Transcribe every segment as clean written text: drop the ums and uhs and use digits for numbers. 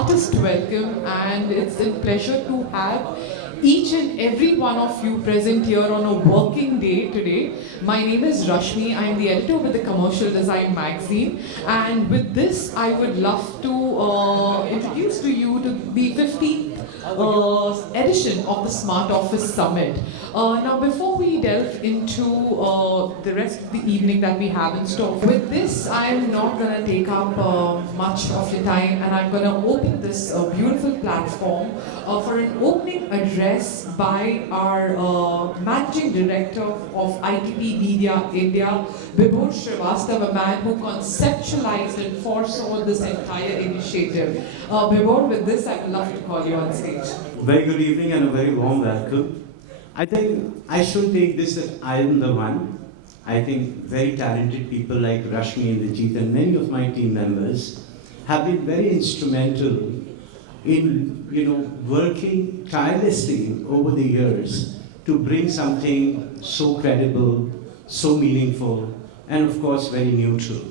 heartiest welcome, and it's a pleasure to have each and every one of you present here on a working day today. My name is Rashmi. I am the editor with the Commercial Design magazine, and with this I would love to introduce to you to the 15th edition of the Smart Office Summit. Now, before we delve into the rest of the evening that we have in store, with this, I'm not going to take up much of your time, and I'm going to open this beautiful platform for an opening address by our Managing Director of ITP Media India, Vibhor Srivastava, a man who conceptualized and foresaw this entire initiative. Vibhor, with this, I would love to call you on stage. Very good evening and a very warm welcome. I think I should take this that I am the one. I think very talented people like Rashmi and Vijit and many of my team members have been very instrumental in working tirelessly over the years to bring something so credible, so meaningful, and of course very neutral.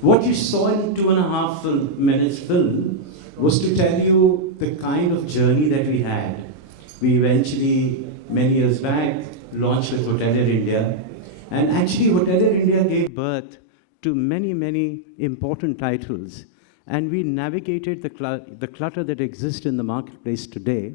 What you saw in 2.5 minutes film was to tell you the kind of journey that we had. We eventually, many years back, launched with Hotel Air India. And actually, Hotel Air India gave birth to many, many important titles. And we navigated the clutter that exists in the marketplace today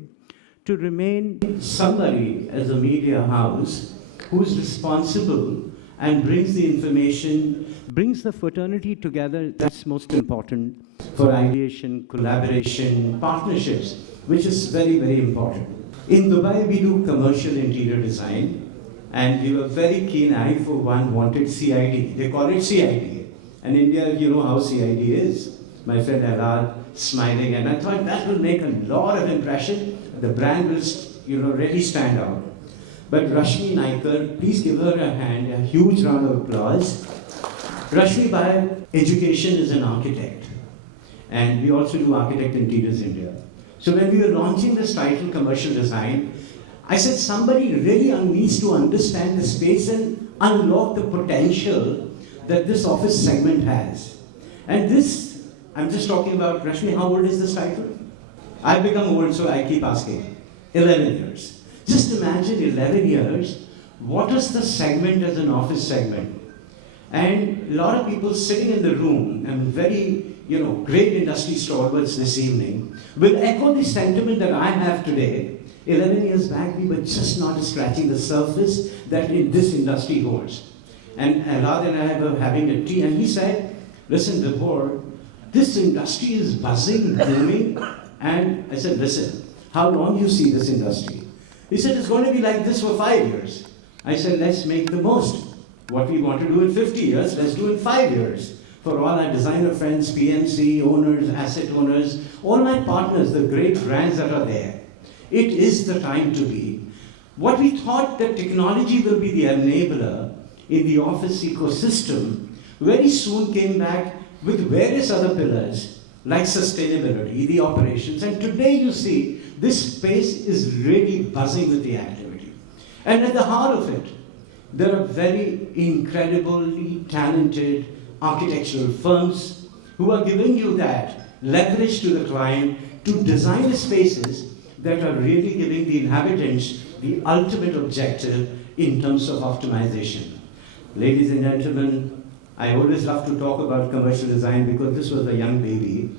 to remain somebody as a media house who's responsible and brings the information, brings the fraternity together. That's most important for ideation, collaboration, partnerships, which is very, very important. In Dubai, we do commercial interior design, and we were very keen. I, for one, wanted CID. They call it CID. And India, you know how CID is. My friend Alad smiling, and I thought that will make a lot of impression. The brand will, really stand out. But Rashmi Naikar, please give her a hand, a huge round of applause. Rashmi, by education, is an architect, and we also do Architect Interiors India. So when we were launching this title, Commercial Design, I said somebody really needs to understand the space and unlock the potential that this office segment has. And this, I'm just talking about, Rashmi, how old is this title? I've become old, so I keep asking. 11 years. Just imagine 11 years, what is the segment as an office segment? And a lot of people sitting in the room, and very great industry stalwarts this evening, will echo the sentiment that I have today. 11 years back, we were just not scratching the surface that in this industry holds. And Alad and I were having a tea, and he said, listen, Vibhor, this industry is buzzing, booming. And I said, listen, how long do you see this industry? He said, it's going to be like this for 5 years. I said, let's make the most. What we want to do in 50 years, let's do in 5 years. For all our designer friends, PMC owners, asset owners, all my partners, the great brands that are there. It is the time to be. What we thought that technology will be the enabler in the office ecosystem very soon came back with various other pillars like sustainability, the operations. And today you see this space is really buzzing with the activity. And at the heart of it, there are very incredibly talented architectural firms who are giving you that leverage to the client to design spaces that are really giving the inhabitants the ultimate objective in terms of optimization. Ladies and gentlemen, I always love to talk about commercial design because this was a young baby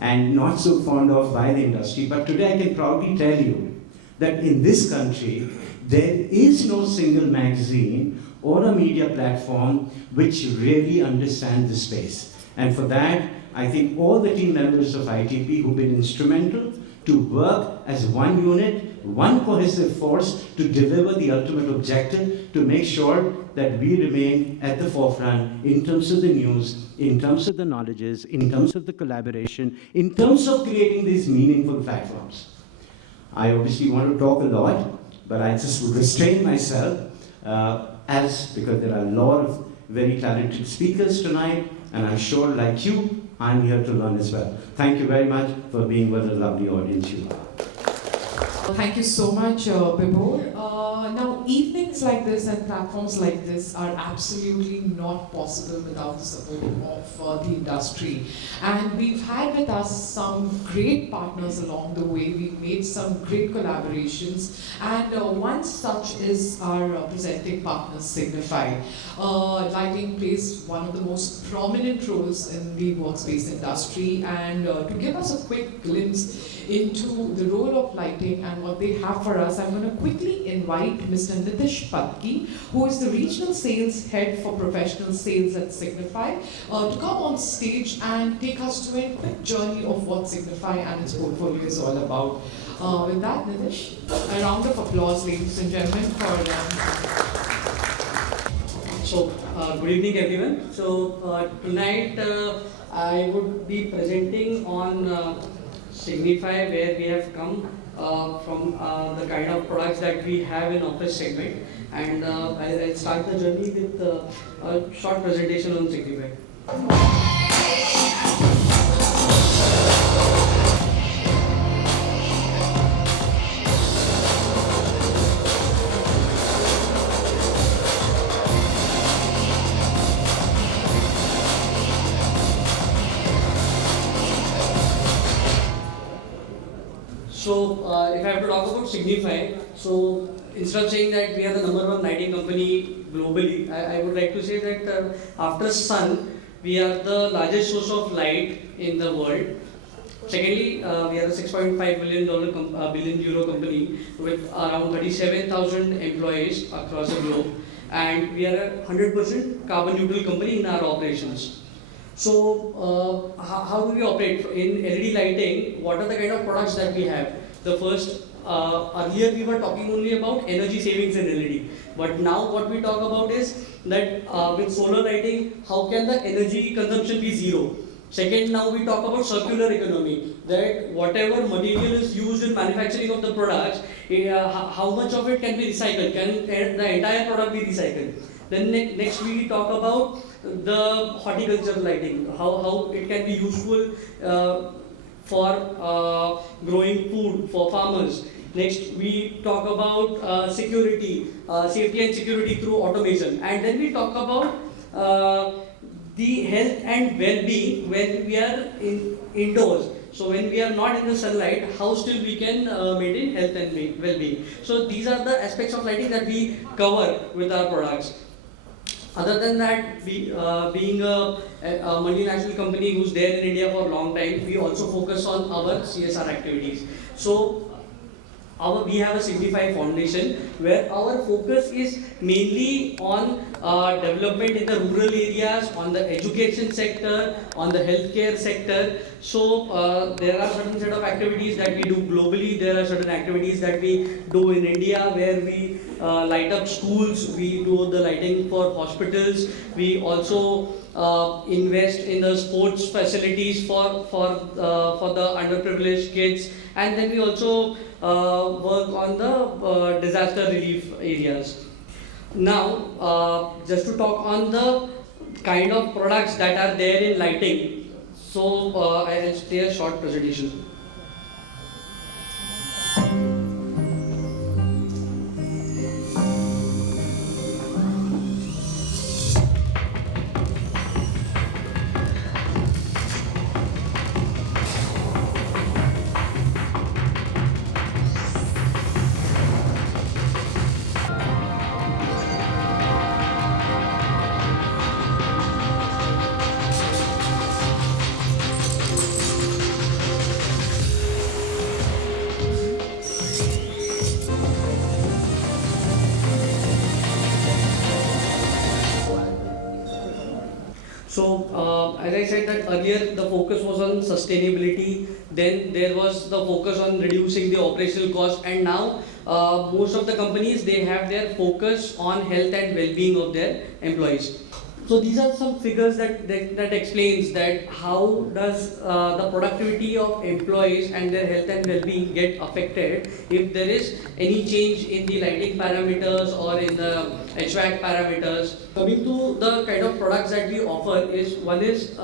and not so fond of by the industry. But today I can proudly tell you that in this country, there is no single magazine or a media platform which really understands the space. And for that, I think all the team members of ITP who've been instrumental to work as one unit, one cohesive force to deliver the ultimate objective, to make sure that we remain at the forefront in terms of the news, in terms of the knowledges, in terms of the collaboration, in terms of creating these meaningful platforms. I obviously want to talk a lot, but I just would restrain myself because there are a lot of very talented speakers tonight, and I'm sure, like you, I'm here to learn as well. Thank you very much for being with a lovely audience you are. Thank you so much, Vibhor. Now, evening events like this and platforms like this are absolutely not possible without the support of the industry. And we've had with us some great partners along the way. We've made some great collaborations, and one such is our presenting partner Signify. Lighting plays one of the most prominent roles in the workspace industry, and to give us a quick glimpse into the role of lighting and what they have for us, I'm going to quickly invite Mr. Nitish Patki, who is the Regional Sales Head for Professional Sales at Signify, to come on stage and take us to a quick journey of what Signify and its portfolio is all about. With that, Nitish, a round of applause, ladies and gentlemen, for Good evening, everyone. Tonight I would be presenting on Signify, where we have come from the kind of products that we have in office segment, and I'll start the journey with a short presentation on Signify. If I have to talk about Signify, instead of saying that we are the number one lighting company globally, I would like to say that after sun, we are the largest source of light in the world. Secondly, we are a $6.5 billion euro company with around 37,000 employees across the globe, and we are a 100% carbon neutral company in our operations. How do we operate in LED lighting? What are the kind of products that we have? The first, earlier we were talking only about energy savings in LED, but now what we talk about is that with solar lighting, how can the energy consumption be zero? Second, now we talk about circular economy, that whatever material is used in manufacturing of the products, how much of it can be recycled? Can the entire product be recycled? Then next we talk about the horticulture lighting, how it can be useful for growing food for farmers. Next we talk about safety and security through automation, and then we talk about the health and well-being when we are indoors. So when we are not in the sunlight, how still we can maintain health and well-being. So these are the aspects of lighting that we cover with our products. Other than that, being a multinational company who's there in India for a long time, we also focus on our CSR activities. We have a Signify Foundation where our focus is mainly on development in the rural areas, on the education sector, on the healthcare sector. There are certain set of activities that we do globally. There are certain activities that we do in India where we light up schools. We do the lighting for hospitals. We also invest in the sports facilities for the underprivileged kids, and then we also work on the disaster relief areas. Now, just to talk on the kind of products that are there in lighting, I'll stay a short presentation. As I said that earlier, the focus was on sustainability, then there was the focus on reducing the operational cost, and now most of the companies, they have their focus on health and well-being of their employees. So these are some figures that explains that how does the productivity of employees and their health and well-being get affected if there is any change in the lighting parameters or in the HVAC parameters. Coming to the kind of products that we offer is, one is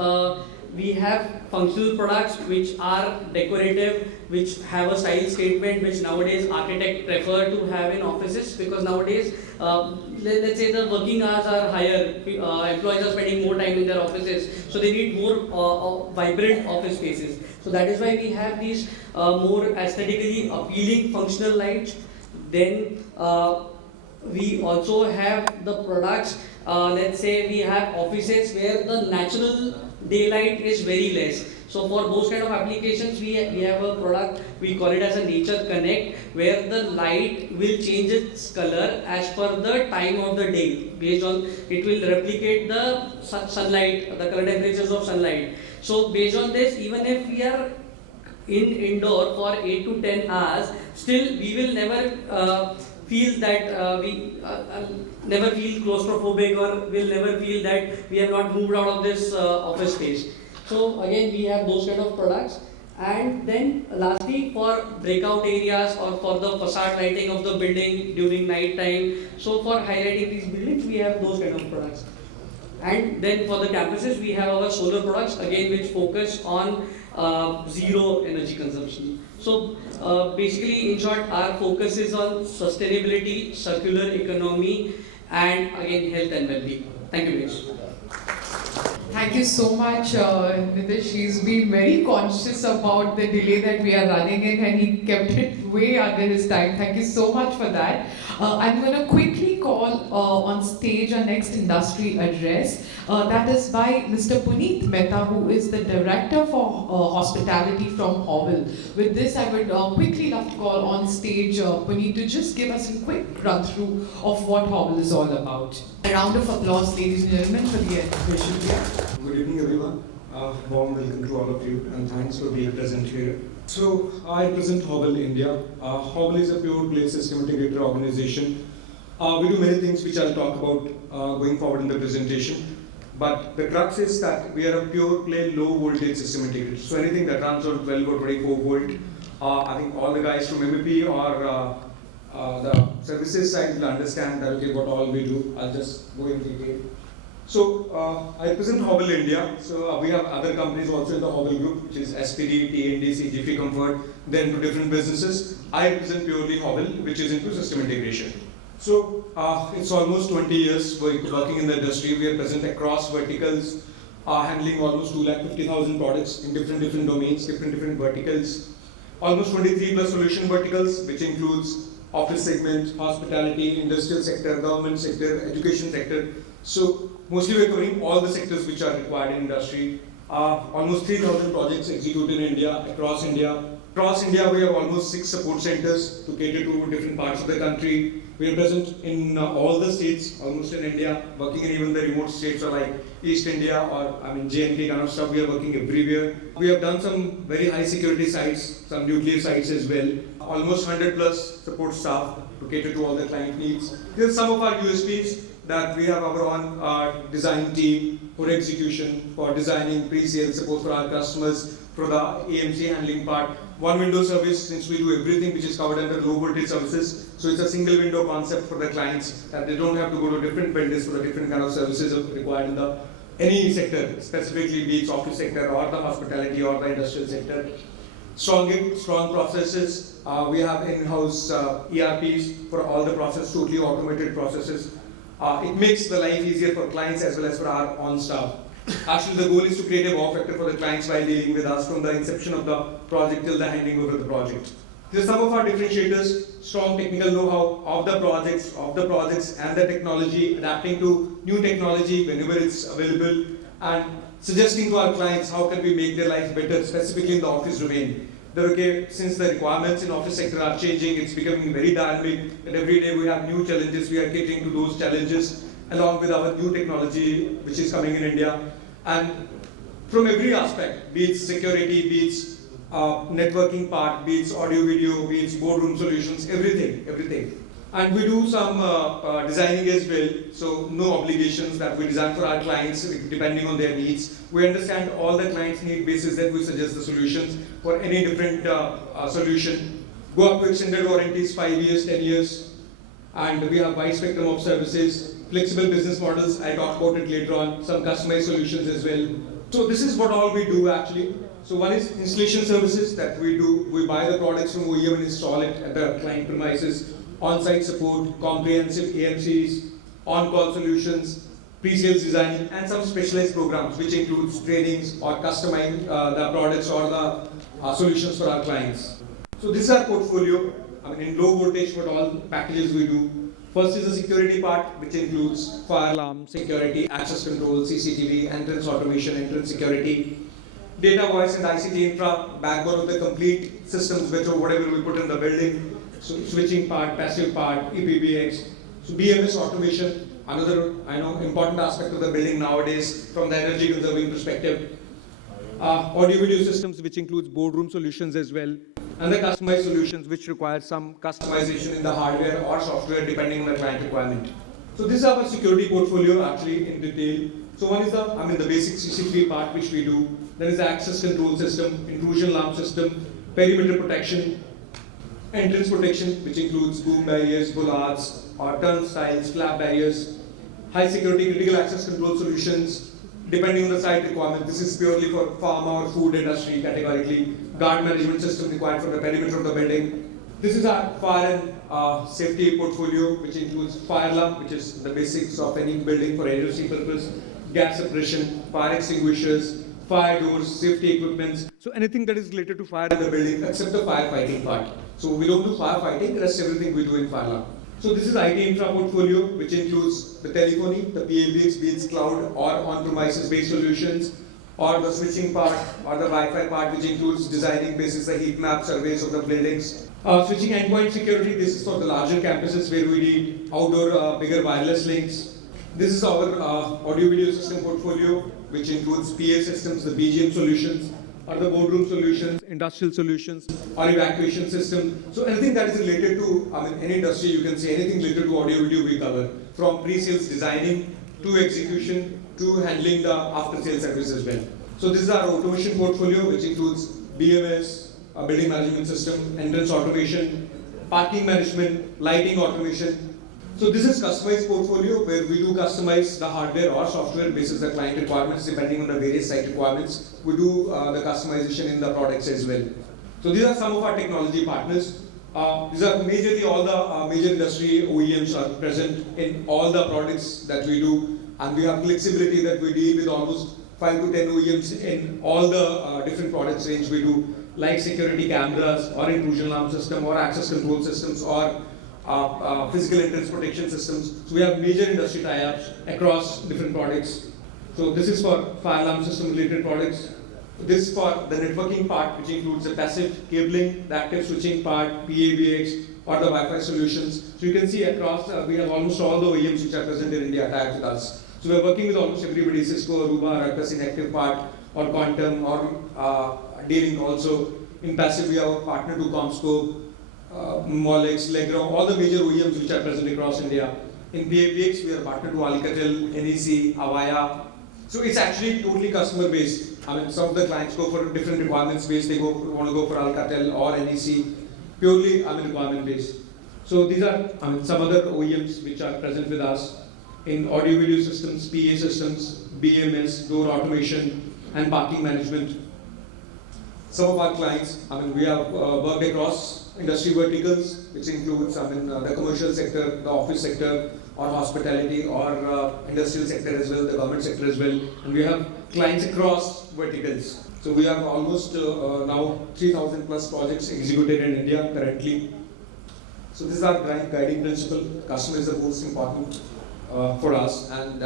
we have functional products which are decorative, which have a style statement, which nowadays architects prefer to have in offices, because nowadays, let's say the working hours are higher, employees are spending more time in their offices, so they need more vibrant office spaces. So that is why we have these more aesthetically appealing functional lights. Then we also have the products, let's say we have offices where the natural daylight is very less. So for those kind of applications, we have a product, we call it as a Nature Connect, where the light will change its color as per the time of the day. Based on, it will replicate the sunlight, the color temperatures of sunlight. So based on this, even if we are indoor for 8 to 10 hours, still we will never feel that we never feel claustrophobic, or will never feel that we have not moved out of this office space. So again, we have those kind of products. And then lastly, for breakout areas or for the facade lighting of the building during night time, so for highlighting these buildings, we have those kind of products. And then for the campuses, we have our solar products, again, which focus on zero energy consumption. So basically, in short, our focus is on sustainability, circular economy, and again, health and well-being. Thank you, Nish. Thank you so much, Nitish. He's been very conscious about the delay that we are running in, and he kept it way under his time. Thank you so much for that. I'm going to quickly call on stage our next industry address. That is by Mr. Puneet Mehta, who is the Director for Hospitality from Hobble. With this, I would quickly love to call on stage Puneet to just give us a quick run-through of what Hobble is all about. A round of applause, ladies and gentlemen, for the exhibition here. Good evening, everyone. Warm welcome to all of you, and thanks for being present here. So, I represent Hobble India. Hobble is a pure play system integrator organization. We do many things which I'll talk about going forward in the presentation. But the crux is that we are a pure play low voltage system integrator. So anything that runs on 12 or 24 volt, I think all the guys from MEP or the services side will understand that, okay, what all we do. I'll just go in detail. So I represent Hobble India. So we have other companies also in the Hobble group, which is SPD, TNDC, Jiffy Comfort. They're into different businesses. I represent purely Hobble, which is into system integration. So it's almost 20 years working in the industry. We are present across verticals, handling almost 250,000 products in different domains, different verticals. Almost 23 plus solution verticals, which includes office segment, hospitality, industrial sector, government sector, education sector. So mostly we're covering all the sectors which are required in industry. Almost 3,000 projects executed in India, across India. Across India, we have almost 6 support centers to cater to different parts of the country. We are present in all the states, almost in India, working in even the remote states like East India or J&K kind of stuff. We are working everywhere. We have done some very high security sites, some nuclear sites as well. Almost 100 plus support staff to cater to all the client needs. Here's some of our USPs that we have our own design team for execution, for designing, pre-sale support for our customers, for the AMC handling part. One window service, since we do everything which is covered under low voltage services, so it's a single window concept for the clients that they don't have to go to different vendors for the different kind of services required in the any sector, specifically be it office sector or the hospitality or the industrial sector. Strong processes. We have in-house ERPs for all the process, totally automated processes. It makes the life easier for clients as well as for our own staff. Actually, the goal is to create a wow factor for the clients while dealing with us from the inception of the project till the handing over the project. These are some of our differentiators: strong technical know-how of the projects and the technology, adapting to new technology whenever it's available, and suggesting to our clients how can we make their life better, specifically in the office domain. That okay, since the requirements in office sector are changing, it's becoming very dynamic, and every day we have new challenges. We are catering to those challenges along with our new technology which is coming in India. And from every aspect, be it security, be it networking part, be it audio video, be it boardroom solutions, everything. And we do some designing as well, so no obligations that we design for our clients depending on their needs. We understand all the clients' need basis that we suggest the solutions for any different solution. Go up to extended warranties, 5 years, 10 years, and we have wide spectrum of services. Flexible business models, I talk about it later on, some customized solutions as well. So this is what all we do actually. So one is installation services that we do. We buy the products from OEM and install it at the client premises. On-site support, comprehensive AMCs, on-call solutions, pre-sales designing, and some specialized programs which includes trainings or customizing the products or the solutions for our clients. So this is our portfolio. I mean, in low voltage, what all packages we do. First is the security part, which includes fire alarm, security, access control, CCTV, entrance automation, entrance security, data voice and ICT infra, backbone of the complete systems, which or whatever we put in the building. So switching part, passive part, EPBX. So BMS automation, another important aspect of the building nowadays from the energy conserving perspective. Audio video systems, which includes boardroom solutions as well, and the customized solutions, which require some customization in the hardware or software depending on the client requirement. So this is our security portfolio actually in detail. So one is the basic CC3 part which we do. Then is the access control system, intrusion alarm system, perimeter protection, entrance protection, which includes boom barriers, bollards, or turnstiles, flap barriers, high security critical access control solutions, depending on the site requirement. This is purely for pharma or food industry categorically. Guard management system required for the perimeter of the building. This is our fire and safety portfolio, which includes fire alarm, which is the basics of any building for emergency purpose, gas suppression, fire extinguishers, fire doors, safety equipments. So anything that is related to fire in the building, except the firefighting part. So we don't do firefighting, the rest everything we do in fire alarm. So this is IT infra portfolio, which includes the telephony, the PABX, be it cloud or on-premises based solutions, or the switching part, or the Wi-Fi part, which includes designing basis the heat map surveys of the buildings. Switching endpoint security, this is for the larger campuses where we need outdoor bigger wireless links. This is our audio video system portfolio, which includes PA systems, the BGM solutions, or the boardroom solutions, industrial solutions, or evacuation system. So anything that is related to, any industry, you can say anything related to audio video we cover, from pre-sales designing to execution to handling the after-sales service as well. So this is our automation portfolio, which includes BMS, a building management system, entrance automation, parking management, lighting automation. So this is customized portfolio where we do customize the hardware or software basis the client requirements depending on the various site requirements. We do the customization in the products as well. So these are some of our technology partners. These are majorly all the major industry OEMs are present in all the products that we do, and we have flexibility that we deal with almost 5 to 10 OEMs in all the different products range we do, like security cameras or intrusion alarm system or access control systems or physical entrance protection systems. So we have major industry tie-ups across different products. So this is for fire alarm system related products. This is for the networking part, which includes the passive cabling, the active switching part, PABX, or the Wi-Fi solutions. So you can see across, we have almost all the OEMs which are present in India tied with us. So we are working with almost everybody, Cisco, Aruba, Ruckus in active part, or Quantum, or dealing also in passive. We have a partner to Comscope, Molex, Legro, all the major OEMs which are present across India. In PABX, we are a partner to Alcatel, NEC, Avaya. So it's actually totally customer based. Some of the clients go for different requirements based. They want to go for Alcatel or NEC, purely requirement based. So these are some other OEMs which are present with us in audio video systems, PA systems, BMS, door automation, and parking management. Some of our clients, we have worked across industry verticals, which includes the commercial sector, the office sector, or hospitality, or industrial sector as well, the government sector as well. And we have clients across verticals. So we have almost now 3,000 plus projects executed in India currently. So this is our guiding principle. Customer is the most important for us, and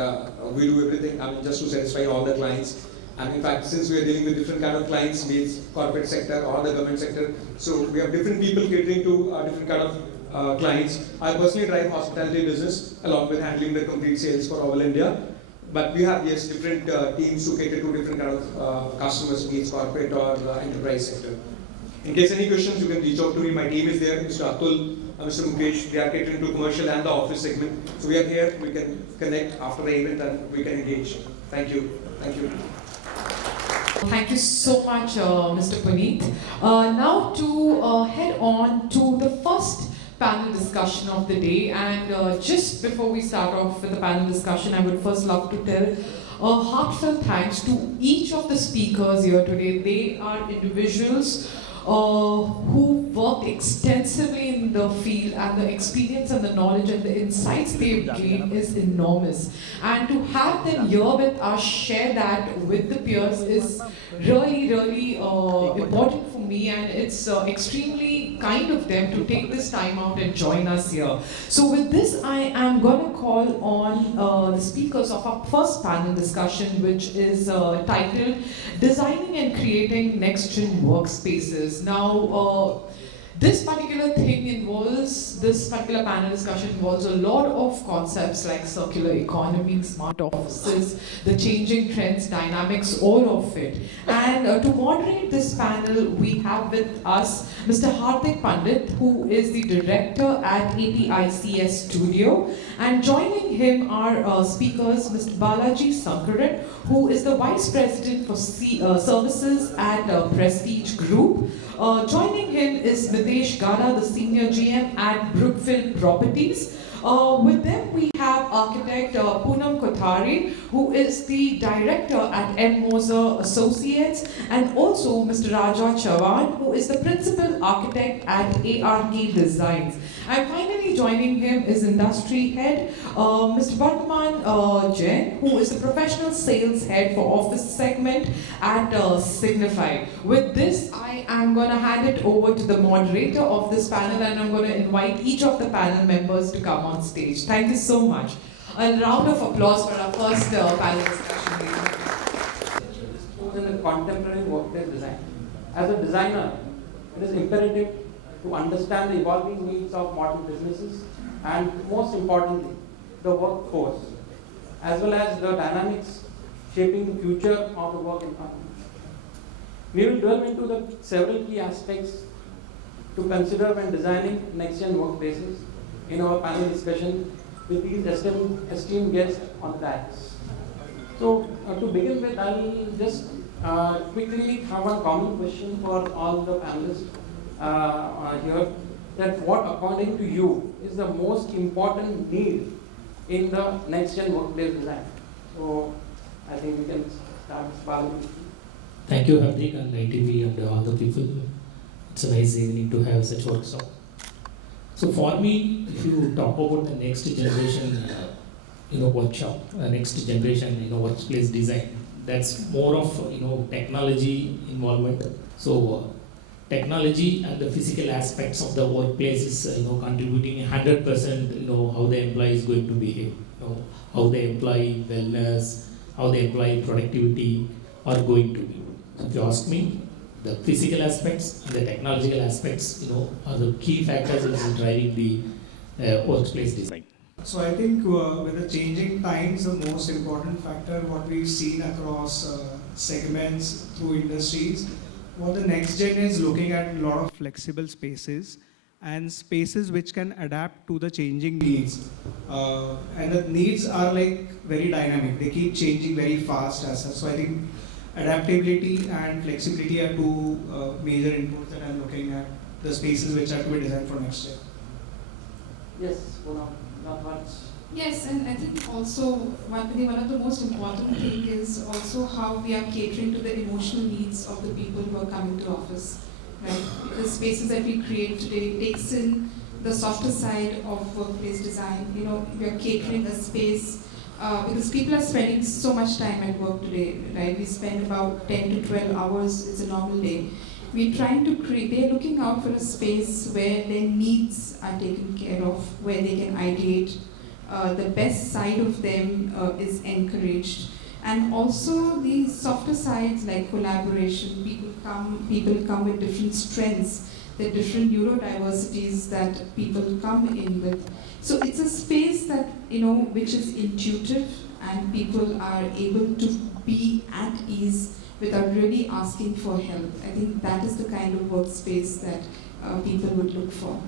we do everything just to satisfy all the clients. And in fact, since we are dealing with different kind of clients, be it corporate sector or the government sector, so we have different people catering to different kind of clients. I personally drive hospitality business along with handling the complete sales for all India. But we have, yes, different teams to cater to different kind of customers, be it corporate or enterprise sector. In case any questions, you can reach out to me. My team is there, Mr. Atul, Mr. Mukesh. They are catering to commercial and the office segment. So we are here. We can connect after the event and we can engage. Thank you. Thank you. Thank you so much, Mr. Puneet. Now to head on to the first panel discussion of the day. And just before we start off with the panel discussion, I would first love to tell a heartfelt thanks to each of the speakers here today. They are individuals who worked extensively in the field, and the experience and the knowledge and the insights they've gained is enormous. And to have them here with us share that with the peers is really important for me, and it's extremely kind of them to take this time out and join us here. So with this, I am going to call on the speakers of our first panel discussion, which is titled Designing and Creating Next-Gen Workspaces. Now, this particular panel discussion involves a lot of concepts like circular economy, smart offices, the changing trends, dynamics, all of it. And to moderate this panel, we have with us Mr. Hardik Pandit, who is the director at APICS Studio. And joining him are speakers Mr. Balaji Sankaran, who is the vice president for services at Prestige Group. Joining him is Mitesh Gada, the senior GM at Brookfield Properties. With them, we have architect Poonam Kothari, who is the director at M. Moser Associates, and also Mr. Raja Chavan, who is the principal architect at ARK Designs. And finally joining him is industry head, Mr. Vardhaman Jain, who is the professional sales head for office segment at Signify. With this, I am going to hand it over to the moderator of this panel, and I'm going to invite each of the panel members to come on stage. Thank you so much. A round of applause for our first panel discussion. In the contemporary workplace design. As a designer, it is imperative to understand the evolving needs of modern businesses and, most importantly, the workforce, as well as the dynamics shaping the future of the work environment. We will delve into the several key aspects to consider when designing next-gen workplaces in our panel discussion with these esteemed guests on the dais. So, to begin with, I'll just quickly have one common question for all the panelists here, that what according to you is the most important need in the next-gen workplace design? So, I think we can start with. Thank you, Hardik and ITV and all the people. It's a nice evening to have such workshop. So for me, if you talk about the next generation, workshop, next generation, workplace design, that's more of, technology involvement. So technology and the physical aspects of the workplace is, contributing 100%, how the employee is going to behave, how the employee wellness, how the employee productivity are going to be. So if you ask me, the physical aspects and the technological aspects, are the key factors which is driving the workplace design. So I think with the changing times, the most important factor, what we've seen across segments through industries, what the next gen is looking at a lot of flexible spaces and spaces which can adapt to the changing needs. And the needs are like very dynamic. They keep changing very fast as such. So I think adaptability and flexibility are two major inputs that I'm looking at, the spaces which are to be designed for next year. Yes, not much. Yes, and I think also one of the most important thing is also how we are catering to the emotional needs of the people who are coming to office, right? The spaces that we create today takes in the softer side of workplace design. We are catering a space because people are spending so much time at work today, right? We spend about 10 to 12 hours, it's a normal day. We're trying to create, they're looking out for a space where their needs are taken care of, where they can ideate, the best side of them is encouraged. And also the softer sides like collaboration, people come with different strengths, the different neurodiversities that people come in with. So it's a space that, which is intuitive and people are able to be at ease without really asking for help. I think that is the kind of workspace that people would look for.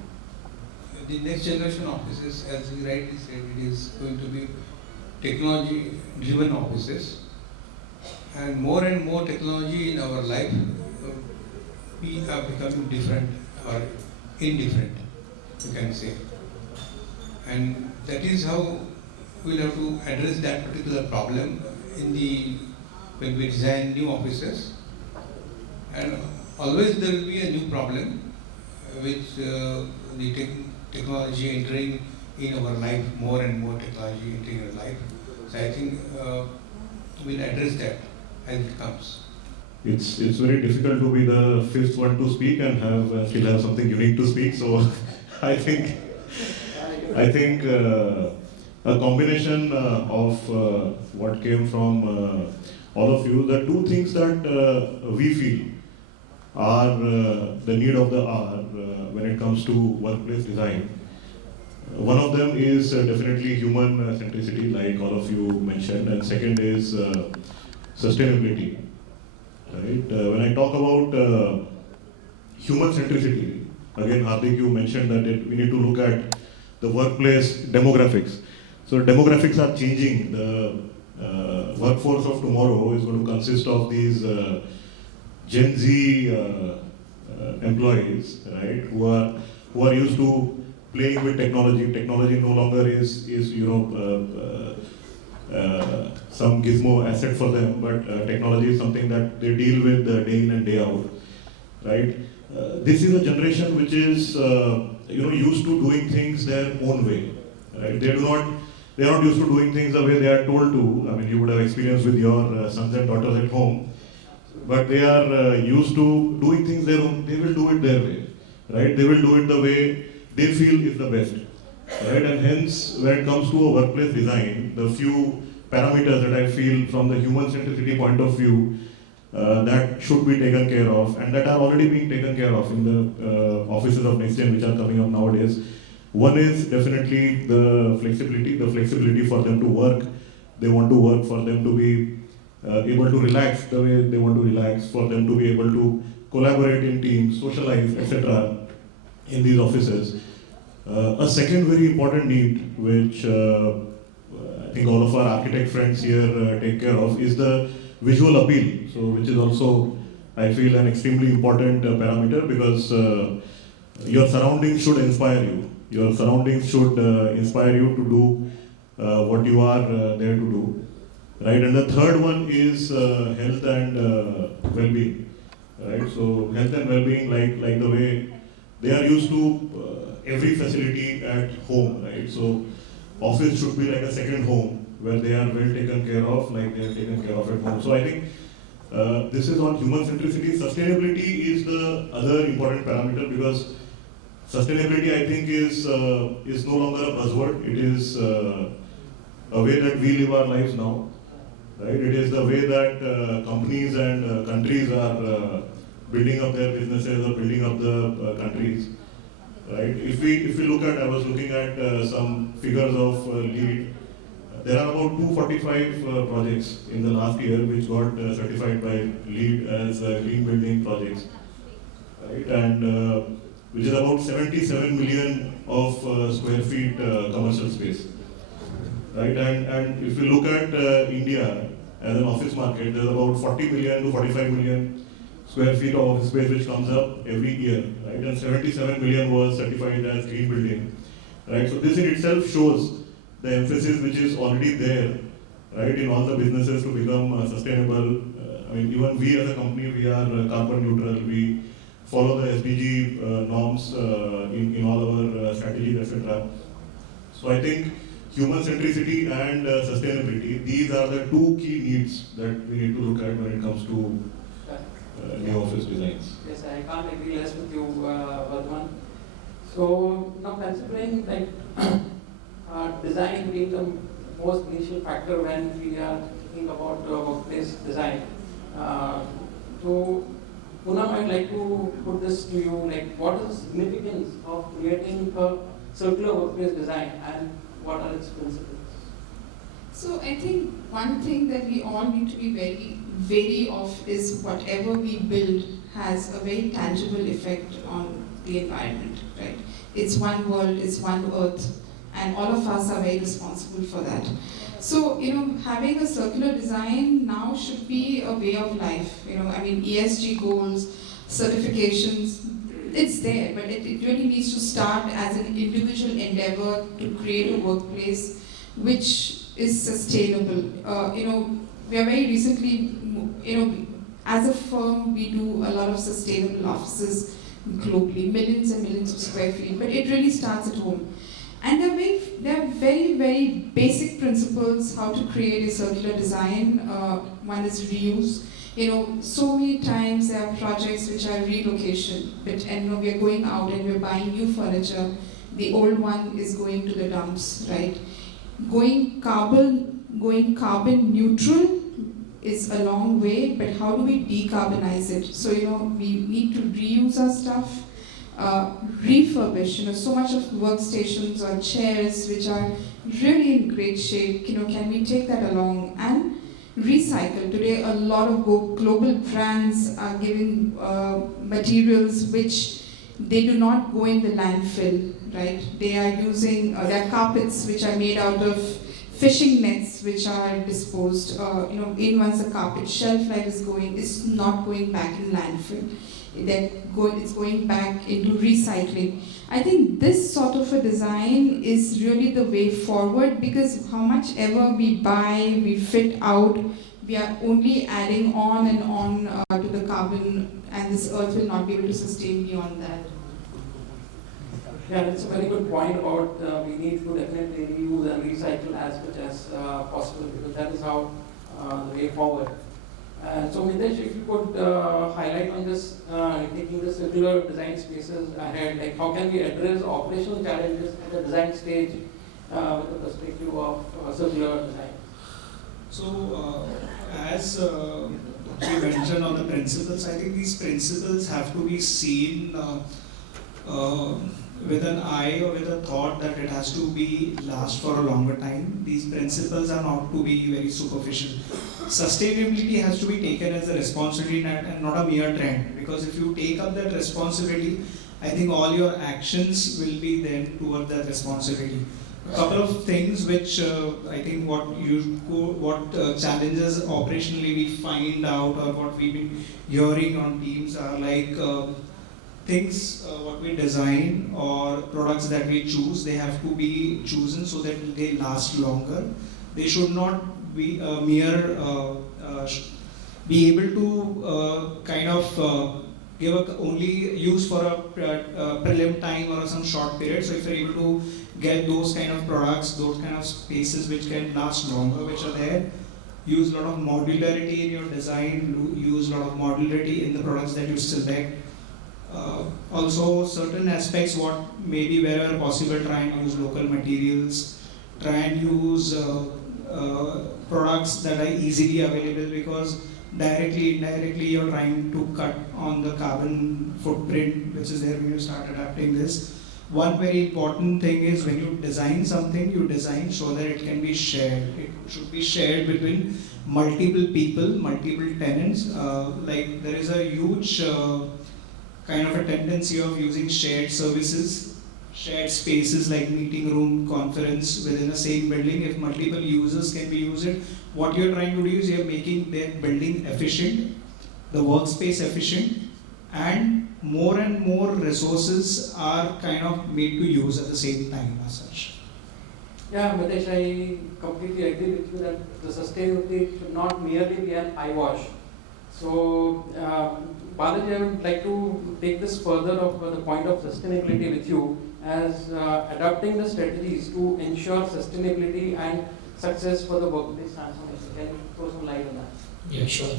The next generation offices, as you rightly said, it is going to be technology-driven offices. And more technology in our life, we are becoming different or indifferent. you can say. And that is how we'll have to address that particular problem when we design new offices. And always there will be a new problem which the technology entering in our life, more and more technology entering our life. So I think we'll address that as it comes. It's very difficult to be the fifth one to speak and still have something unique to speak. So I think a combination of what came from all of you, the two things that we feel are the need of the hour when it comes to workplace design. One of them is definitely human centricity, like all of you mentioned, and second is sustainability. Right? When I talk about human centricity, again, Hardik, you mentioned that we need to look at the workplace demographics. So demographics are changing. The workforce of tomorrow is going to consist of these Gen Z employees, right, who are used to playing with technology. Technology no longer is some gizmo asset for them, but technology is something that they deal with day in and day out, right? This is a generation which is used to doing things their own way, right? They are not used to doing things the way they are told to. I mean, you would have experience with your sons and daughters at home, but they are used to doing things their own. They will do it their way, right? They will do it the way they feel is the best, right? And hence, when it comes to a workplace design, the few parameters that I feel from the human centricity point of view that should be taken care of, and that are already being taken care of in the offices of NextGen which are coming up nowadays. One is definitely the flexibility for them to work. They want to work, for them to be able to relax the way they want to relax, for them to be able to collaborate in teams, socialize, etc. in these offices. A second very important need, which I think all of our architect friends here take care of, is the visual appeal. So, which is also, I feel, an extremely important parameter, because your surroundings should inspire you. Your surroundings should inspire you to do what you are there to do, right? And the third one is health and well-being, right? So health and well-being, like the way they are used to every facility at home, right? So office should be like a second home where they are well taken care of, like they are taken care of at home. So I think this is on human centricity. Sustainability is the other important parameter, because sustainability, I think, is no longer a buzzword. It is a way that we live our lives now, right? It is the way that companies and countries are building up their businesses or building up the countries, right? If we look at, I was looking at some figures of LEED. There are about 245 projects in the last year which got certified by LEED as green building projects, right? And which is about 77 million of square feet commercial space, right? And if you look at India as an office market, there's about 40 million to 45 million square feet of office space which comes up every year, right? And 77 million was certified as green building, right? So this in itself shows the emphasis which is already there, right, in all the businesses to become sustainable. I mean, even we as a company, we are carbon neutral. We follow the SDG norms in all our strategies, etc. So I think human centricity and sustainability, these are the two key needs that we need to look at when it comes to new office designs. Yes, I can't agree less with you, Vardhan. So now considering like design being the most initial factor when we are thinking about workplace design. So Poonam, I'd like to put this to you, like what is the significance of creating a circular workplace design and what are its principles? So I think one thing that we all need to be very wary of is whatever we build has a very tangible effect on the environment, right? It's one world, it's one earth, and all of us are very responsible for that. So, having a circular design now should be a way of life. I mean, ESG goals, certifications, it's there, but it really needs to start as an individual endeavor to create a workplace which is sustainable. We are very recently, as a firm, we do a lot of sustainable offices globally, millions and millions of square feet, but it really starts at home. And there are very, very basic principles how to create a circular design. One is reuse. So many times there are projects which are relocation, and we are going out and we're buying new furniture. The old one is going to the dumps, right? Going carbon neutral is a long way, but how do we decarbonize it? So we need to reuse our stuff. Refurbish, so much of workstations or chairs which are really in great shape, can we take that along and recycle? Today a lot of global brands are giving materials which they do not go in the landfill, right? They are using their carpets which are made out of fishing nets which are disposed. Once the carpet shelf life is going, it's not going back in landfill. It's going back into recycling. I think this sort of a design is really the way forward, because how much ever we buy, we fit out, we are only adding on and on to the carbon, and this earth will not be able to sustain beyond that. Yeah, it's a very good point about we need to definitely reuse and recycle as much as possible, because that is how the way forward. So Mitesh, if you could highlight on this, taking the circular design spaces ahead, like how can we address operational challenges at the design stage with the perspective of circular design? So, as we mentioned on the principles, I think these principles have to be seen with an eye or with a thought that it has to be last for a longer time. These principles are not to be very superficial. Sustainability has to be taken as a responsibility and not a mere trend, because if you take up that responsibility, I think all your actions will be then toward that responsibility. A couple of things which I think what challenges operationally we find out, or what we've been hearing on teams, are like things what we design or products that we choose, they have to be chosen so that they last longer. They should not be be able to give only use for a prelim time or some short period. So if you're able to get those kind of products, those kind of spaces which can last longer, which are there, use a lot of modularity in your design, use a lot of modularity in the products that you select. Also, certain aspects, what maybe wherever possible, try and use local materials, try and use products that are easily available, because directly, indirectly, you're trying to cut on the carbon footprint, which is there when you start adapting this. One very important thing is, when you design something, you design so that it can be shared. It should be shared between multiple people, multiple tenants. Like there is a huge kind of a tendency of using shared services, shared spaces like meeting room, conference within the same building. If multiple users can be used, what you're trying to do is you're making that building efficient, the workspace efficient, and more resources are kind of made to use at the same time as such. Yeah, Mitesh, I completely agree with you that the sustainability should not merely be an eyewash. So, Balaji, I would like to take this further of the point of sustainability with you, as adopting the strategies to ensure sustainability and success for the workplace transformation. Can you throw some light on that? Yeah, sure.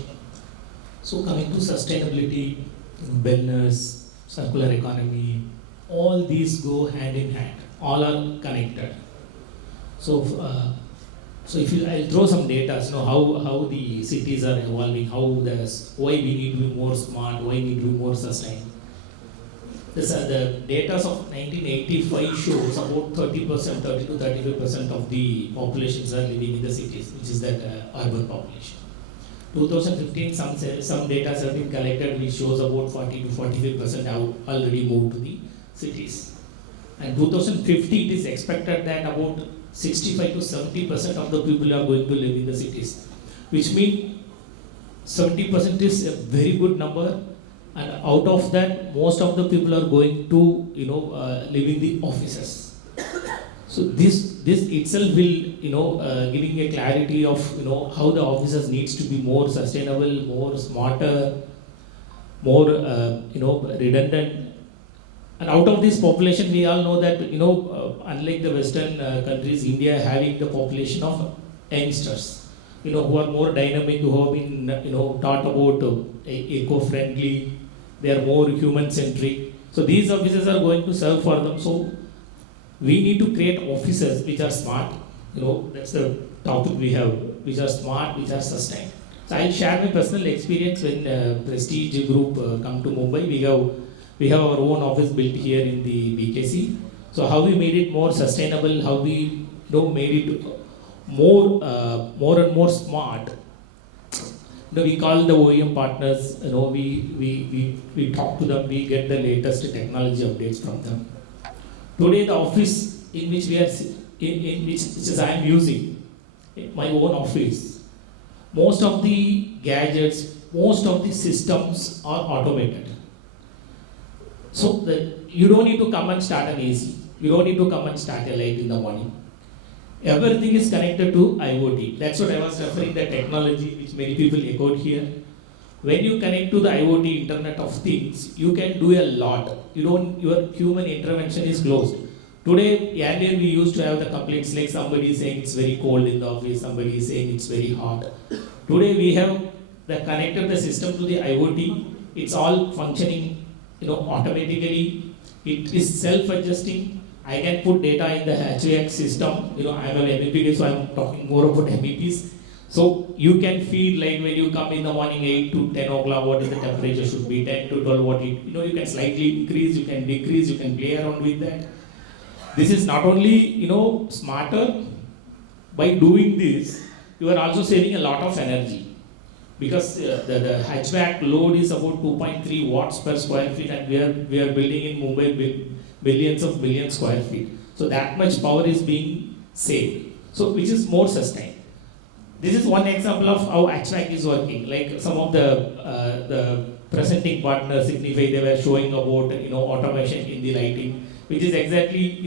So coming to sustainability, wellness, circular economy, all these go hand in hand. All are connected. So, I'll throw some data. How the cities are evolving, why we need to be more smart, why we need to be more sustainable. The data of 1985 shows about 30 to 35% of the populations are living in the cities, which is that urban population. 2015, some data have been collected, which shows about 40 to 45% have already moved to the cities. And 2050, it is expected that about 65 to 70% of the people are going to live in the cities, which means 70% is a very good number, and out of that, most of the people are going to, live in the offices. So this itself will, giving a clarity of, how the offices needs to be more sustainable, more smarter, more, redundant. And out of this population, we all know that, unlike the Western countries, India having the population of youngsters, who are more dynamic, who have been, taught about eco-friendly, they are more human-centric. So these offices are going to serve for them. So we need to create offices which are smart. That's the topic we have, which are smart, which are sustained. So I'll share my personal experience when Prestige Group come to Mumbai. We have our own office built here in the BKC. So how we made it more sustainable, how we made it more and more smart. We call the OEM partners. We talk to them. We get the latest technology updates from them. Today, the office in which I am using, my own office, most of the gadgets, most of the systems are automated. So you don't need to come and start an AC. You don't need to come and start a light in the morning. Everything is connected to IoT. That's what I was referring to, the technology which many people echoed here. When you connect to the IoT, Internet of Things, you can do a lot. Your human intervention is closed. Today, earlier we used to have the complaints like somebody is saying it's very cold in the office, somebody is saying it's very hot. Today we have connected the system to the IoT. It's all functioning, automatically. It is self-adjusting. I can put data in the HVAC system. I'm an MEP, so I'm talking more about MEPs. So you can feel like when you come in the morning 8 to 10 o'clock, what is the temperature should be, 10 to 12, what you can slightly increase, you can decrease, you can play around with that. This is not only, smarter. By doing this, you are also saving a lot of energy. Because the HVAC load is about 2.3 watts per square feet, and we are building in Mumbai billions of million square feet. So that much power is being saved. So which is more sustained. This is one example of how HVAC is working. Like some of the presenting partners Signify, they were showing about automation in the lighting, which is exactly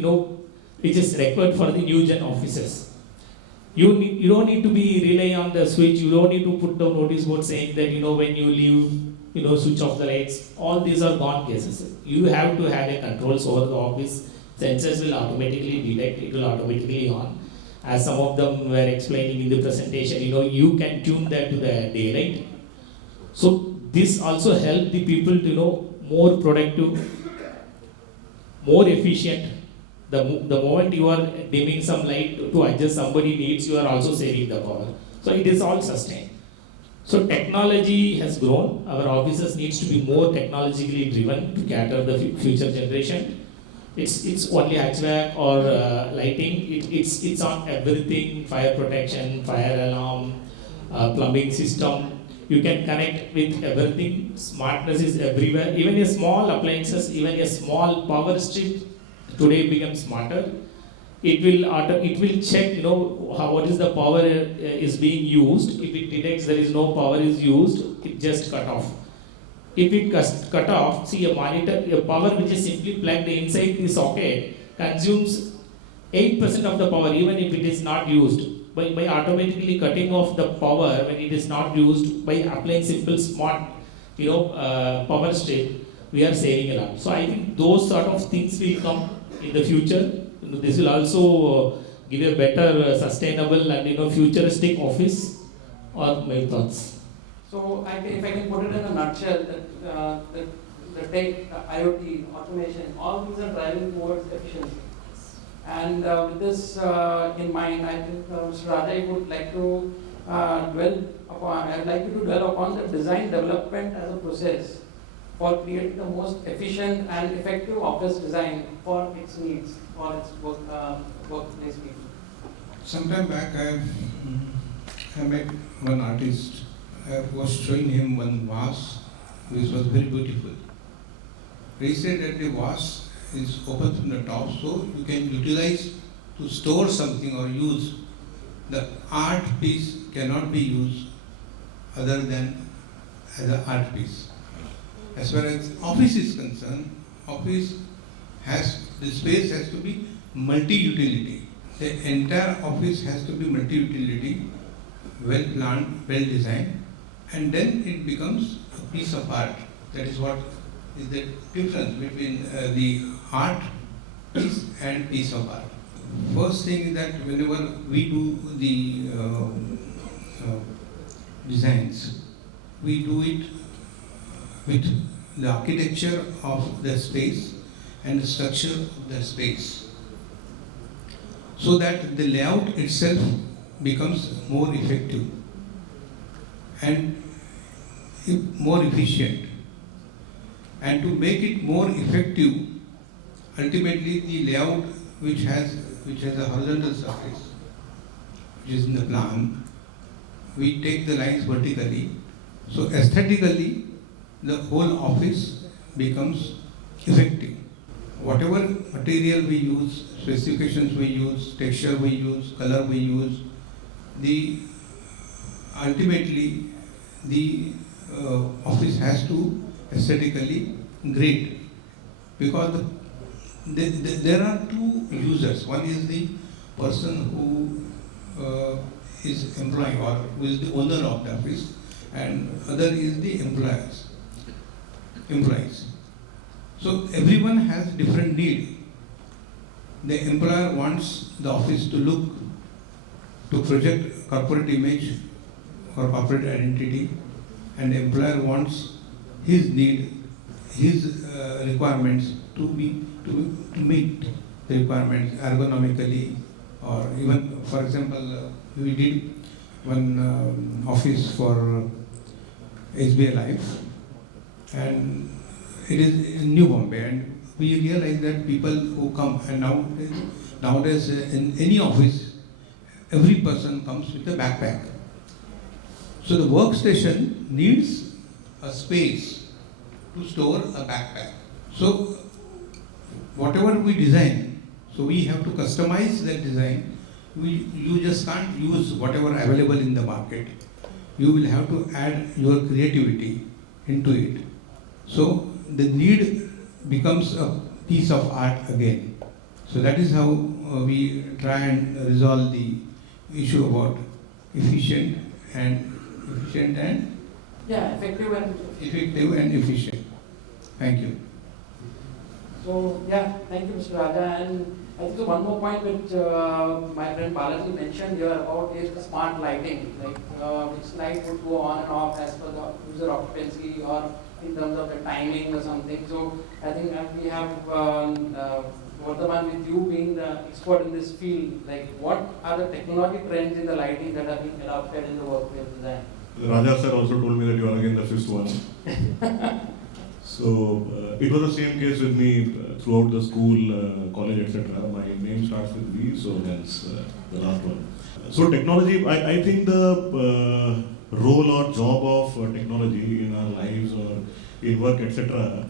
which is required for the new gen offices. You don't need to be rely on the switch. You don't need to put the notice board saying that when you leave, switch off the lights. All these are gone cases. You have to have a controls over the office. Sensors will automatically detect. It will automatically on. As some of them were explaining in the presentation, you can tune that to the daylight. So this also helps the people to more productive, more efficient. The moment you are dimming some light to adjust somebody needs, you are also saving the power. So it is all sustained. So technology has grown. Our offices needs to be more technologically driven to cater the future generation. It's only HVAC or lighting. It's on everything: fire protection, fire alarm, plumbing system. You can connect with everything. Smartness is everywhere. Even a small appliances, even a small power strip today becomes smarter. It will check what is the power is being used. If it detects there is no power is used, it just cut off. If it cut off, see a monitor, a power which is simply plugged inside the socket consumes 8% of the power even if it is not used. By automatically cutting off the power when it is not used, by applying simple smart power strip, we are saving a lot. So I think those sort of things will come in the future. This will also give a better sustainable and futuristic office. Or my thoughts. So if I can put it in a nutshell, that the tech, the IoT, automation, all these are driving towards efficiency. And with this in mind, I think Mr. Rajai would like to I'd like you to dwell upon the design development as a process for creating the most efficient and effective office design for its needs, for its workplace people. Sometime back, I met one artist. I was showing him one vase which was very beautiful. He said that the vase is open from the top, so you can utilize to store something or use. The art piece cannot be used other than as an art piece. as far as office is concerned, the space has to be multi-utility. The entire office has to be multi-utility, well planned, well designed, and then it becomes a piece of art. That is what is the difference between the art piece and piece of art. First thing is that whenever we do the designs, we do it with the architecture of the space and the structure of the space, so that the layout itself becomes more effective and more efficient. And to make it more effective, ultimately the layout which has a horizontal surface, which is in the plan, we take the lines vertically. So aesthetically, the whole office becomes effective. Whatever material we use, specifications we use, texture we use, color we use, ultimately the office has to aesthetically great, because there are two users. One is the person who is employing or who is the owner of the office, and other is the employees. So everyone has different need. The employer wants the office to project corporate image or corporate identity, and the employer wants his requirements to meet the requirements ergonomically, or even, for example, we did one office for SBI Life, and it is in New Mumbai, and we realize that people who come, and nowadays in any office, every person comes with a backpack. So the workstation needs a space to store a backpack. So whatever we design, so we have to customize that design. You just can't use whatever available in the market. You will have to add your creativity into it. So the need becomes a piece of art again. So that is how we try and resolve the issue about efficient and effective and efficient. Thank you. So thank you, Mr. Raja. And I think one more point which my friend Balaji mentioned here about is the smart lighting, like which light would go on and off as per the user occupancy or in terms of the timing or something. So I think we have Vardhaman, with you being the expert in this field, like what are the technology trends in the lighting that are being adopted in the workplace design? Raja sir also told me that you are again the fifth one. So it was the same case with me throughout the school, college, etc. My name starts with V, so hence the last one. So technology, I think the role or job of technology in our lives or in work, etc.,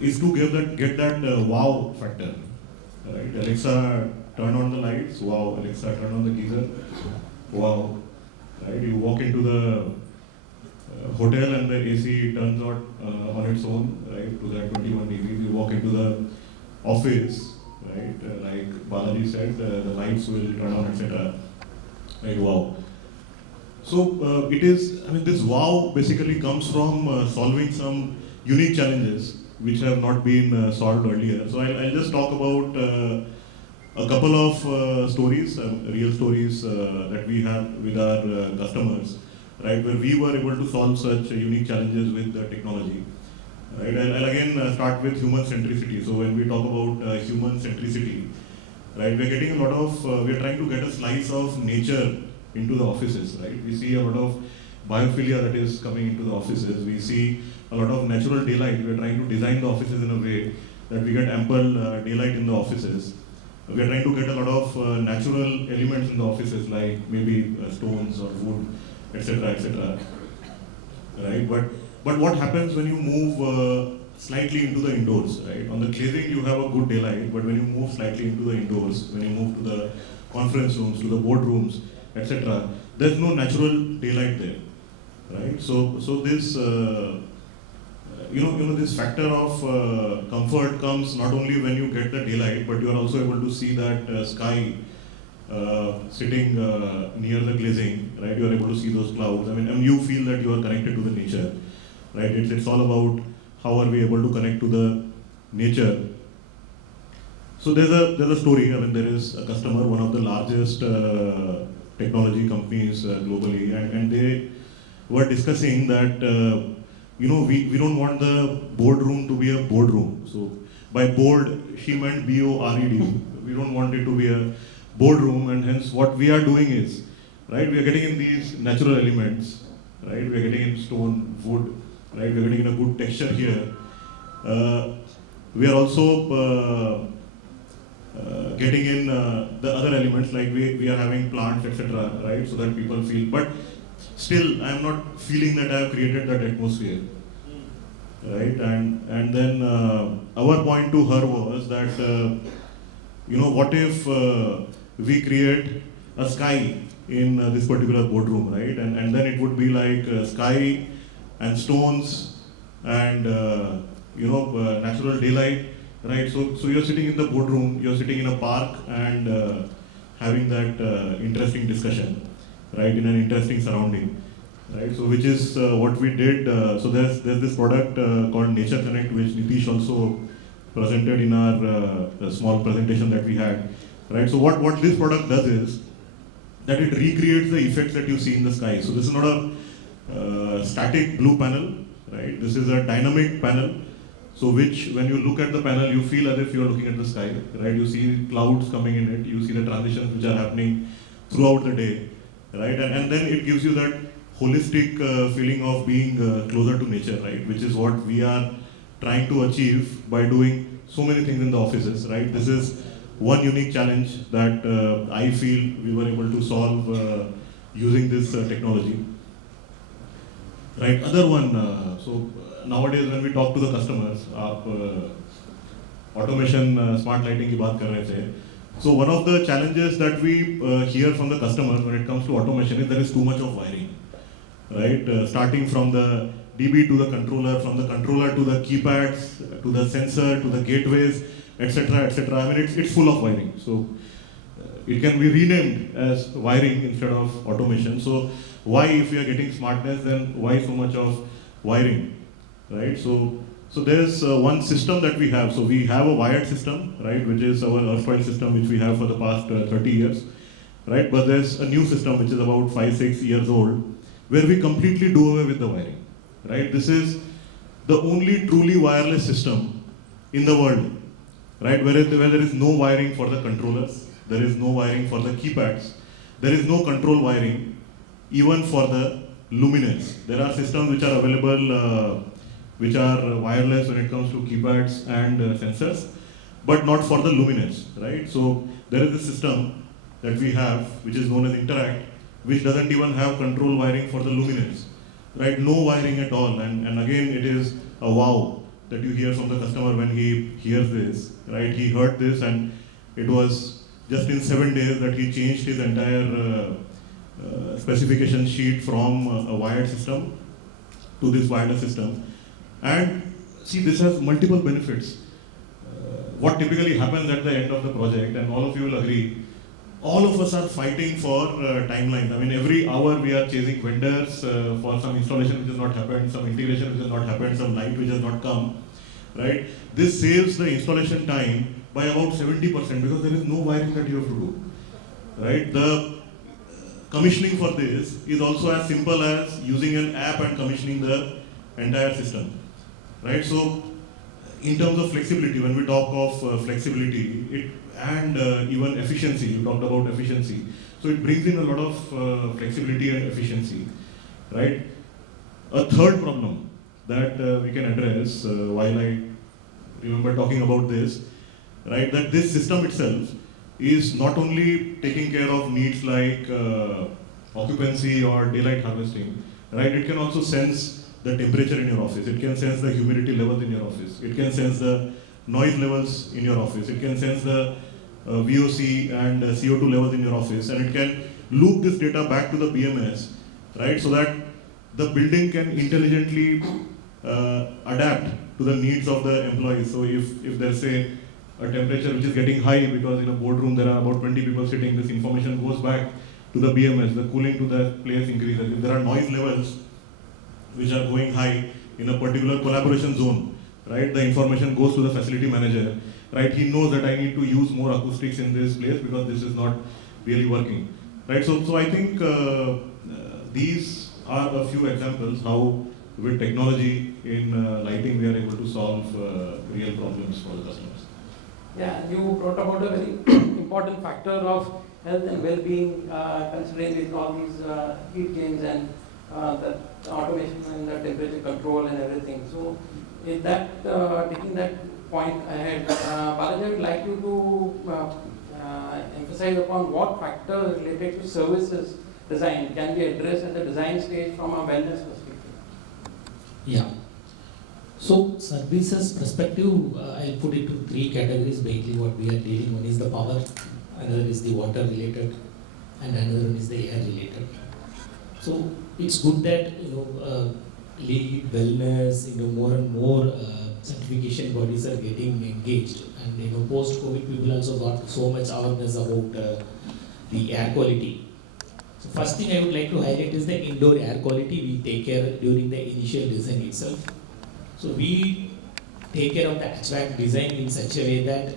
is to get that wow factor. Right? Alexa, turn on the lights. Wow. Alexa, turn on the geyser. Wow. Right? You walk into the hotel and the AC turns on its own, right, to that 21 degrees. You walk into the office, right, like Balaji said, the lights will turn on, etc. Right? Wow. So it is, this wow basically comes from solving some unique challenges which have not been solved earlier. So I'll just talk about a couple of stories, real stories that we have with our customers, right, where we were able to solve such unique challenges with technology. Right? I'll again start with human centricity. So when we talk about human centricity, right, we're getting a lot of, we're trying to get a slice of nature into the offices, right? We see a lot of biophilia that is coming into the offices. We see a lot of natural daylight. We're trying to design the offices in a way that we get ample daylight in the offices. We're trying to get a lot of natural elements in the offices, like maybe stones or wood, etc., etc. Right? But what happens when you move slightly into the indoors, right? On the glazing, you have a good daylight, but when you move slightly into the indoors, when you move to the conference rooms, to the boardrooms, etc., there's no natural daylight there, right? So this this factor of comfort comes not only when you get the daylight, but you are also able to see that sky sitting near the glazing, right? You are able to see those clouds. I mean, and you feel that you are connected to the nature, right? It's all about how are we able to connect to the nature. So there's a story. I mean, there is a customer, one of the largest technology companies globally, and they were discussing that we don't want the boardroom to be a boardroom. So by board, she meant BORED. We don't want it to be a boardroom, and hence what we are doing is, right, we are getting in these natural elements, right, we are getting in stone, wood, right, we are getting in a good texture here. We are also getting in the other elements, like we are having plants, etc., right, so that people feel, but still I am not feeling that I have created that atmosphere, right, and then our point to her was that, what if we create a sky in this particular boardroom, right, and then it would be like sky and stones and natural daylight, right? So you're sitting in the boardroom, you're sitting in a park and having that interesting discussion, right, in an interesting surrounding, right? So which is what we did. So there's this product called Nature Connect, which Nitish also presented in our small presentation that we had, right? So what this product does is that it recreates the effects that you see in the sky. So this is not a static blue panel, right? This is a dynamic panel. So which, when you look at the panel, you feel as if you are looking at the sky, right? You see clouds coming in it, you see the transitions which are happening throughout the day, right? And then it gives you that holistic feeling of being closer to nature, right? Which is what we are trying to achieve by doing so many things in the offices, right? This is one unique challenge that I feel we were able to solve using this technology. Right, other one, so nowadays when we talk to the customers, automation, smart lighting की बात कर रहे थे. So one of the challenges that we hear from the customers when it comes to automation is there is too much of wiring, right? Starting from the DB to the controller, from the controller to the keypads, to the sensor, to the gateways, etc., etc. I mean, it's full of wiring. So it can be renamed as wiring instead of automation. So why, if we are getting smartness, then why so much of wiring, right? So there's one system that we have. So we have a wired system, right, which is our erstwhile system, which we have for the past 30 years, right? But there's a new system which is about 5-6 years old, where we completely do away with the wiring, right? This is the only truly wireless system in the world, right? Where there is no wiring for the controllers, there is no wiring for the keypads, there is no control wiring even for the luminaires. There are systems which are available which are wireless when it comes to keypads and sensors, but not for the luminaires, right? So there is a system that we have which is known as Interact, which doesn't even have control wiring for the luminaires, right? No wiring at all, and again it is a wow that you hear from the customer when he hears this, right? He heard this and it was just in 7 days that he changed his entire specification sheet from a wired system to this wireless system. And see, this has multiple benefits. What typically happens at the end of the project, and all of you will agree, all of us are fighting for timelines. I mean, every hour we are chasing vendors for some installation which has not happened, some integration which has not happened, some light which has not come, right? This saves the installation time by about 70% because there is no wiring that you have to do, right? The commissioning for this is also as simple as using an app and commissioning the entire system, right? So in terms of flexibility, when we talk of flexibility and even efficiency, you talked about efficiency, so it brings in a lot of flexibility and efficiency, right? A third problem that we can address while I remember talking about this, right, that this system itself is not only taking care of needs like occupancy or daylight harvesting, right? It can also sense the temperature in your office. It can sense the humidity levels in your office. It can sense the noise levels in your office. It can sense the VOC and CO2 levels in your office, and it can loop this data back to the BMS, right? So that the building can intelligently adapt to the needs of the employees. So if there's a temperature which is getting high because in a boardroom there are about 20 people sitting, this information goes back to the BMS, the cooling to the place increases. If there are noise levels which are going high in a particular collaboration zone, right, the information goes to the facility manager, right, he knows that I need to use more acoustics in this place because this is not really working, right. So I think these are a few examples how with technology in lighting we are able to solve real problems for the customers. Yeah, you brought about a very important factor of health and well-being, considering with all these heat gains and the automation and the temperature control and everything. So, in that taking that point ahead, Balaji, I would like you to emphasize upon what factors related to services design can be addressed at the design stage from a wellness perspective. Yeah. So services perspective, I'll put it to three categories mainly what we are dealing. One is the power, another is the water related, and another one is the air related. So it's good that lead wellness, more and more certification bodies are getting engaged, and post COVID people also got so much awareness about the air quality. So first thing I would like to highlight is the indoor air quality we take care during the initial design itself. So we take care of the HVAC design in such a way that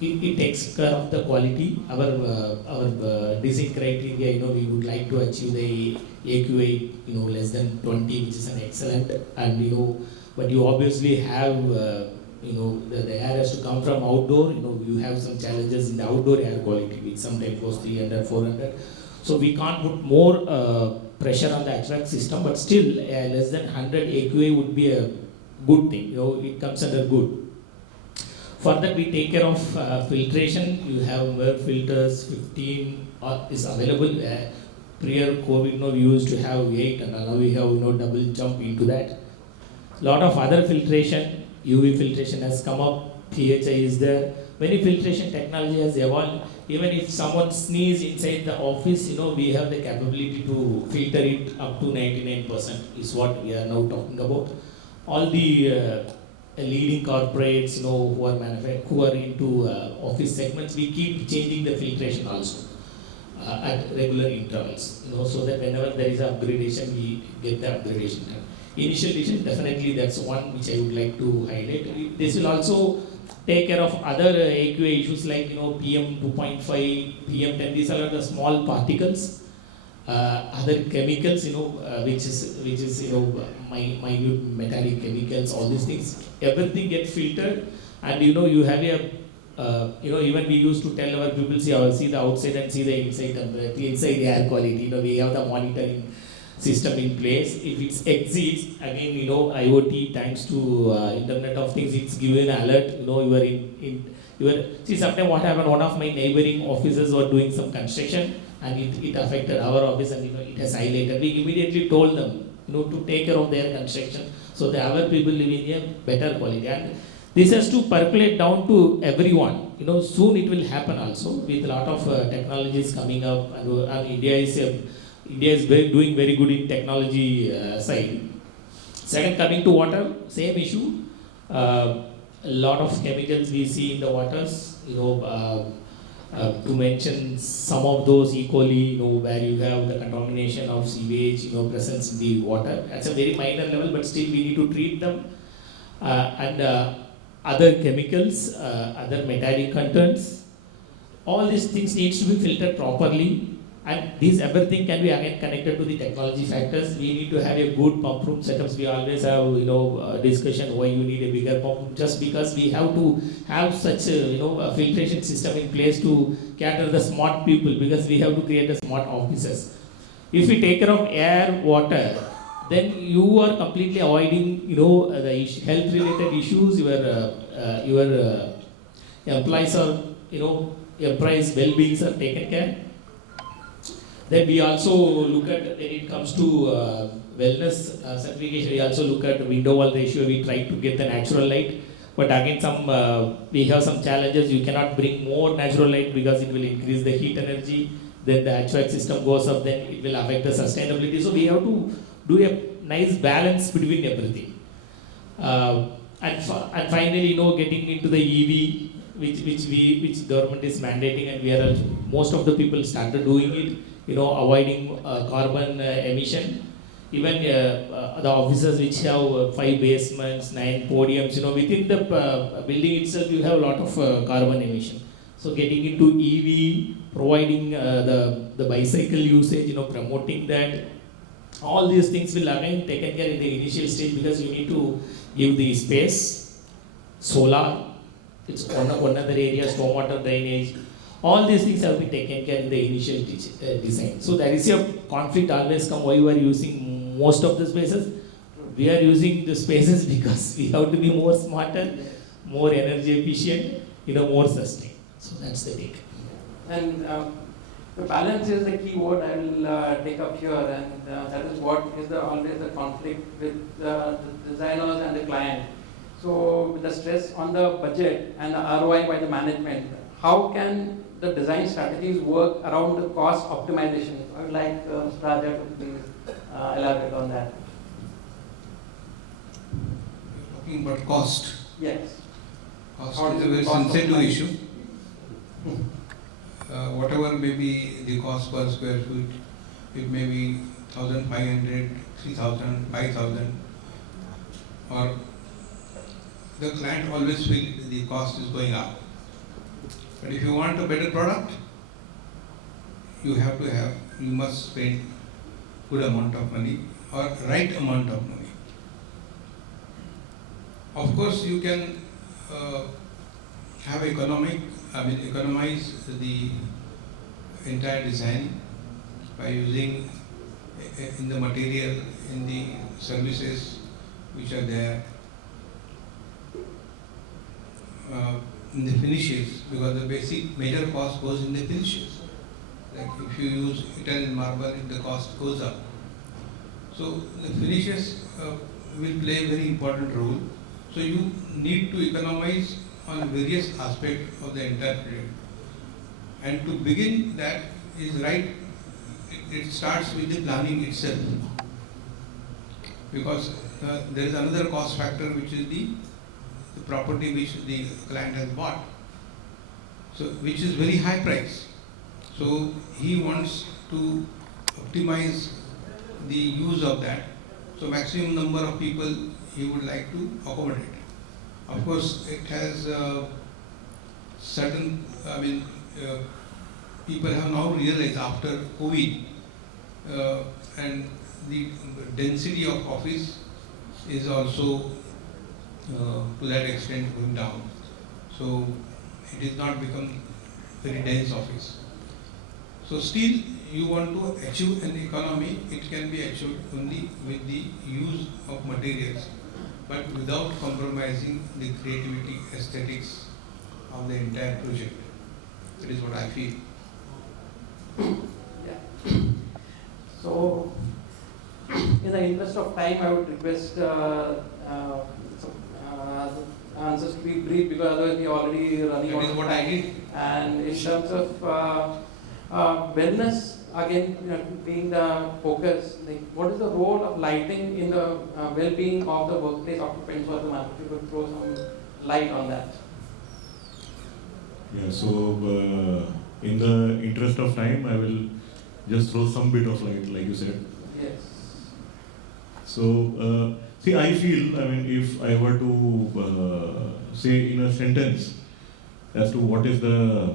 it takes care of the quality. Our design criteria, we would like to achieve the AQA, less than 20, which is an excellent. And but you obviously have the air has to come from outdoor. You have some challenges in the outdoor air quality, which sometimes goes 300, 400. So we can't put more pressure on the HVAC system, but still less than 100 AQA would be a good thing. It comes under good. For that we take care of filtration. You have MERV filters, 15 is available. Prior COVID, we used to have 8, and now we have double jump into that. Lot of other filtration, UV filtration has come up. PHI is there. Many filtration technology has evolved. Even if someone sneezes inside the office, we have the capability to filter it up to 99% is what we are now talking about. All the leading corporates, who are into office segments, we keep changing the filtration also at regular intervals, so that whenever there is upgradation, we get the upgradation done. Initial edition, definitely that's one which I would like to highlight. This will also take care of other AQA issues like PM 2.5, PM 10. These are the small particles, other chemicals, which is minute metallic chemicals. All these things, everything gets filtered, and you have a even we used to tell our people, see the outside and see the inside temperature, inside the air quality. We have the monitoring system in place. If it exceeds, again, IoT, thanks to Internet of Things, it's given an alert. See, sometimes what happened, one of my neighboring offices were doing some construction, and it affected our office, and it has highlighted. We immediately told them, to take care of their construction, so that our people live in a better quality. And this has to percolate down to everyone. Soon it will happen also with a lot of technologies coming up, and India is doing very good in technology side. Second, coming to water, same issue. A lot of chemicals we see in the waters. To mention some of those, E. coli, where you have the contamination of sewage, presence in the water. That's a very minor level, but still we need to treat them. And other chemicals, other metallic contents. All these things needs to be filtered properly. And these everything can be again connected to the technology factors. We need to have a good pump room setups. We always have discussion why you need a bigger pump room, just because we have to have such a filtration system in place to cater the smart people, because we have to create a smart offices. If we take care of air, water, then you are completely avoiding the health related issues. Your employees are employees well-beings are taken care. Then we also look at, when it comes to wellness certification, we also look at window wall ratio. We try to get the natural light, but again we have some challenges. You cannot bring more natural light because it will increase the heat energy. Then the HVAC system goes up, then it will affect the sustainability. So we have to do a nice balance between everything. And finally, getting into the EV, which government is mandating, and we are most of the people started doing it. Avoiding carbon emission. Even the offices which have 5 basements, 9 podiums, within the building itself, you have a lot of carbon emission. So getting into EV, providing the bicycle usage, promoting that, all these things will again taken care in the initial stage, because you need to give the space, solar, it's one other area, stormwater drainage, all these things have been taken care in the initial design. So there is a conflict always come why you are using most of the spaces. We are using the spaces because we have to be more smarter, more energy efficient, more sustained. So that's the take. And the balance is the key word I will take up here, and that is what is always the conflict with the designers and the client. So with the stress on the budget and the ROI by the management, how can the design strategies work around the cost optimization? I would like Mr. Raja to please elaborate on that. Talking about cost. Yes. Cost is a very sensitive issue. Whatever may be the cost per square foot, it may be 1,500, 3,000, 5,000, or the client always feels the cost is going up. But if you want a better product, you must spend good amount of money or right amount of money. Of course, you can economize the entire design by using in the material, in the services which are there, in the finishes, because the basic major cost goes in the finishes. Like if you use Italian marble, the cost goes up. So the finishes will play a very important role. So you need to economize on various aspects of the entire project. And to begin that is right, it starts with the planning itself. Because there is another cost factor, which is the property which the client has bought, so which is very high price. So he wants to optimize the use of that. So maximum number of people he would like to accommodate. Of course, it has certain, people have now realized after COVID, and the density of office is also to that extent going down. So it is not become very dense office. So still you want to achieve an economy, it can be achieved only with the use of materials, but without compromising the creativity, aesthetics of the entire project. That is what I feel. Yeah. So, in the interest of time, I would request answers to be brief, because otherwise we are already running out of time. That is what I did. And in terms of wellness, again, being the focus, like what is the role of lighting in the well-being of the workplace occupants or the manager? If you could throw some light on that. Yeah, so in the interest of time, I will just throw some bit of light, like you said. Yes. So, see, I feel, if I were to say in a sentence as to what is the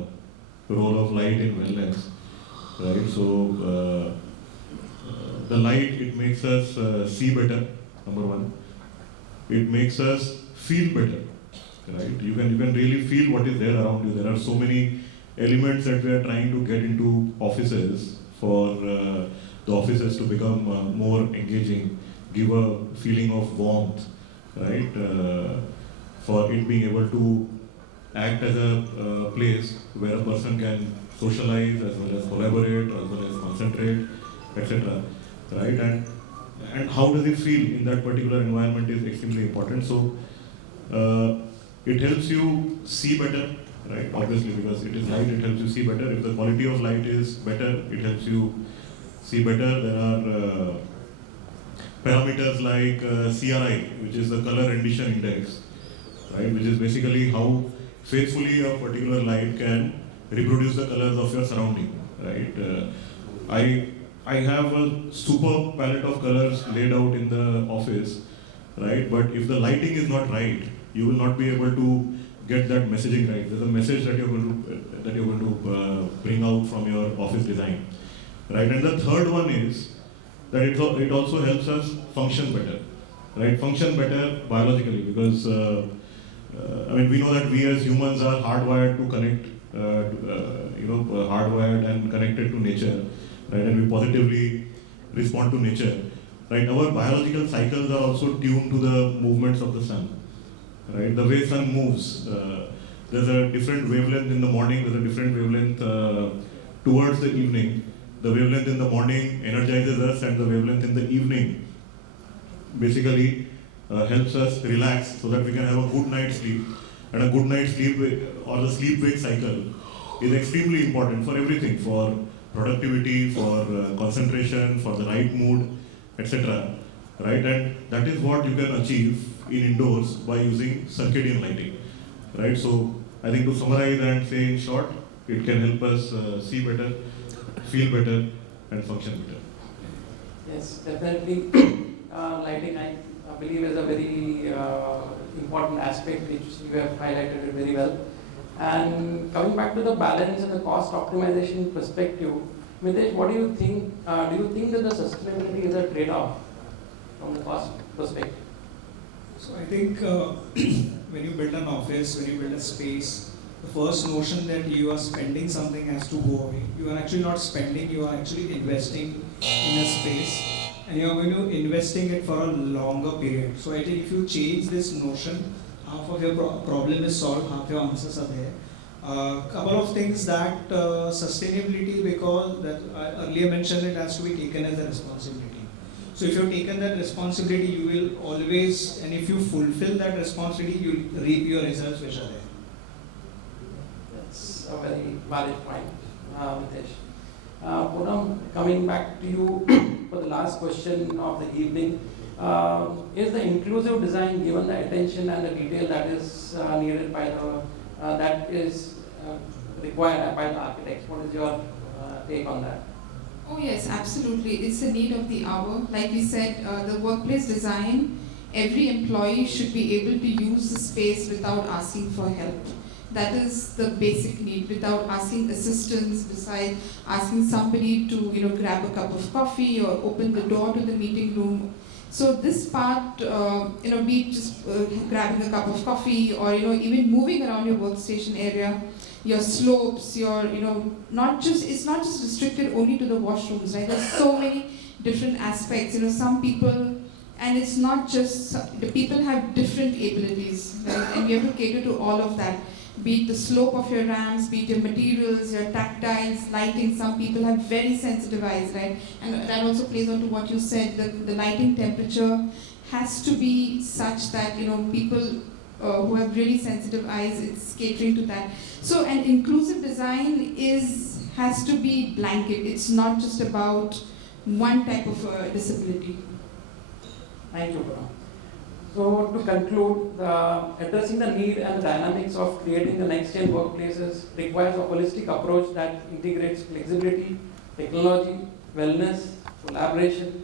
role of light in wellness, right? So, the light, it makes us see better, number one. It makes us feel better, right? You can really feel what is there around you. There are so many elements that we are trying to get into offices for the offices to become more engaging, give a feeling of warmth, right? For it being able to act as a place where a person can socialize as well as collaborate, as well as concentrate, etc. Right? And how does it feel in that particular environment is extremely important. So it helps you see better, right? Obviously, because it is light, it helps you see better. If the quality of light is better, it helps you see better. There are parameters like CRI, which is the color rendition index, right, which is basically how faithfully a particular light can reproduce the colors of your surrounding, right. I have a superb palette of colors laid out in the office, right, but if the lighting is not right, you will not be able to get that messaging right. There's a message that you're going to bring out from your office design, right. And the third one is that it also helps us function better, right? Function better biologically, because I mean, we know that we as humans are hardwired to connect, hardwired and connected to nature, right? And we positively respond to nature, right? Our biological cycles are also tuned to the movements of the sun, right? The way sun moves, there's a different wavelength in the morning, there's a different wavelength towards the evening. The wavelength in the morning energizes us, and the wavelength in the evening basically helps us relax so that we can have a good night's sleep. And a good night's sleep or the sleep-wake cycle is extremely important for everything, for productivity, for concentration, for the right mood, etc. Right? And that is what you can achieve in indoors by using circadian lighting. Right? So I think to summarize and say in short, it can help us see better, feel better, and function better. Yes, definitely. Lighting, I believe, is a very important aspect which you have highlighted it very well. And coming back to the balance and the cost optimization perspective, Mitesh, what do you think? Do you think that the sustainability is a trade-off from the cost perspective? So I think when you build an office, when you build a space, the first notion that you are spending something has to go away. You are actually not spending, you are actually investing in a space, and you are going to investing it for a longer period. So I think if you change this notion, half of your problem is solved, half your answers are there. Couple of things that sustainability, because that I earlier mentioned, it has to be taken as a responsibility. So if you've taken that responsibility, you will always, and if you fulfill that responsibility, you will reap your results which are there. That's a very valid point, Mitesh. Poonam, coming back to you for the last question of the evening, is the inclusive design given the attention and the detail that is needed by the that is required by the architects? What is your take on that? Oh yes, absolutely. It's a need of the hour. Like we said, the workplace design, every employee should be able to use the space without asking for help. That is the basic need, without asking assistance, besides asking somebody to grab a cup of coffee or open the door to the meeting room. So this part, be it just grabbing a cup of coffee or even moving around your workstation area, your slopes, your it's not just restricted only to the washrooms, right? There's so many different aspects. Some people, and it's not just the people have different abilities, right? And you have to cater to all of that. Be it the slope of your ramps, be it your materials, your tactiles, lighting. Some people have very sensitive eyes, right? And that also plays on to what you said. The lighting temperature has to be such that people who have really sensitive eyes, it's catering to that. So an inclusive design has to be blanket. It's not just about one type of disability. Thank you, Poonam. So to conclude, addressing the need and the dynamics of creating the next-gen workplaces requires a holistic approach that integrates flexibility, technology, wellness, collaboration,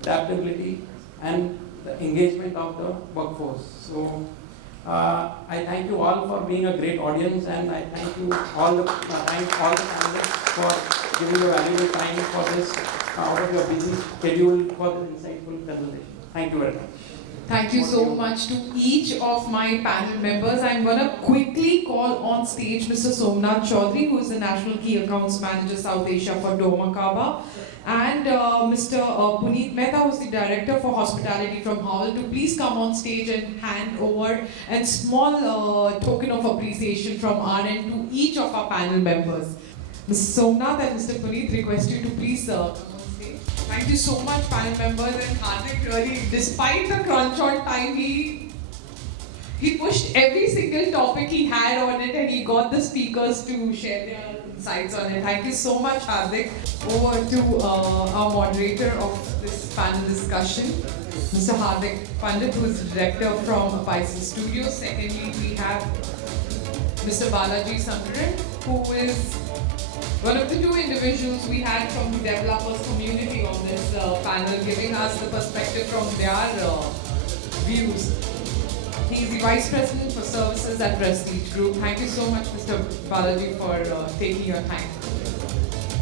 adaptability, and the engagement of the workforce. So I thank you all for being a great audience, and I thank you all the panelists for giving your valuable time for this out of your busy schedule for this insightful conversation. Thank you very much. Thank you so much to each of my panel members. I'm going to quickly call on stage Mr. Somnath Chaudhary, who is the National Key Accounts Manager South Asia for Dormakaba, and Mr. Puneet Mehta, who is the Director for Hospitality from Howell, to please come on stage and hand over a small token of appreciation from our end to each of our panel members. Mr. Somnath and Mr. Puneet, request you to please come on stage. Thank you so much, panel members, and Hardik, really, despite the crunch on time, he pushed every single topic he had on it, and he got the speakers to share their insights on it. Thank you so much, Hardik. Over to our moderator of this panel discussion, Mr. Hardik Pandit, who is the director from Bison Studios. Secondly, we have Mr. Balaji Sundaran, who is one of the two individuals we had from the developers community on this panel, giving us the perspective from their views. He's the Vice President for Services at Prestige Group. Thank you so much, Mr. Balaji, for taking your time.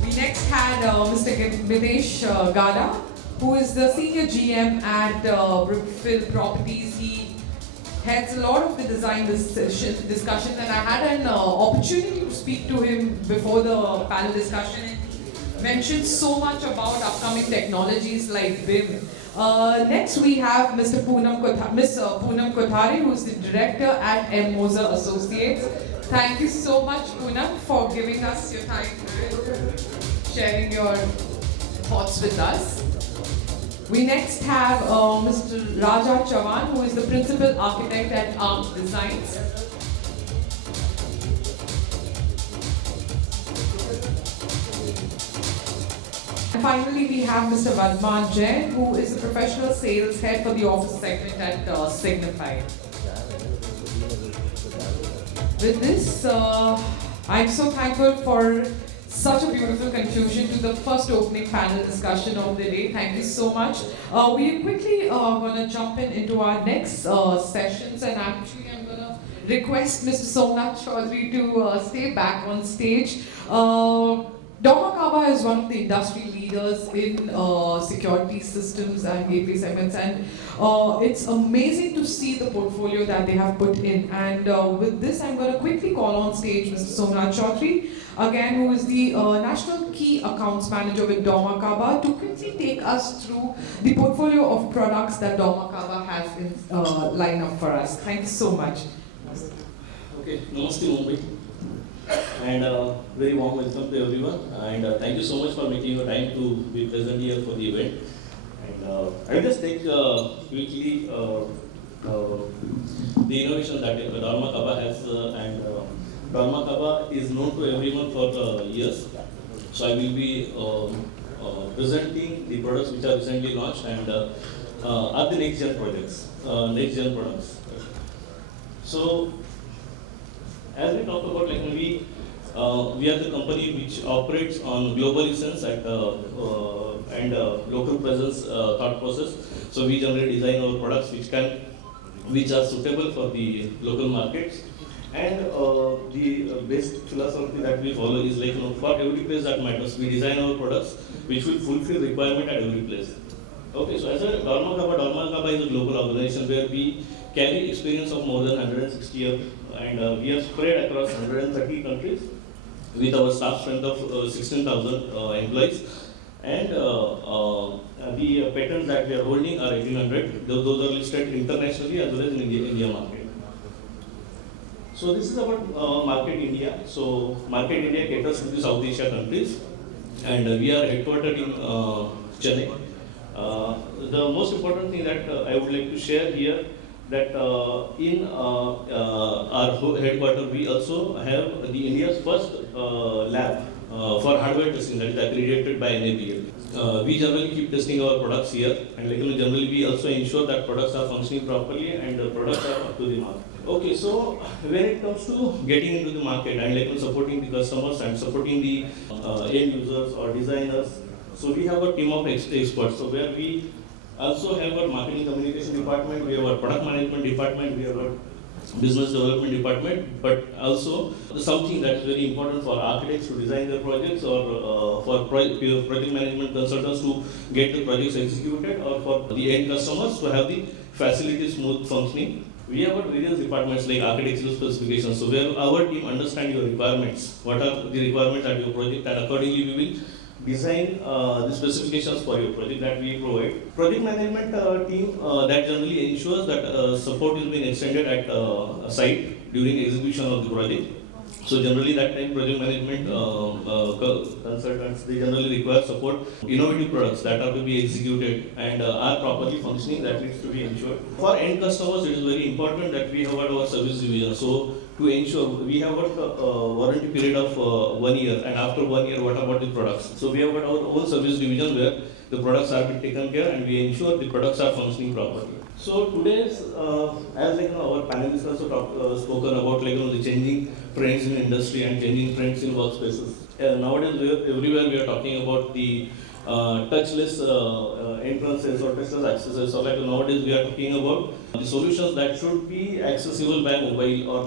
We next had Mr. Videsh Gada, who is the Senior GM at Brookfield Properties. He heads a lot of the design discussions, and I had an opportunity to speak to him before the panel discussion. He mentioned so much about upcoming technologies like BIM. Next we have Ms. Poonam Kothari, who is the director at M. Moser Associates. Thank you so much, Poonam, for giving us your time and sharing your thoughts with us. We next have Mr. Raja Chavan, who is the principal architect at ARC Designs. And finally, we have Mr. Vadman Jain, who is the professional sales head for the office segment at Signify. With this, I'm so thankful for such a beautiful conclusion to the first opening panel discussion of the day. Thank you so much. We quickly going to jump into our next sessions, and actually I'm going to request Mr. Somnath Chaudhary to stay back on stage. Dormakaba is one of the industry leaders in security systems and gateway segments, and it's amazing to see the portfolio that they have put in. And with this, I'm going to quickly call on stage Mr. Somnath Chaudhary, again, who is the National Key Accounts Manager with Dormakaba, to quickly take us through the portfolio of products that Dormakaba has in lineup for us. Thank you so much. Okay, Namaste Mumbai, and very warm welcome to everyone, and thank you so much for making your time to be present here for the event. And I will just take quickly the innovation that Dormakaba has, and Dormakaba is known to everyone for years. So I will be presenting the products which are recently launched and are the next gen projects, next gen products. So as we talk about, like we are the company which operates on global license and local presence thought process. So we generally design our products which are suitable for the local markets. And the best philosophy that we follow is like, for every place that matters, we design our products which will fulfill requirement at every place. Okay, so as a Dormakaba is a global organization where we carry experience of more than 160 years, and we are spread across 130 countries with our staff strength of 16,000 employees. And the patents that we are holding are 1,800. Those are listed internationally as well as in India market. So this is about Market India. So Market India caters to the South Asia countries, and we are headquartered in Chennai. The most important thing that I would like to share here, that in our headquarters we also have the India's first lab for hardware testing that is accredited by NABL. We generally keep testing our products here, and generally we also ensure that products are functioning properly and the products are up to the mark. Okay, so when it comes to getting into the market and supporting the customers and supporting the end users or designers, so we have a team of experts. So where we also have our marketing communication department, we have our product management department, we have our business development department, but also something that is very important for architects to design their projects, or for project management consultants to get the projects executed, or for the end customers to have the facility smooth functioning. We have got various departments like architectural specifications, so where our team understand your requirements, what are the requirements at your project, and accordingly we will design the specifications for your project that we provide. Project management team that generally ensures that support is being extended at a site during execution of the project. So generally that time project management consultants, they generally require support. Innovative products that are to be executed and are properly functioning, that needs to be ensured. For end customers, it is very important that we have our service division. So to ensure we have got warranty period of 1 year, and after 1 year, what about the products? So we have got our own service division where the products are being taken care and we ensure the products are functioning properly. So today's, as our panelists also spoken about the changing trends in industry and changing trends in workspaces. Nowadays, everywhere we are talking about the touchless entrances or touchless accesses, or nowadays we are talking about the solutions that should be accessible by mobile, or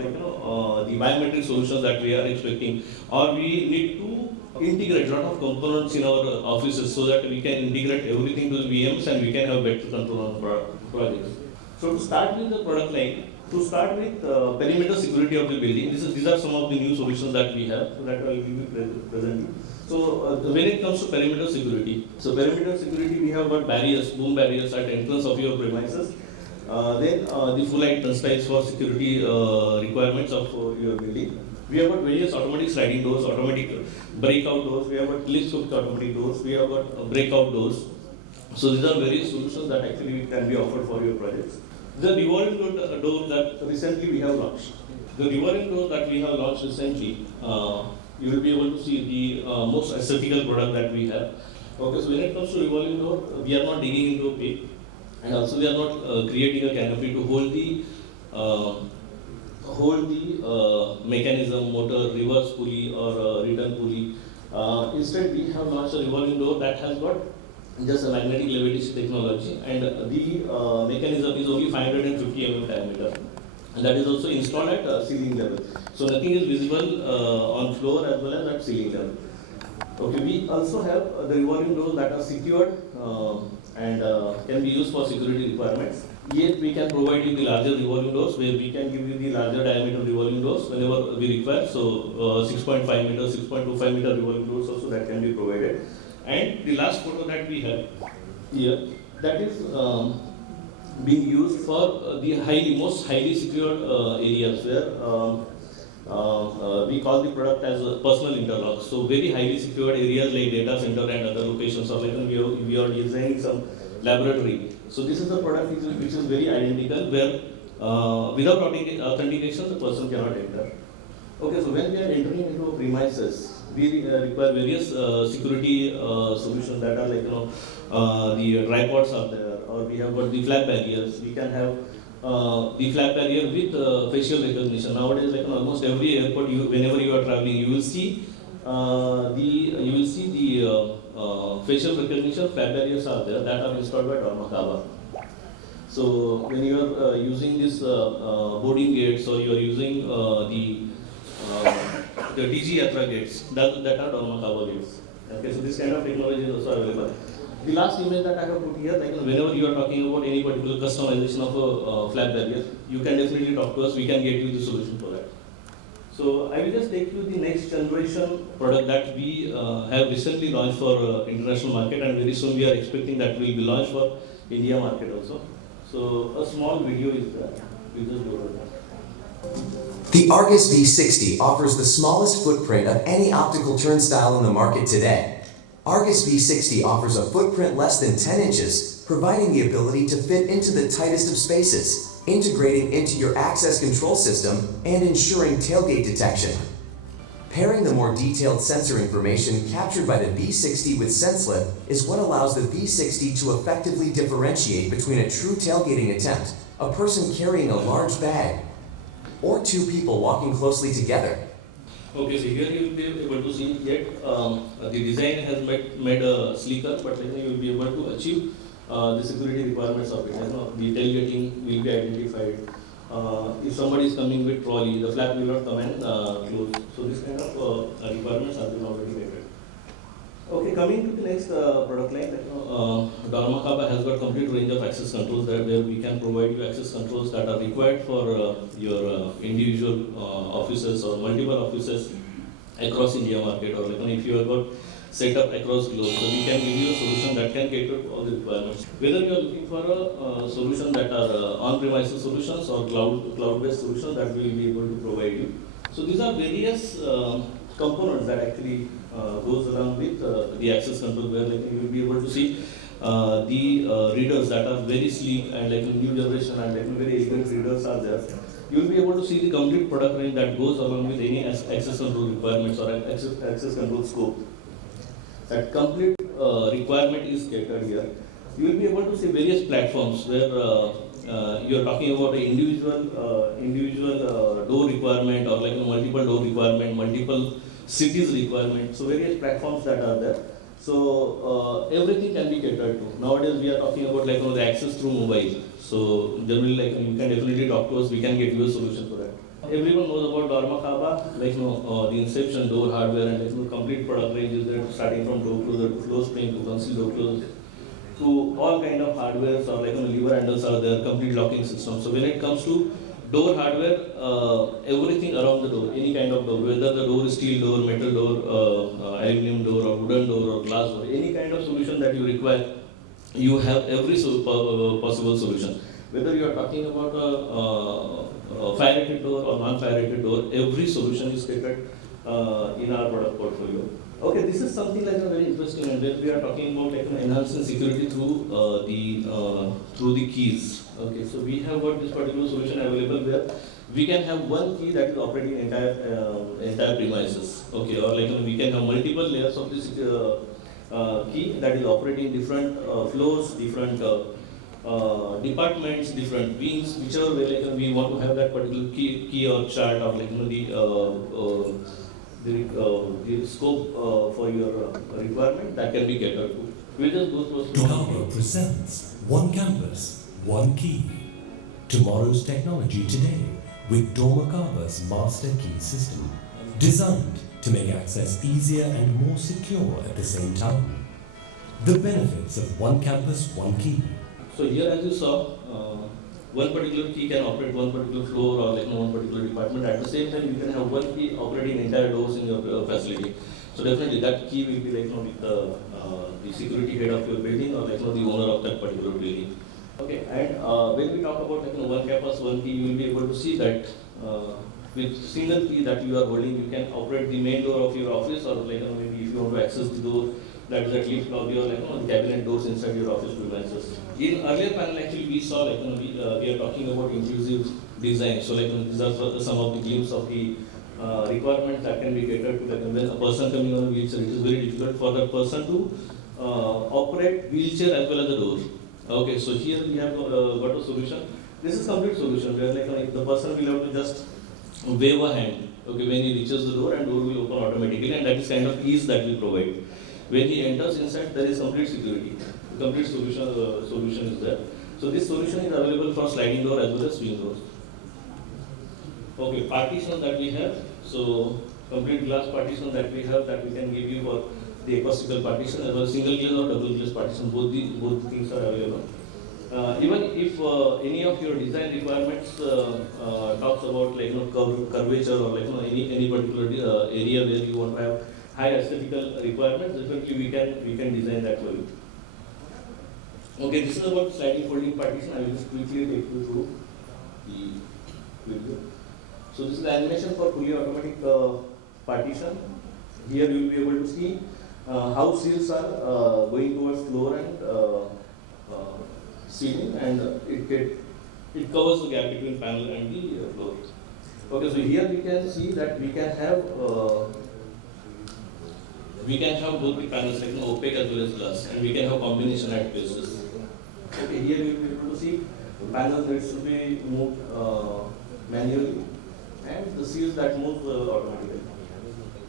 the biometric solutions that we are expecting, or we need to integrate a lot of components in our offices so that we can integrate everything to the VMs and we can have better control on projects. So to start with the product line, to start with perimeter security of the building, these are some of the new solutions that we have, so that I will be presenting. So when it comes to perimeter security, we have got barriers, boom barriers at entrance of your premises. Then the full height turnstiles for security requirements of your building. We have got various automatic sliding doors, automatic breakout doors. We have got telescopic automatic doors. We have got breakout doors. So these are various solutions that actually can be offered for your projects. The revolving door that recently we have launched. The revolving door that we have launched recently, you will be able to see the most aesthetical product that we have. Okay, so when it comes to revolving door, we are not digging into a pit, and also we are not creating a canopy to hold the mechanism, motor, reverse pulley or return pulley. Instead, we have launched a revolving door that has got just a magnetic levitation technology, and the mechanism is only 550 mm diameter, and that is also installed at ceiling level. So nothing is visible on floor as well as at ceiling level. Okay, we also have the revolving doors that are secured and can be used for security requirements. Yet we can provide you the larger revolving doors, where we can give you the larger diameter revolving doors whenever we require. So 6.5 meter, 6.25 meter revolving doors also that can be provided. And the last photo that we have here, that is being used for the most highly secured areas where we call the product as a personal interlock. So very highly secured areas like data center and other locations, or we are designing some laboratory. So this is the product which is very identical, where without authentication the person cannot enter. Okay, so when we are entering into premises, we require various security solutions that are the tripods are there, or we have got the flap barriers. We can have the flap barrier with facial recognition. Nowadays, almost every airport, whenever you are traveling, you will see the facial recognition flap barriers are there that are installed by Dormakaba. So when you are using this boarding gates, or you are using the DG Yatra gates that are Dormakaba gates. Okay, so this kind of technology is also available. The last image that I have put here, whenever you are talking about any particular customization of a flap barrier, you can definitely talk to us. We can get you the solution for that. So I will just take you the next generation product that we have recently launched for international market, and very soon we are expecting that will be launched for India market also. So a small video is there. We just go to that. The Argus V60 offers the smallest footprint of any optical turnstile in the market today. Argus V60 offers a footprint less than 10 inches, providing the ability to fit into the tightest of spaces, integrating into your access control system and ensuring tailgate detection. Pairing the more detailed sensor information captured by the V60 with SenseLip is what allows the V60 to effectively differentiate between a true tailgating attempt, a person carrying a large bag, or two people walking closely together. Okay, so here you will be able to see yet the design has made sleeker, but you will be able to achieve the security requirements of it. The tailgating will be identified. If somebody is coming with trolley, the flap will not come and close. So this kind of requirements have been already made. Okay, coming to the next product line, Dormakaba has got complete range of access controls where we can provide you access controls that are required for your individual offices or multiple offices across India market, or if you have got set up across globe. So we can give you a solution that can cater to all the requirements. Whether you are looking for a solution that are on-premises solutions or cloud-based solutions, that we will be able to provide you. So these are various components that actually goes along with the access control, where you will be able to see the readers that are very sleek and new generation and very elegant readers are there. you will be able to see the complete product range that goes along with any access control requirements or access control scope. That complete requirement is catered here. You will be able to see various platforms where you are talking about an individual door requirement or like multiple door requirement, multiple cities requirement. So various platforms that are there. So everything can be catered to. Nowadays we are talking about like the access through mobile. So generally like you can definitely talk to us. We can get you a solution for that. Everyone knows about Dharma Khaba, like the inception door hardware and like complete product range is there, starting from door closer to floor spring to concealed door closers to all kind of hardwares or like lever handles are there, complete locking system. So when it comes to door hardware, everything around the door, any kind of door, whether the door is steel door, metal door, aluminum door or wooden door or glass door, any kind of solution that you require, you have every possible solution. Whether you are talking about a fire rated door or non-fire rated door, every solution is catered in our product portfolio. Okay, this is something like a very interesting, and then we are talking about like enhancing security through the keys. Okay, so we have got this particular solution available where we can have one key that is operating entire premises. Okay, or like we can have multiple layers of this key that is operating different floors, different departments, different wings, whichever way like we want to have that particular key or chart or like the scope for your requirement that can be catered to. We just go through. Docabo presents One Campus, One Key. Tomorrow's technology today with Dormakaba's master key system, designed to make access easier and more secure at the same time. The benefits of One Campus, One Key. So here as you saw, one particular key can operate one particular floor or like one particular department. At the same time, you can have one key operating entire doors in your facility. So definitely that key will be like with the security head of your building or like the owner of that particular building. Okay, and when we talk about like one campus, one key, you will be able to see that with single key that you are holding, you can operate the main door of your office or like maybe if you want to access the door that is at lift lobby or like the cabinet doors inside your office premises. In earlier panel, actually, we saw like we are talking about inclusive design. So like these are some of the glimpses of the requirements that can be catered to. Like when a person coming on a wheelchair, it is very difficult for that person to operate wheelchair as well as the door. Okay, so here we have got a solution. This is complete solution where like the person will have to just wave a hand. Okay, when he reaches the door and door will open automatically, and that is kind of ease that we provide. When he enters inside, there is complete security. Complete solution is there. So this solution is available for sliding door as well as swing doors. Okay, partition that we have. So complete glass partition that we have that we can give you for the acoustical partition as well as single glaze or double glaze partition. Both the things are available. Even if any of your design requirements talks about like curvature or like any particular area where you want to have high aesthetical requirements, definitely we can design that for you. Okay, this is about sliding folding partition. I will just quickly take you through the video. So this is the animation for fully automatic partition. Here you will be able to see how seals are going towards floor and ceiling, and it covers the gap between panel and the floor. Okay, so here we can see that we can have both the panels like opaque as well as glass, and we can have combination at places. Okay, here you will be able to see panels that should be moved manually and the seals that move automatically.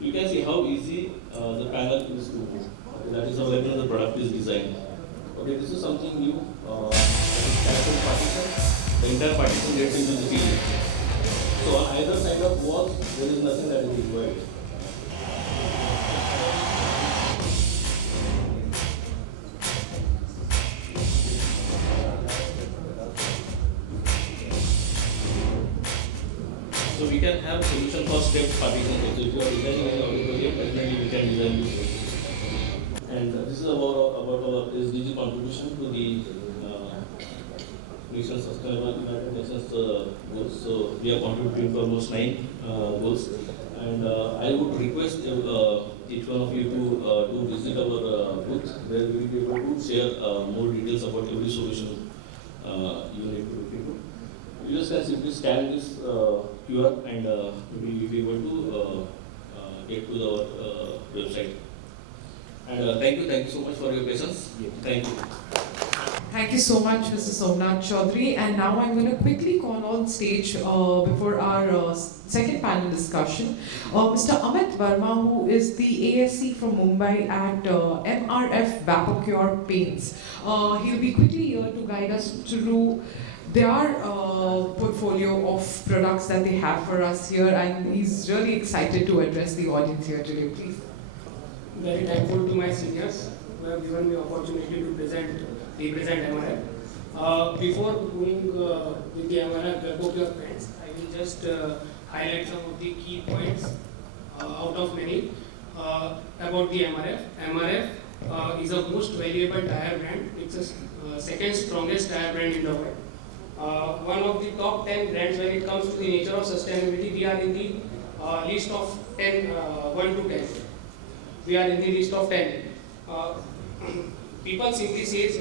You can see how easy the panel is to move. Okay, that is how the product is designed. Okay, this is something new. That is character partition. The entire partition gets into the ceiling. So on either side of walls, there is nothing that is required. So we can have solution for step partition. So if you are designing an auditorium, definitely we can design this. And this is about our SDG contribution to the Nations Sustainable United Nations goals. So we are contributing to almost 9 goals. And I would request each one of you to visit our booth, where we will be able to share more details about every solution you need to look into. Users can simply scan this QR and we will be able to get to our website. And thank you so much for your patience. Thank you. Thank you so much, Mr. Somnath Chaudhary. And now I'm going to quickly call on stage before our second panel discussion, Mr. Amit Verma, who is the ASC from Mumbai at MRF Vapocure Paints. He'll be quickly here to guide us through their portfolio of products that they have for us here, and he's really excited to address the audience here today. Please. Very thankful to my seniors who have given me opportunity to represent MRF. Before going with the MRF Vapocure Paints, I will just highlight some of the key points out of many about the MRF. MRF is a most valuable tire brand. It's a second strongest tire brand in the world. One of the top 10 brands when it comes to the nature of sustainability. We are in the list of 10, 1 to 10. We are in the list of 10. People simply says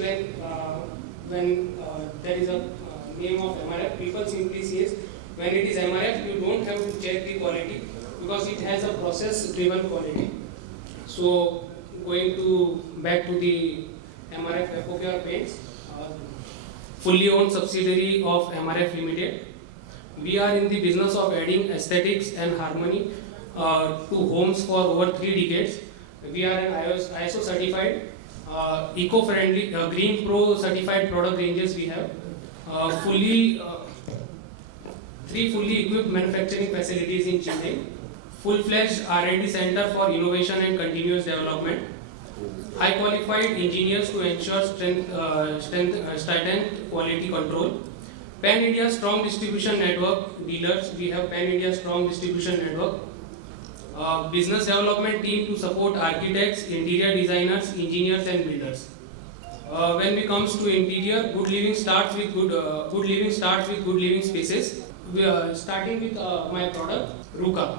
when there is a name of MRF, people simply says when it is MRF, you don't have to check the quality because it has a process-driven quality. So going back to the MRF Vapocure Paints, fully owned subsidiary of MRF Limited. We are in the business of adding aesthetics and harmony to homes for over 3 decades. We are an ISO certified, eco-friendly, Green Pro certified product ranges we have. 3 fully equipped manufacturing facilities in Chennai. Full-fledged R&D center for innovation and continuous development. High qualified engineers to ensure stringent quality control. Pan India strong distribution network dealers. We have Pan India strong distribution network. Business development team to support architects, interior designers, engineers, and builders. When it comes to interior, good living starts with good living spaces. We are starting with my product, Ruka,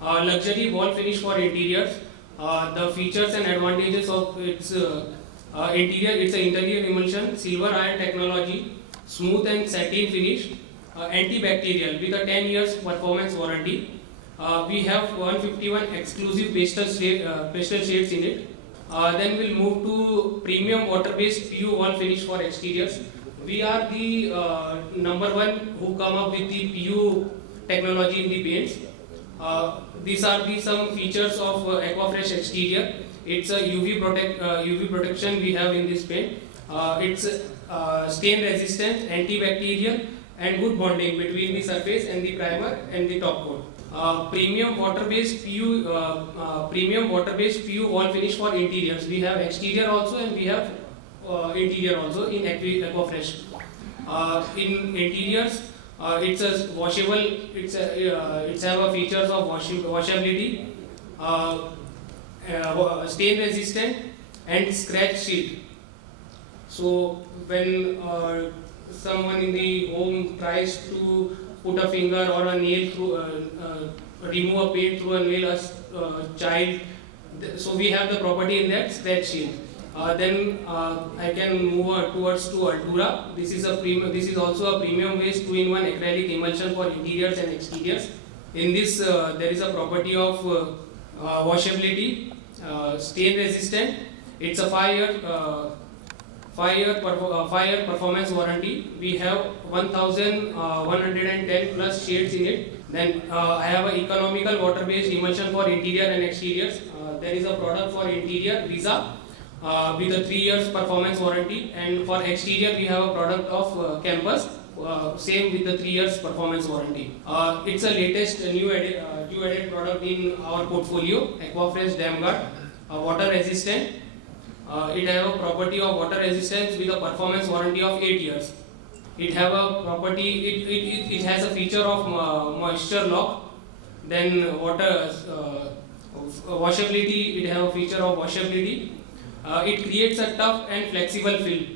luxury wall finish for interiors. The features and advantages of its interior, it's an interior emulsion, silver iron technology, smooth and satin finish, antibacterial with a 10 years performance warranty. We have 151 exclusive pastel shades in it. Then we'll move to premium water-based PU wall finish for exteriors. We are the #1 who come up with the PU technology in the paints. These are some features of Aquafresh exterior. It's a UV protection we have in this paint. It's stain resistant, antibacterial, and good bonding between the surface and the primer and the top coat. Premium water-based PU wall finish for interiors. We have exterior also and we have interior also in Aquafresh. In interiors, it's a washable. It's have a features of washability, stain resistant, and scratch sheet. So when someone in the home tries to put a finger or a nail through, remove a paint through a nail, a child. So we have the property in that scratch sheet. Then I can move towards to Altura. This is also a premium waste 2-in-1 acrylic emulsion for interiors and exteriors. In this, there is a property of washability, stain resistant. It's a 5-year performance warranty. We have 1,110 plus shades in it. Then I have an economical water-based emulsion for interior and exteriors. There is a product for interior, Visa, with a 3 years performance warranty, and for exterior we have a product of Campus, same with the 3 years performance warranty. It's a latest new added product in our portfolio, Aquafresh Dam Guard, water resistant. It has a property of water resistance with a performance warranty of 8 years. It has a feature of moisture lock. Then washability, it has a feature of washability. It creates a tough and flexible film.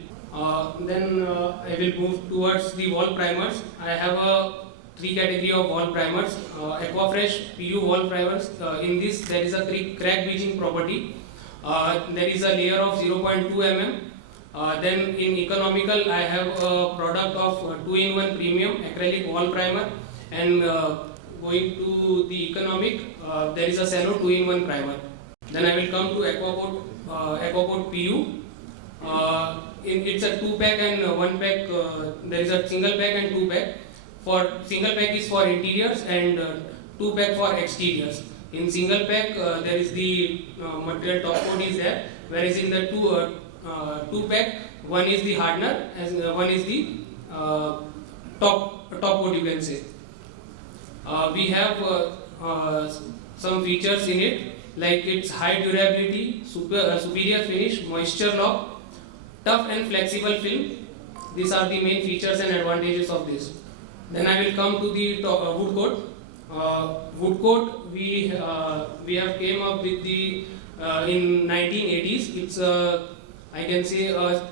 Then I will move towards the wall primers. I have a 3 category of wall primers. Aquafresh PU wall primers. In this there is a crack beading property. There is a layer of 0.2 mm. Then in economical, I have a product of 2-in-1 premium acrylic wall primer, and going to the economic, there is a cello 2-in-1 primer. Then I will come to Aquaport PU. It's a 2-pack and 1-pack. There is a single pack and 2-pack. For single pack is for interiors and 2-pack for exteriors. In single pack, there is the material top coat is there, whereas in the 2-pack, one is the hardener and one is the top coat, you can say. We have some features in it, like its high durability, superior finish, moisture lock, tough and flexible film. These are the main features and advantages of this. Then I will come to the wood coat. Wood coat, we have came up with the in 1980s. It's I can say a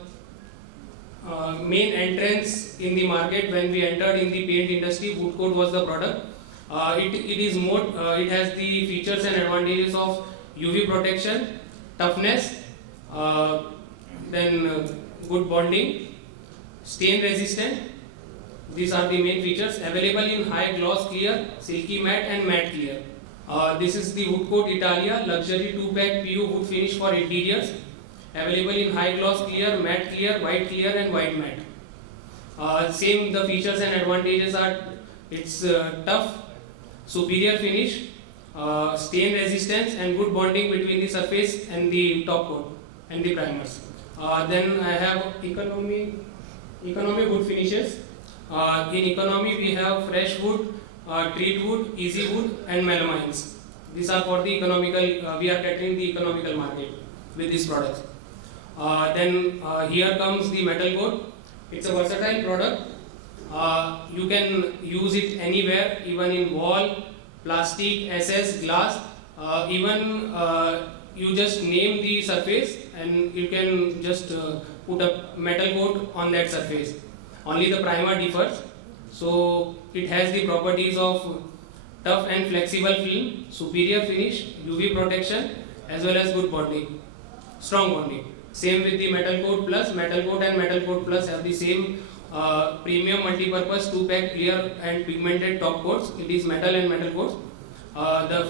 main entrance in the market when we entered in the paint industry. Wood coat was the product. It has the features and advantages of UV protection, toughness, then good bonding, stain resistant. These are the main features. Available in high gloss clear, silky matte and matte clear. This is the Wood Coat Italia luxury 2-pack PU wood finish for interiors. Available in high gloss clear, matte clear, white clear and white matte. Same the features and advantages are it's tough, superior finish, stain resistance and good bonding between the surface and the top coat and the primers. Then I have economy wood finishes. In economy we have fresh wood, treat wood, easy wood and melamines. These are for the economical, we are catering the economical market with these products. Then here comes the metal coat. It's a versatile product. You can use it anywhere, even in wall, plastic, SS, glass, even you just name the surface and you can just put a metal coat on that surface. Only the primer differs. So it has the properties of tough and flexible film, superior finish, UV protection as well as good bonding, strong bonding. Same with the metal coat plus. Metal coat and metal coat plus have the same premium multi-purpose 2-pack clear and pigmented top coats. It is metal and metal coats. The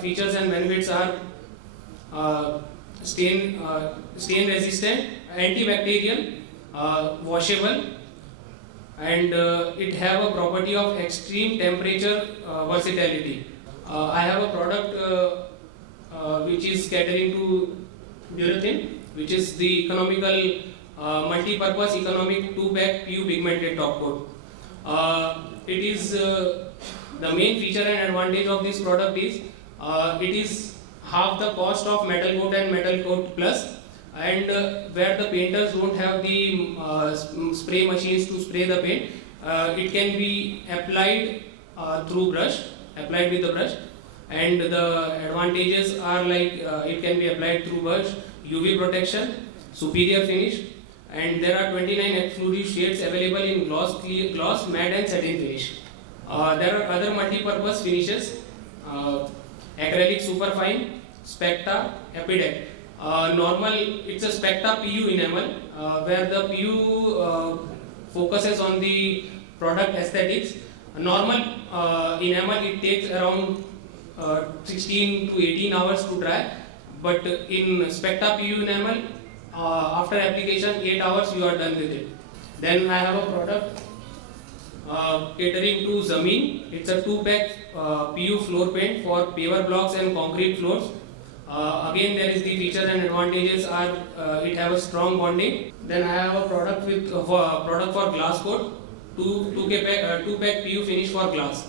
features and benefits are stain resistant, antibacterial, washable, and it have a property of extreme temperature versatility. I have a product which is catering to urethane, which is the economical multi-purpose economic 2-pack PU pigmented top coat. It is the main feature and advantage of this product is it is half the cost of metal coat and metal coat plus, and where the painters don't have the spray machines to spray the paint, it can be applied through brush, applied with the brush, and the advantages are like it can be applied through brush, UV protection, superior finish, and there are 29 exclusive shades available in gloss, clear, gloss, matte and satin finish. There are other multi-purpose finishes, acrylic superfine, Specta, Epidec. Normal, it's a Specta PU enamel, where the PU focuses on the product aesthetics. Normal enamel, it takes around 16 to 18 hours to dry, but in Specta PU enamel, after application 8 hours you are done with it. Then I have a product catering to Zameen. It's a 2-pack PU floor paint for paver blocks and concrete floors. Again, there is the features and advantages are it have a strong bonding. Then I have a product with product for glass coat, 2-pack PU finish for glass.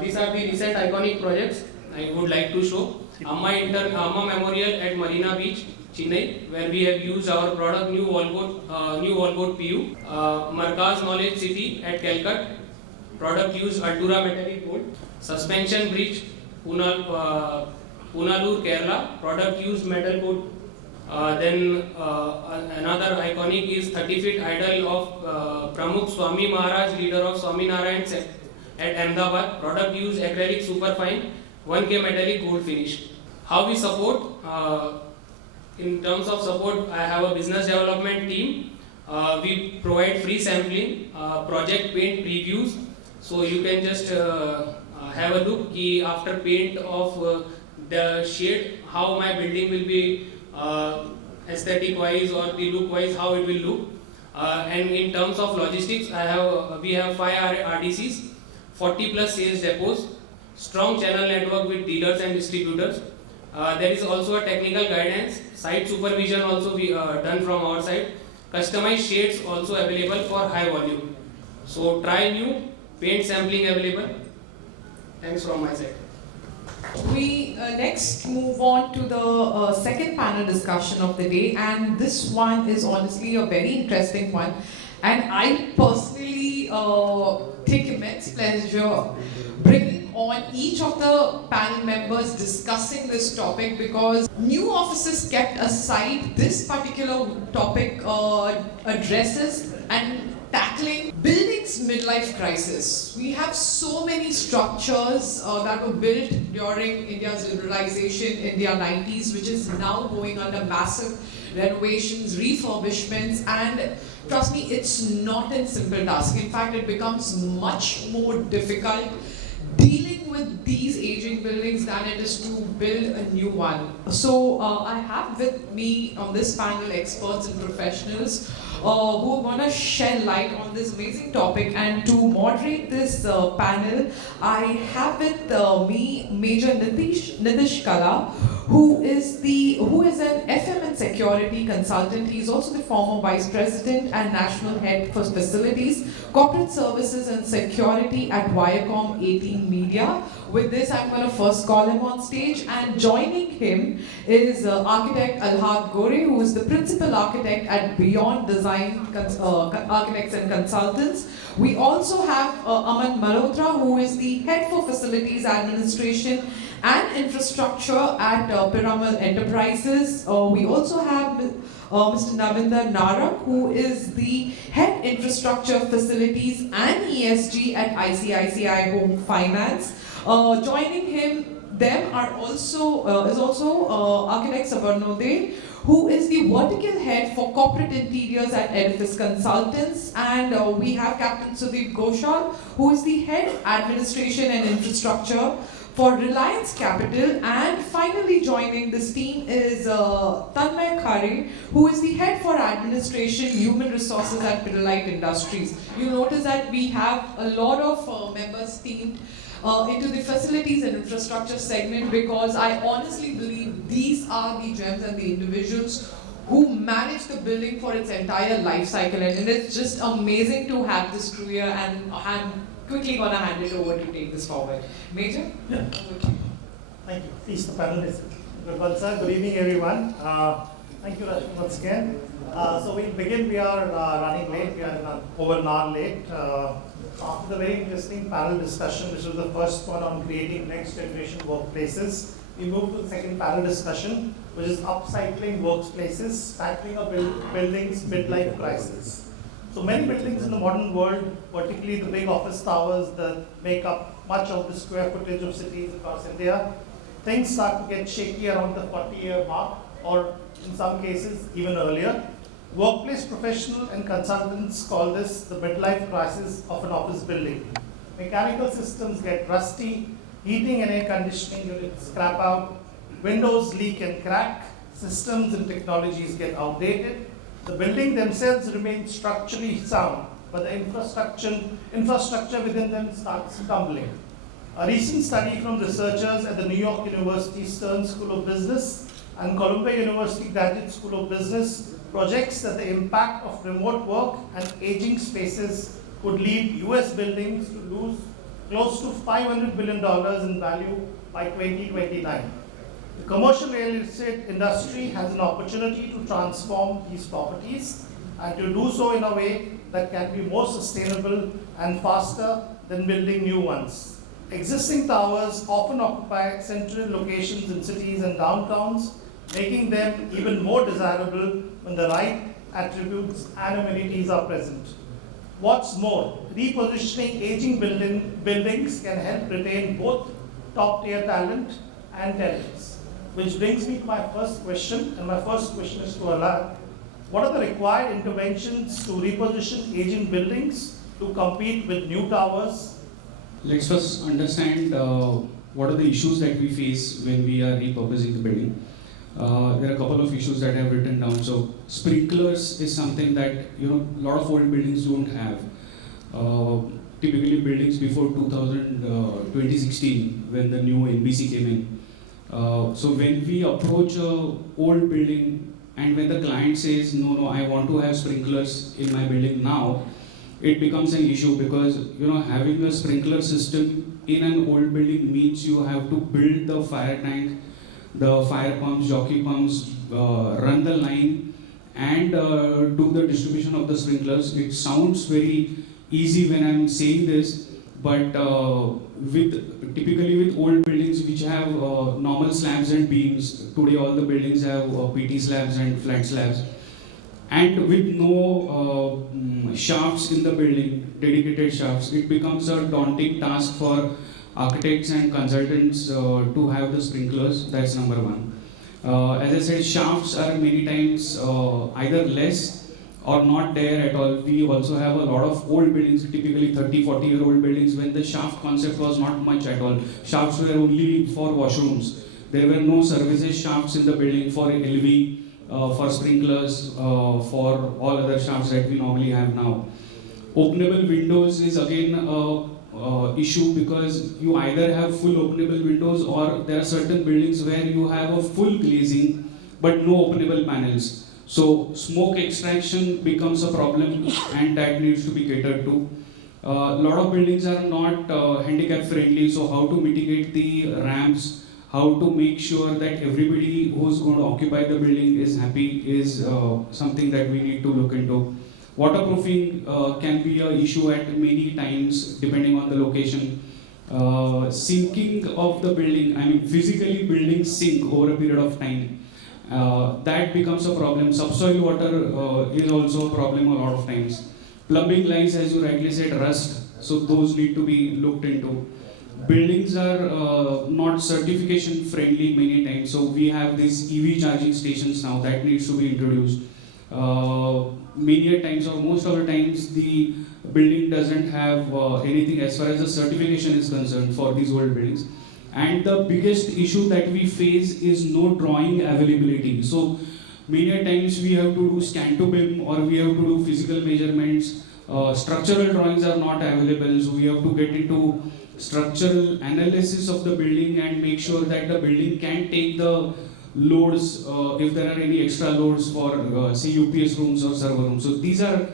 These are the recent iconic projects I would like to show. Amma Memorial at Marina Beach, Chennai, where we have used our product new wall coat PU. Markaz Knowledge City at Calicut, product used Altura metallic gold. Suspension bridge, Punalur, Kerala, product used metal coat. Then another iconic is 30-feet idol of Pramukh Swami Maharaj, leader of Swami Narayan at Ahmedabad, product used acrylic superfine, 1K metallic gold finish. How we support? In terms of support, I have a business development team. We provide free sampling, project paint previews, so you can just have a look after paint of the shade, how my building will be aesthetic wise or the look wise, how it will look. And in terms of logistics, we have 5 RDCs, 40 plus sales depots, strong channel network with dealers and distributors. There is also a technical guidance, site supervision also we done from our side. Customized shades also available for high volume. So try new, paint sampling available. Thanks from my side. We next move on to the second panel discussion of the day, and this one is honestly a very interesting one. And I personally take immense pleasure bringing on each of the panel members discussing this topic, because new offices kept aside, this particular topic addresses and tackling buildings midlife crisis. We have so many structures that were built during India's liberalization in the 90s, which is now going under massive renovations, refurbishments, and trust me, it's not a simple task. In fact, it becomes much more difficult dealing with these aging buildings than it is to build a new one. So I have with me on this panel experts and professionals who are going to shed light on this amazing topic. And to moderate this panel, I have with me Major Nitish Kala, who is an FM and security consultant. He's also the former Vice President and National Head for Facilities, Corporate Services and Security at Viacom 18 Media. With this, I'm going to first call him on stage, and joining him is architect Alhad Gore, who is the principal architect at Beyond Design Architects and Consultants. We also have Aman Malhotra, who is the head for Facilities Administration and Infrastructure at Piramal Enterprises. We also have Mr. Navinder Narak, who is the head Infrastructure Facilities and ESG at ICICI Home Finance. Joining them are also architect Sabarnode, who is the vertical head for corporate interiors at Edifice Consultants, and we have Captain Sudeep Ghoshal, who is the head administration and infrastructure for Reliance Capital. And finally joining this team is Tanmay Khare, who is the head for administration human resources at Pidilite Industries. You notice that we have a lot of members teamed into the facilities and infrastructure segment, because I honestly believe these are the gems and the individuals who manage the building for its entire life cycle. And it's just amazing to have this crew here, and I'm quickly going to hand it over to take this forward. Major? Yeah. Over to you. Thank you. Please, the panelists. Good evening, everyone. Thank you, Rashmi, once again. So we'll begin. We are running late. We are over an hour late. After the very interesting panel discussion, which was the first one on creating next generation workplaces, we move to the second panel discussion, which is upcycling workplaces, tackling a building's midlife crisis. So many buildings in the modern world, particularly the big office towers that make up much of the square footage of cities across India, things start to get shaky around the 40-year mark, or in some cases even earlier. Workplace professionals and consultants call this the midlife crisis of an office building. Mechanical systems get rusty, heating and air conditioning units scrap out, windows leak and crack, systems and technologies get outdated. The building themselves remain structurally sound, but the infrastructure within them starts crumbling. A recent study from researchers at the New York University Stern School of Business and Columbia University Graduate School of Business projects that the impact of remote work and aging spaces could lead US buildings to lose close to $500 billion in value by 2029. The commercial real estate industry has an opportunity to transform these properties and to do so in a way that can be more sustainable and faster than building new ones. Existing towers often occupy central locations in cities and downtowns, making them even more desirable when the right attributes and amenities are present. What's more, repositioning aging buildings can help retain both top-tier talent and tenants. which brings me to my first question, and my first question is to Alak. What are the required interventions to reposition aging buildings to compete with new towers? Let's first understand what are the issues that we face when we are repurposing the building. There are a couple of issues that I have written down. So sprinklers is something that a lot of old buildings don't have. Typically buildings before 2016 when the new NBC came in. So when we approach a old building and when the client says no, I want to have sprinklers in my building now, it becomes an issue because having a sprinkler system in an old building means you have to build the fire tank, the fire pumps, jockey pumps, run the line, and do the distribution of the sprinklers. It sounds very easy when I'm saying this, but typically with old buildings which have normal slabs and beams, today all the buildings have PT slabs and flat slabs, and with no shafts in the building, dedicated shafts, it becomes a daunting task for architects and consultants to have the sprinklers. That's number one. As I said, shafts are many times either less or not there at all. We also have a lot of old buildings, typically 30-40-year-old buildings, when the shaft concept was not much at all. Shafts were only for washrooms. There were no services shafts in the building for LV, for sprinklers, for all other shafts that we normally have now. Openable windows is again issue because you either have full openable windows or there are certain buildings where you have a full glazing but no openable panels. So smoke extraction becomes a problem and that needs to be catered to. A lot of buildings are not handicap friendly, so how to mitigate the ramps, how to make sure that everybody who's going to occupy the building is happy is something that we need to look into. Waterproofing can be an issue at many times depending on the location. Sinking of the building, physically buildings sink over a period of time. That becomes a problem. Subsoil water is also a problem a lot of times. Plumbing lines, as you rightly said, rust, so those need to be looked into. Buildings are not certification friendly many times, so we have these EV charging stations now that needs to be introduced. Many times or most of the times the building doesn't have anything as far as the certification is concerned for these old buildings. And the biggest issue that we face is no drawing availability. So many times we have to do scan to BIM or we have to do physical measurements. Structural drawings are not available, so we have to get into structural analysis of the building and make sure that the building can take the loads if there are any extra loads for say UPS rooms or server rooms. So these are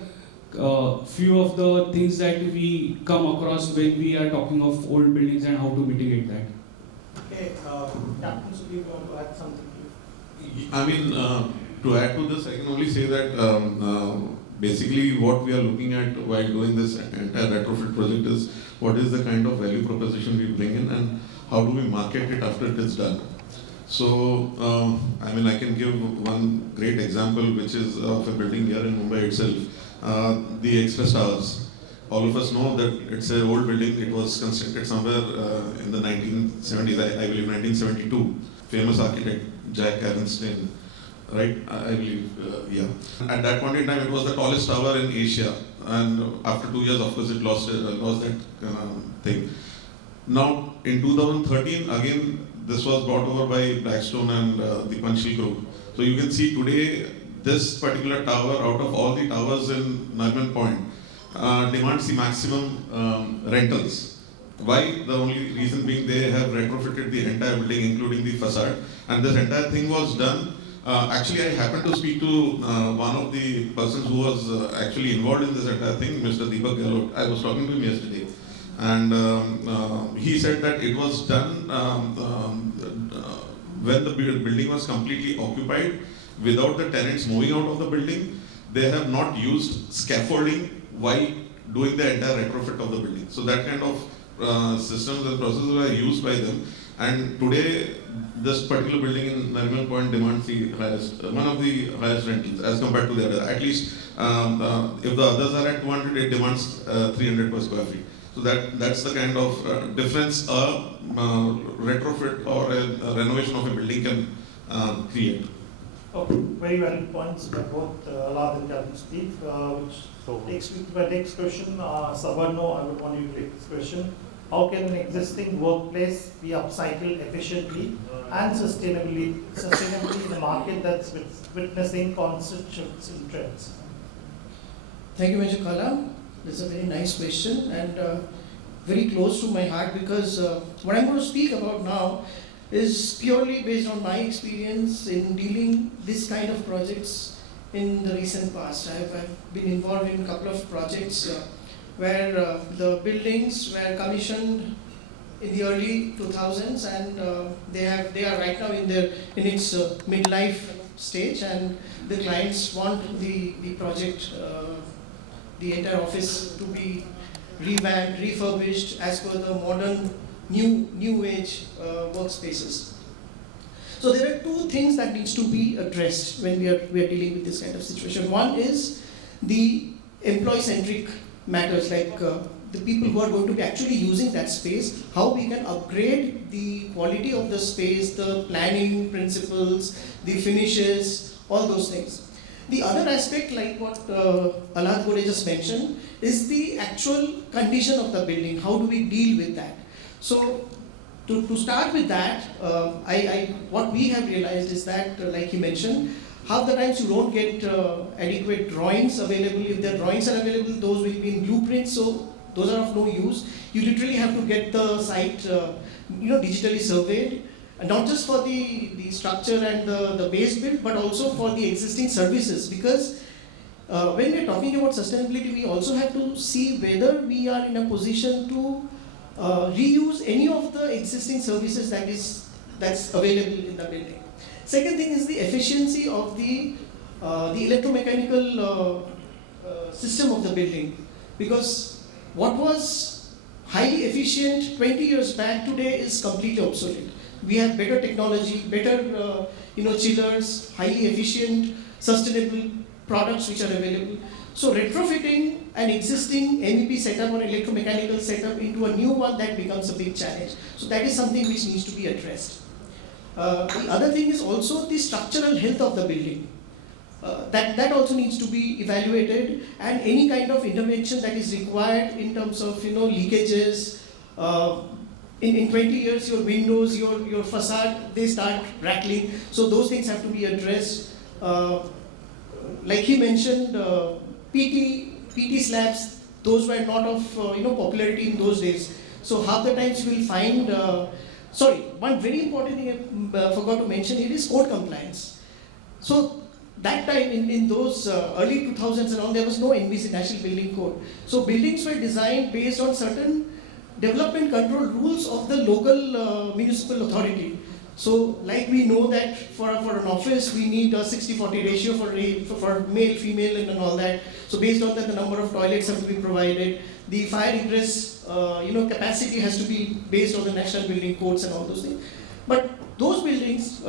few of the things that we come across when we are talking of old buildings and how to mitigate that. Okay, Captain Sudeep, you want to add something? To add to this, I can only say that basically what we are looking at while doing this entire retrofit project is what is the kind of value proposition we bring in and how do we market it after it is done. So, I can give one great example which is of a building here in Mumbai itself, the Express Towers. All of us know that it's an old building. It was constructed somewhere in the 1970s, I believe 1972. Famous architect Jack Aronstein, right? I believe, yeah. At that point in time, it was the tallest tower in Asia, and after 2 years, of course, it lost that thing. Now, in 2013, again, this was brought over by Blackstone and the Panchal Group. So you can see today, this particular tower, out of all the towers in Nariman Point, demands the maximum rentals. Why? The only reason being they have retrofitted the entire building, including the facade, and this entire thing was done. Actually, I happened to speak to one of the persons who was actually involved in this entire thing, Mr. Deepak Gehlot. I was talking to him yesterday, and he said that it was done when the building was completely occupied, without the tenants moving out of the building. They have not used scaffolding while doing the entire retrofit of the building. So that kind of systems and processes were used by them. And today, this particular building in Nariman Point demands the highest, one of the highest rentals as compared to the other. At least, if the others are at 200, it demands 300 per square feet. So that's the kind of difference a retrofit or a renovation of a building can create. Okay, very valid points by both Alad and Steve, which takes me to my next question. Savarno, I would want you to take this question. How can an existing workplace be upcycled efficiently and sustainably in a market that's witnessing constant shifts in trends? Thank you, Mr. Kala. That's a very nice question and very close to my heart because what I'm going to speak about now is purely based on my experience in dealing this kind of projects in the recent past. I've been involved in a couple of projects where the buildings were commissioned in the early 2000s and they are right now in its midlife stage, and the clients want the project, the entire office to be revamped, refurbished as per the modern new age workspaces. So there are two things that needs to be addressed when we are dealing with this kind of situation. One is the employee-centric matters, like the people who are going to be actually using that space, how we can upgrade the quality of the space, the planning principles, the finishes, all those things. The other aspect, like what Alad Gode just mentioned, is the actual condition of the building. How do we deal with that? So to start with that, what we have realized is that, like you mentioned, half the times you don't get adequate drawings available. If the drawings are available, those will be in blueprints, so those are of no use. You literally have to get the site digitally surveyed, not just for the structure and the base build, but also for the existing services. Because when we're talking about sustainability, we also have to see whether we are in a position to reuse any of the existing services that's available in the building. Second thing is the efficiency of the electromechanical system of the building, because what was highly efficient 20 years back today is completely obsolete. We have better technology, better chillers, highly efficient, sustainable products which are available. So retrofitting an existing MEP setup or electromechanical setup into a new one, that becomes a big challenge. So that is something which needs to be addressed. The other thing is also the structural health of the building. That also needs to be evaluated, and any kind of intervention that is required in terms of leakages. In 20 years, your windows, your facade, they start rattling. So those things have to be addressed. Like he mentioned, PT slabs, those were not of popularity in those days. So half the times you will find. One very important thing I forgot to mention, it is code compliance. So that time in those early 2000s and all, there was no NBC, National Building Code. So buildings were designed based on certain development control rules of the local municipal authority. So like we know that for an office we need a 60-40 ratio for male, female and all that. So based on that, the number of toilets have to be provided. The fire egress capacity has to be based on the national building codes and all those things. But those buildings,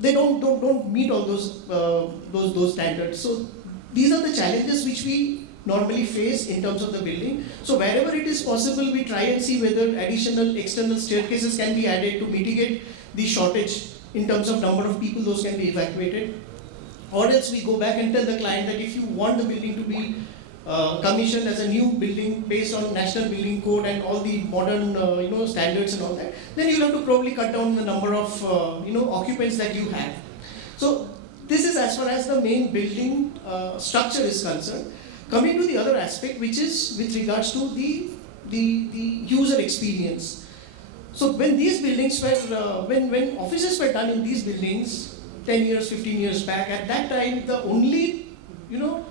they don't meet all those standards. So these are the challenges which we normally face in terms of the building. So wherever it is possible, we try and see whether additional external staircases can be added to mitigate the shortage in terms of number of people those can be evacuated. Or else we go back and tell the client that if you want the building to be commissioned as a new building based on National Building Code and all the modern standards and all that, then you'll have to probably cut down the number of occupants that you have. So this is as far as the main building structure is concerned. Coming to the other aspect, which is with regards to the user experience. So when these buildings were, when offices were done in these buildings 10 years, 15 years back, at that time the only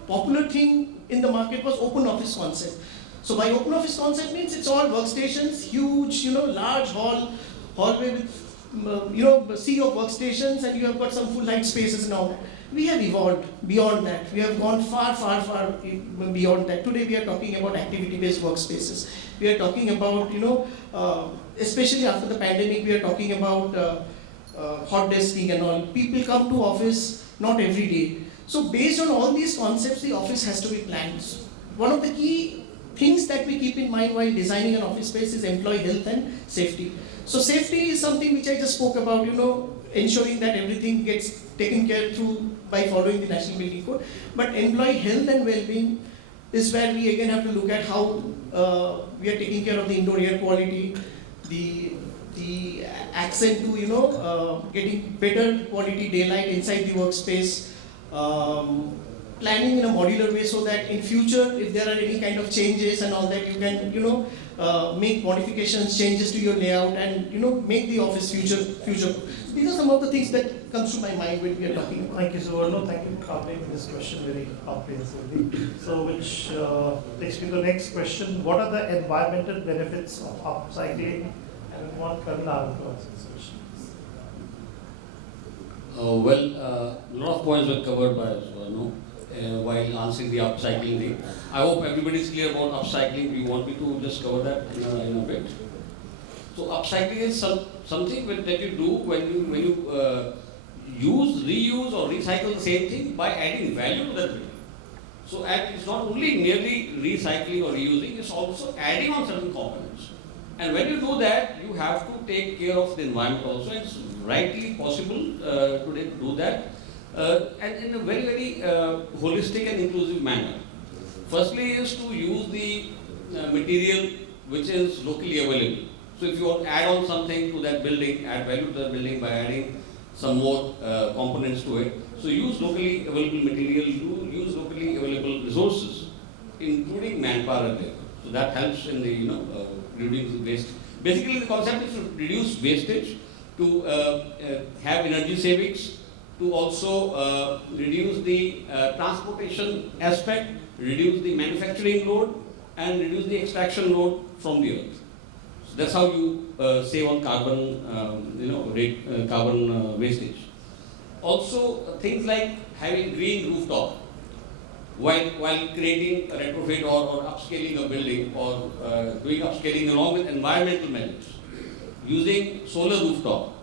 popular thing in the market was open office concept. So by open office concept means it's all workstations, huge, large hallway with a sea of workstations, and you have got some full light spaces and all that. We have evolved beyond that. We have gone far beyond that. Today we are talking about activity-based workspaces. We are talking about, especially after the pandemic, we are talking about hot desking and all. People come to office not every day. So based on all these concepts, the office has to be planned. One of the key things that we keep in mind while designing an office space is employee health and safety. So safety is something which I just spoke about, ensuring that everything gets taken care through by following the National Building Code. But employee health and well-being is where we again have to look at how we are taking care of the indoor air quality, the accent to getting better quality daylight inside the workspace, planning in a modular way so that in future if there are any kind of changes and all that, you can make modifications, changes to your layout, and make the office future. These are some of the things that comes to my mind when we are talking. Thank you, Suvarno. Thank you for covering this question very comprehensively. So, which takes me to the next question. What are the environmental benefits of upcycling? And we want Karuna to answer this question. A lot of points were covered by Suvarno while answering the upcycling thing. I hope everybody is clear about upcycling. Do you want me to just cover that in a bit? So upcycling is something that you do when you use, reuse or recycle the same thing by adding value to that thing. So it's not only merely recycling or reusing, it's also adding on certain components. And when you do that, you have to take care of the environment also. It's rightly possible today to do that. And in a very, very holistic and inclusive manner. Firstly is to use the material which is locally available. So if you want to add on something to that building, add value to that building by adding some more components to it. So use locally available material, use locally available resources, including manpower and labor. So that helps in the reducing waste. Basically the concept is to reduce wastage, to have energy savings, to also reduce the transportation aspect, reduce the manufacturing load, and reduce the extraction load from the earth. So that's how you save on carbon, carbon wastage. Also, things like having green rooftop while creating a retrofit or upscaling a building or doing upscaling along with environmental measures, using solar rooftop,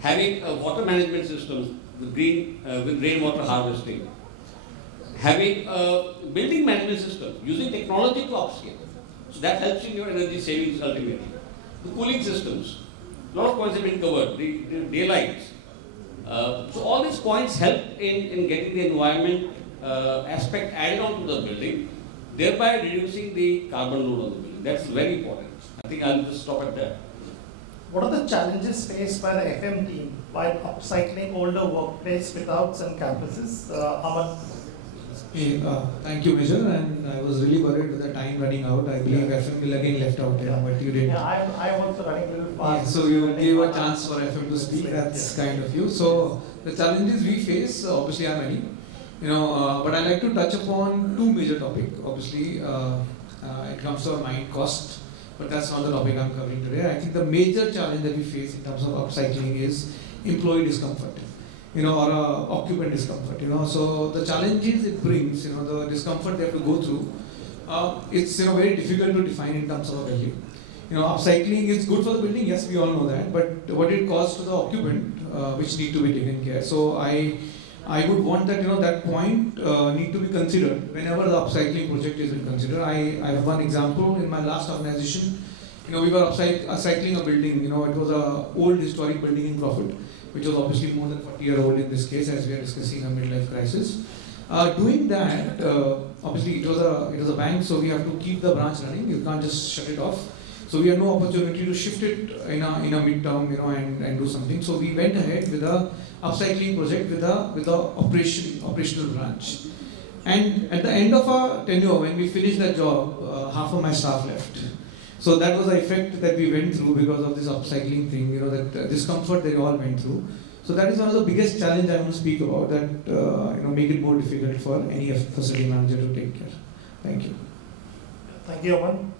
having a water management system with rainwater harvesting, having a building management system, using technology to upscale. So that helps in your energy savings ultimately. The cooling systems, a lot of points have been covered, the daylights. So all these points help in getting the environment aspect added on to the building, thereby reducing the carbon load on the building. That's very important. I think I'll just stop at that. What are the challenges faced by the FM team while upcycling older workplace fit outs and campuses? Aman. Thank you, Major. And I was really worried with the time running out. I believe FM will again left out here, but you didn't. Yeah, I'm also running a little fast. Yeah, so you gave a chance for FM to speak. That's kind of you. So the challenges we face obviously are many. But I'd like to touch upon two major topics. Obviously, it comes to our mind, cost. But that's not the topic I'm covering today. I think the major challenge that we face in terms of upcycling is employee discomfort, or occupant discomfort, So the challenges it brings, the discomfort they have to go through, it's very difficult to define in terms of a value. Upcycling is good for the building, yes, we all know that, but what it costs to the occupant, which need to be taken care. So I would want that, that point need to be considered whenever the upcycling project is being considered. I have one example in my last organization. We were upcycling a building. It was a old historic building in Crawford, which was obviously more than 40-year-old in this case, as we are discussing a midlife crisis. Doing that, obviously it was a bank, so we have to keep the branch running. You can't just shut it off. So we had no opportunity to shift it in a midterm, and do something. So we went ahead with a upcycling project with the operational branch. And at the end of our tenure, when we finished that job, half of my staff left. So that was the effect that we went through because of this upcycling thing, that discomfort they all went through. So that is one of the biggest challenges I want to speak about, that make it more difficult for any facility manager to take care. Thank you. Thank you, Aman.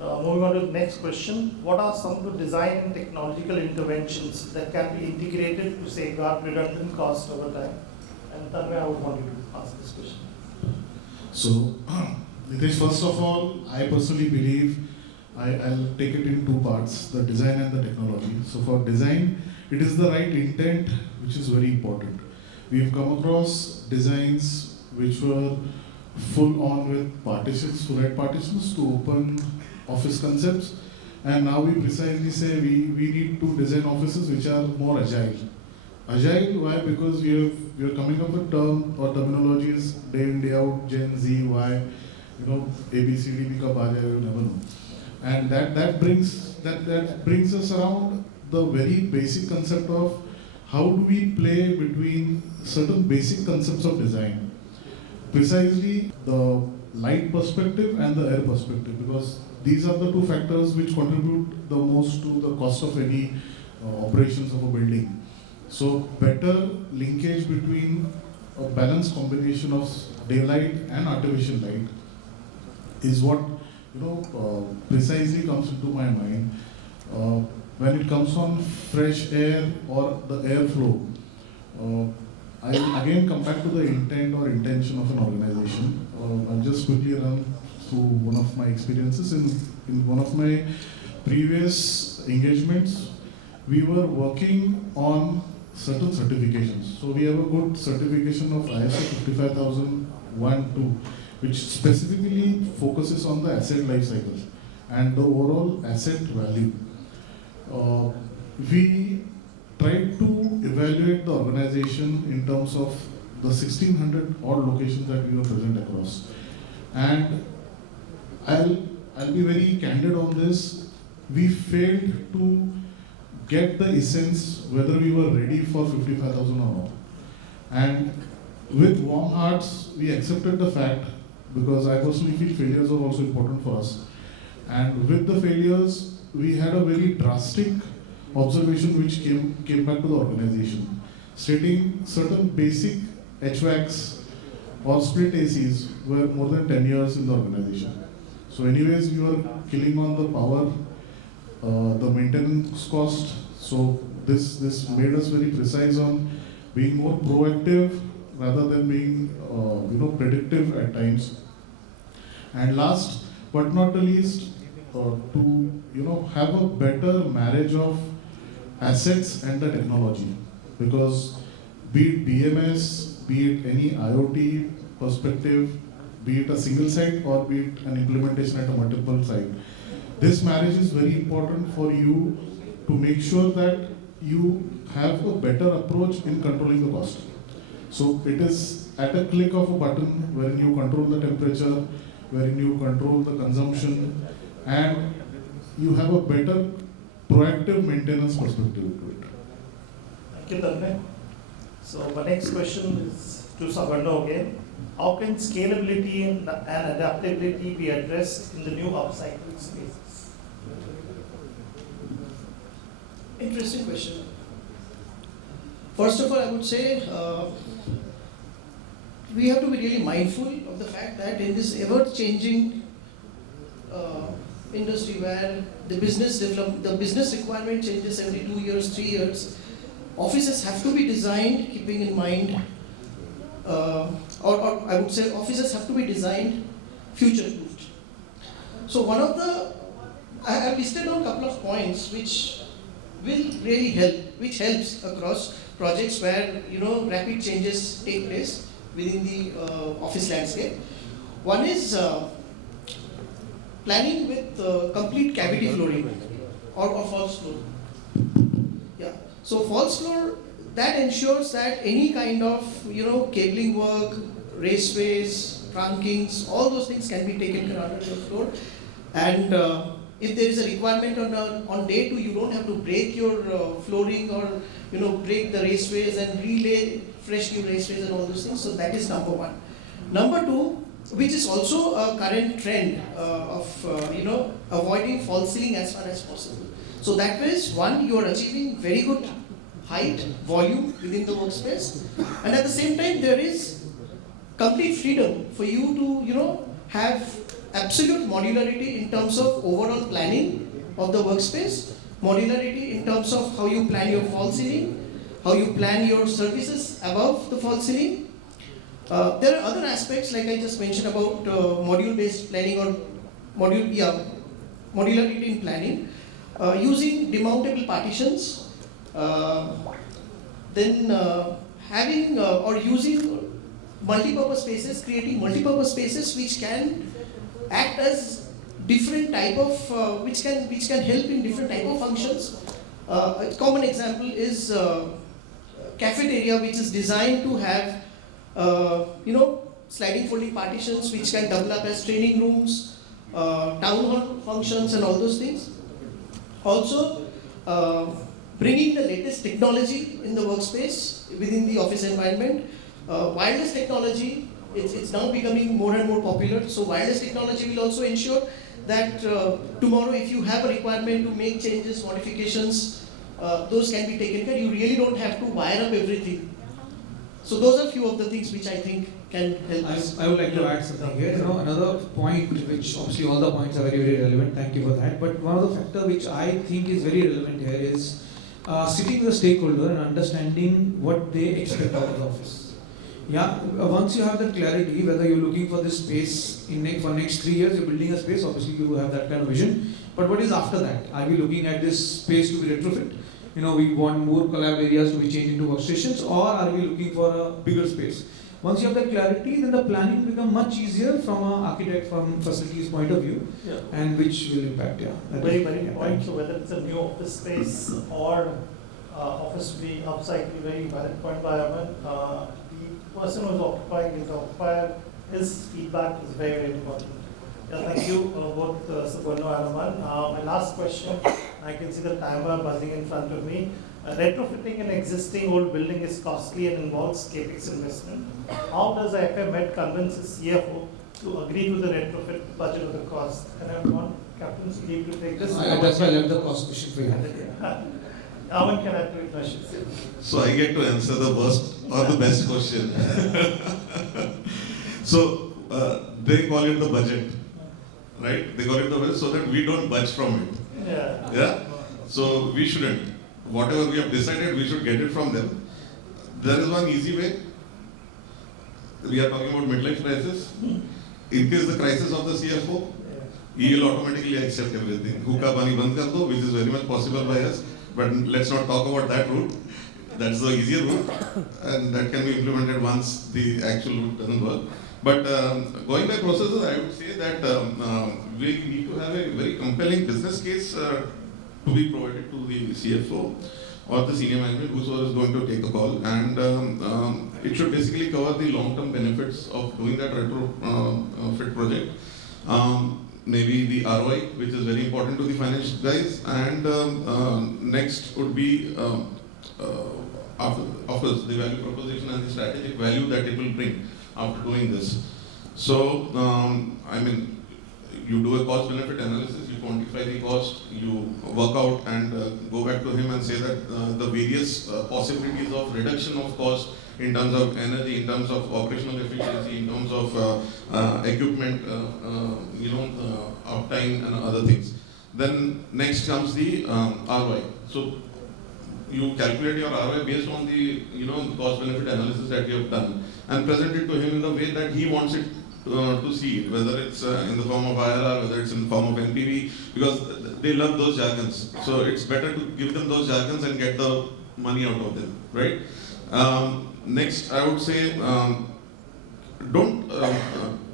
Moving on to the next question. What are some of the design and technological interventions that can be integrated to safeguard redundant costs over time? And Tanmay, I would want you to answer this question. So, Nitesh, first of all, I personally believe I'll take it in two parts, the design and the technology. So for design, it is the right intent which is very important. We've come across designs which were full on with partitions, full-height partitions to open office concepts. And now we precisely say we need to design offices which are more agile. Agile, why? Because we are coming up with term or terminologies day in, day out, Gen Z, Y, A, B, C, D, B, kab aa jayega, you never know. And that brings us around the very basic concept of how do we play between certain basic concepts of design. Precisely the light perspective and the air perspective, because these are the two factors which contribute the most to the cost of any operations of a building. So better linkage between a balanced combination of daylight and artificial light is what precisely comes into my mind when it comes on fresh air or the airflow. I will again come back to the intent or intention of an organization. I'll just quickly run through one of my experiences. In one of my previous engagements, we were working on certain certifications. So we have a good certification of ISO 55001-2, which specifically focuses on the asset life cycle and the overall asset value. We tried to evaluate the organization in terms of the 1600 odd locations that we were present across. And I'll be very candid on this. We failed to get the essence whether we were ready for 55,000 or not. And with warm hearts, we accepted the fact, because I personally feel failures are also important for us. And with the failures, we had a very drastic observation which came back to the organization, stating certain basic HVACs or split ACs were more than 10 years in the organization. So anyways, we were killing on the power, the maintenance cost. So this made us very precise on being more proactive rather than being predictive at times. And last but not the least, to have a better marriage of assets and the technology, because be it BMS, be it any IoT perspective, be it a single site or be it an implementation at a multiple site, this marriage is very important for you to make sure that you have a better approach in controlling the cost. So it is at a click of a button wherein you control the temperature, wherein you control the consumption, and you have a better proactive maintenance perspective to it. Thank you, Tanmay. So my next question is to Sabarno again. How can scalability and adaptability be addressed in the new upcycling spaces? Interesting question. First of all, I would say we have to be really mindful of the fact that in this ever-changing industry where the business requirement changes every 2 years, 3 years, offices have to be designed keeping in mind, or I would say offices have to be designed future-proofed. So I have listed down a couple of points which will really help, which helps across projects where rapid changes take place within the office landscape. One is planning with complete cavity flooring or false floor. Yeah. So false floor, that ensures that any kind of cabling work, raceways, trunkings, all those things can be taken care of under the floor. And if there is a requirement on day 2, you don't have to break your flooring or break the raceways and relay fresh new raceways and all those things. So that is number one. Number two, which is also a current trend of avoiding false ceiling as far as possible. So that is one, you are achieving very good height, volume within the workspace, and at the same time there is complete freedom for you to have absolute modularity in terms of overall planning of the workspace, modularity in terms of how you plan your false ceiling, how you plan your services above the false ceiling. There are other aspects like I just mentioned about module-based planning or modularity in planning, using demountable partitions, then having or using multi-purpose spaces, creating multi-purpose spaces which can act as different type of, which can help in different type of functions. A common example is cafeteria, which is designed to have, sliding folding partitions which can develop as training rooms, town hall functions and all those things. Also, bringing the latest technology in the workspace within the office environment. Wireless technology, it's now becoming more and more popular. So wireless technology will also ensure that tomorrow if you have a requirement to make changes, modifications, those can be taken care. You really don't have to wire up everything. So those are few of the things which I think can help us. I would like to add something here. Another point which obviously all the points are very, very relevant. Thank you for that. But one of the factor which I think is very relevant here is sitting with the stakeholder and understanding what they expect out of the office. Yeah, once you have that clarity, whether you're looking for this space for next 3 years, you're building a space, obviously you have that kind of vision. But what is after that? Are we looking at this space to be retrofit? We want more collab areas to be changed into workstations, or are we looking for a bigger space? Once you have that clarity, then the planning becomes much easier from an architect, from facilities point of view, and which will impact, Very point. So whether it's a new office space or office to be upcycled, very valid point by Aman. The person who is occupying is the occupier. His feedback is very, very important. Thank you both Subarno and Aman. My last question, I can see the timer buzzing in front of me. Retrofitting an existing old building is costly and involves capex investment. How does IFM convince its CFO to agree to the retrofit budget of the cost? And I want Captain Steve to take this. That's why I left the cost question for you. Aman, can I do it? So I get to answer the worst or the best question. So they call it the budget, right? They call it the budget so that we don't budge from it. Yeah. So we shouldn't. Whatever we have decided, we should get it from them. There is one easy way. We are talking about midlife crisis. In case the crisis of the CFO, he will automatically accept everything. Hookah pani band kar do, which is very much possible by us. But let's not talk about that route. That's the easier route, and that can be implemented once the actual route doesn't work. But going by processes, I would say that we need to have a very compelling business case to be provided to the CFO or the senior management, whoever is going to take the call, and it should basically cover the long-term benefits of doing that retrofit project. Maybe the ROI, which is very important to the financial guys, and next would be of course the value proposition and the strategic value that it will bring after doing this. So I mean, you do a cost benefit analysis, you quantify the cost, you work out and go back to him and say that the various possibilities of reduction of cost in terms of energy, in terms of operational efficiency, in terms of equipment, uptime and other things. Then next comes the ROI. So you calculate your ROI based on the cost benefit analysis that you have done and present it to him in the way that he wants it to see it, whether it's in the form of IRR, whether it's in the form of NPV, because they love those jargons. So it's better to give them those jargons and get the money out of them, right? Next, I would say, don't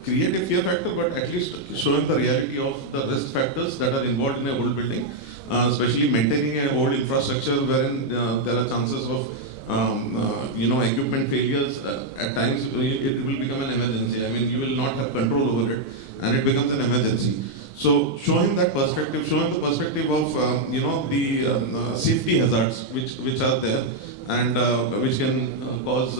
create a fear factor, but at least showing the reality of the risk factors that are involved in a old building, especially maintaining an old infrastructure wherein there are chances of equipment failures. At times it will become an emergency. I mean, you will not have control over it, and it becomes an emergency. So showing that perspective, showing the perspective of the safety hazards which are there and which can cause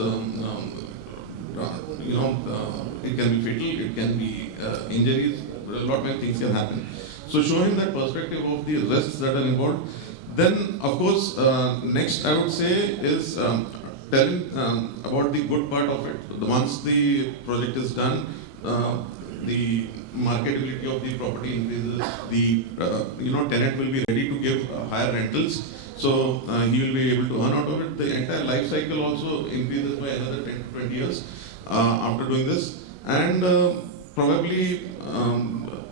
it can be fatal, it can be injuries, a lot many things can happen. So showing that perspective of the risks that are involved. Then, of course, next I would say is telling about the good part of it. Once the project is done, the marketability of the property increases. The tenant will be ready to give higher rentals, so he will be able to earn out of it. The entire life cycle also increases by another 10 to 20 years after doing this, and probably.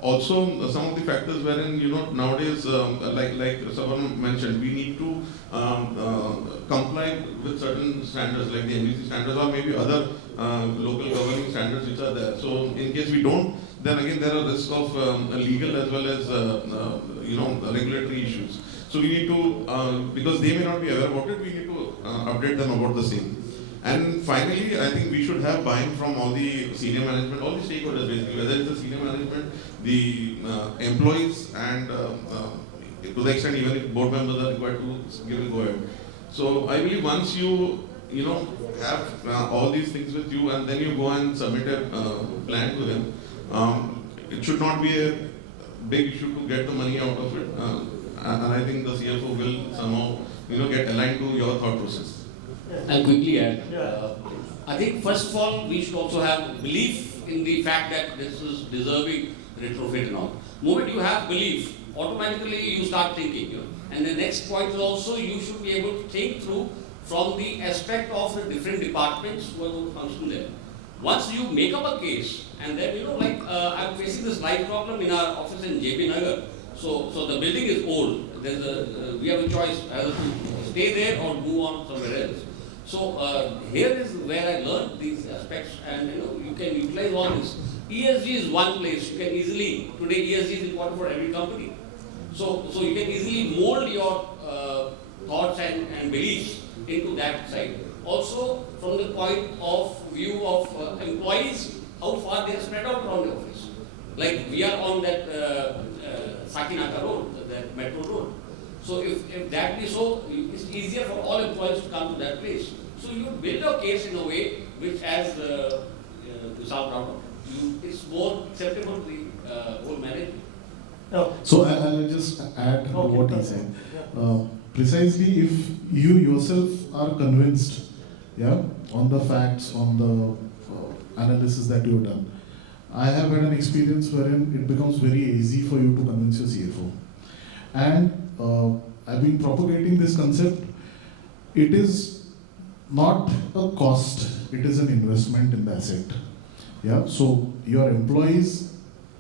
Also, some of the factors wherein nowadays, like Savan mentioned, we need to comply with certain standards like the NGC standards or maybe other local governing standards which are there. So in case we don't, then again there are risks of legal as well as regulatory issues. So we need to, because they may not be aware about it, we need to update them about the same. And finally, I think we should have buy-in from all the senior management, all the stakeholders basically, whether it's the senior management, the employees, and to the extent even if board members are required to give a go ahead. So I believe once you have all these things with you and then you go and submit a plan to them, it should not be a big issue to get the money out of it. And I think the CFO will somehow get aligned to your thought process. I'll quickly add. I think first of all, we should also have belief in the fact that this is deserving retrofit and all. Moment you have belief, automatically you start thinking. And the next point is also you should be able to think through from the aspect of the different departments who are going to function there. Once you make up a case, and then I'm facing this light problem in our office in JP Nagar. So the building is old. We have a choice either to stay there or move on somewhere else. So here is where I learned these aspects, and you can utilize all this. ESG is one place you can easily. Today ESG is important for every company. So you can easily mold your thoughts and beliefs into that side. Also, from the point of view of employees, how far they are spread out around the office. Like we are on that Sakinaka road, that metro road. So if that be so, it's easier for all employees to come to that place. So you build a case in a way which, as Vishal brought up, it's more acceptable to the whole management. So I'll just add to what he said. Precisely, if you yourself are convinced, on the facts, on the analysis that you've done, I have had an experience wherein it becomes very easy for you to convince your CFO. And I've been propagating this concept. It is not a cost, it is an investment in the asset. So your employees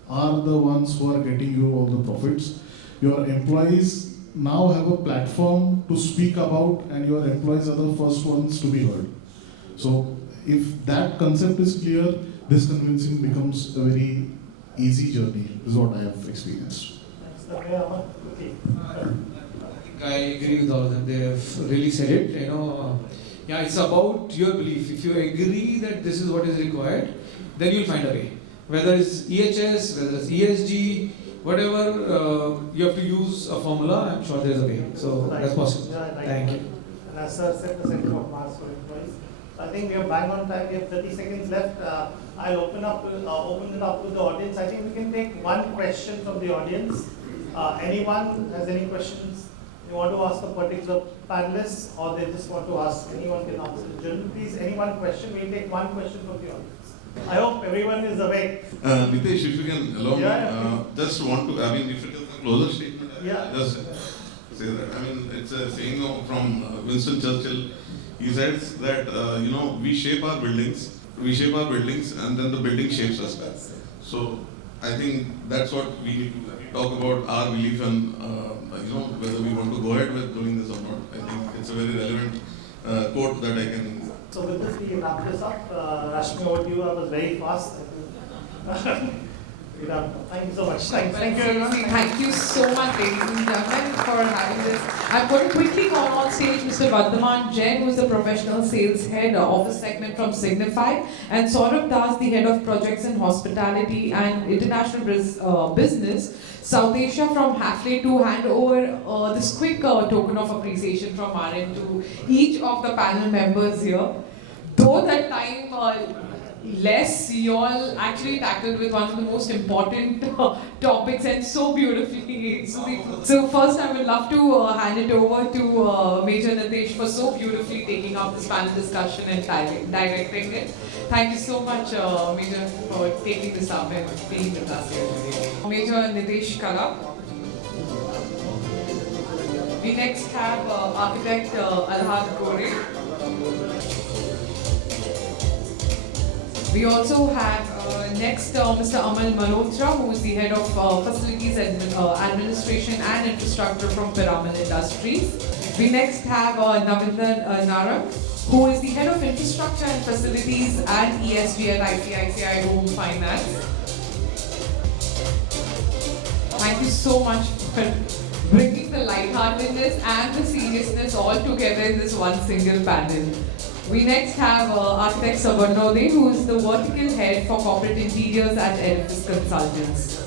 are the ones who are getting you all the profits. Your employees now have a platform to speak about, and your employees are the first ones to be heard. So if that concept is clear, this convincing becomes a very easy journey, is what I have experienced. I agree with all of them. They have really said it. It's about your belief. If you agree that this is what is required, then you'll find a way. Whether it's EHS, whether it's ESG, whatever, you have to use a formula. I'm sure there's a way. So that's possible. Thank you. And as sir said, the second of March for employees. I think we are bang on time. We have 30 seconds left. I'll open it up to the audience. I think we can take one question from the audience. Anyone has any questions you want to ask a particular panelist, or they just want to ask? Anyone can answer. Generally, please, any one question. We'll take one question from the audience. I hope everyone is awake. Nitesh, if you can allow me, just want to, if it is a closer statement, just say that. It's a saying from Winston Churchill. He says that, we shape our buildings, and then the building shapes us back. So I think that's what we need to talk about, our belief and, whether we want to go ahead with doing this or not. I think it's a very relevant quote that I can. So with this, we wrap this up. Rashmi, over to you. I was very fast. Thank you so much. Thank you, everyone. Thank you so much, ladies and gentlemen, for having this. I'm going to quickly call on stage Mr. Vardhaman Jain, who is the Professional Sales Head, Office Segment from Signify, and Saurabh Das, the Head of Projects in Hospitality and International Business, South Asia from Hafley, to hand over this quick token of appreciation from our end to each of the panel members here. Though that time less, you all actually tackled with one of the most important topics, and so beautifully. So first I would love to hand it over to Major Nitesh for so beautifully taking up this panel discussion and directing it. Thank you so much, Major, for taking this up and being with us here. Major Nitesh Kala. We next have Architect Alhad Gore. We also have next Mr. Amal Malhotra, who is the Head of Facilities Administration and Infrastructure from Piramal Industries. We next have Navinder Narak. who is the Head of Infrastructure and Facilities and ESG at ICICI Home Finance. Thank you so much for bringing the lightheartedness and the seriousness all together in this one single panel. We next have architect Sabarnode, who is the vertical head for corporate interiors at Edifice Consultants.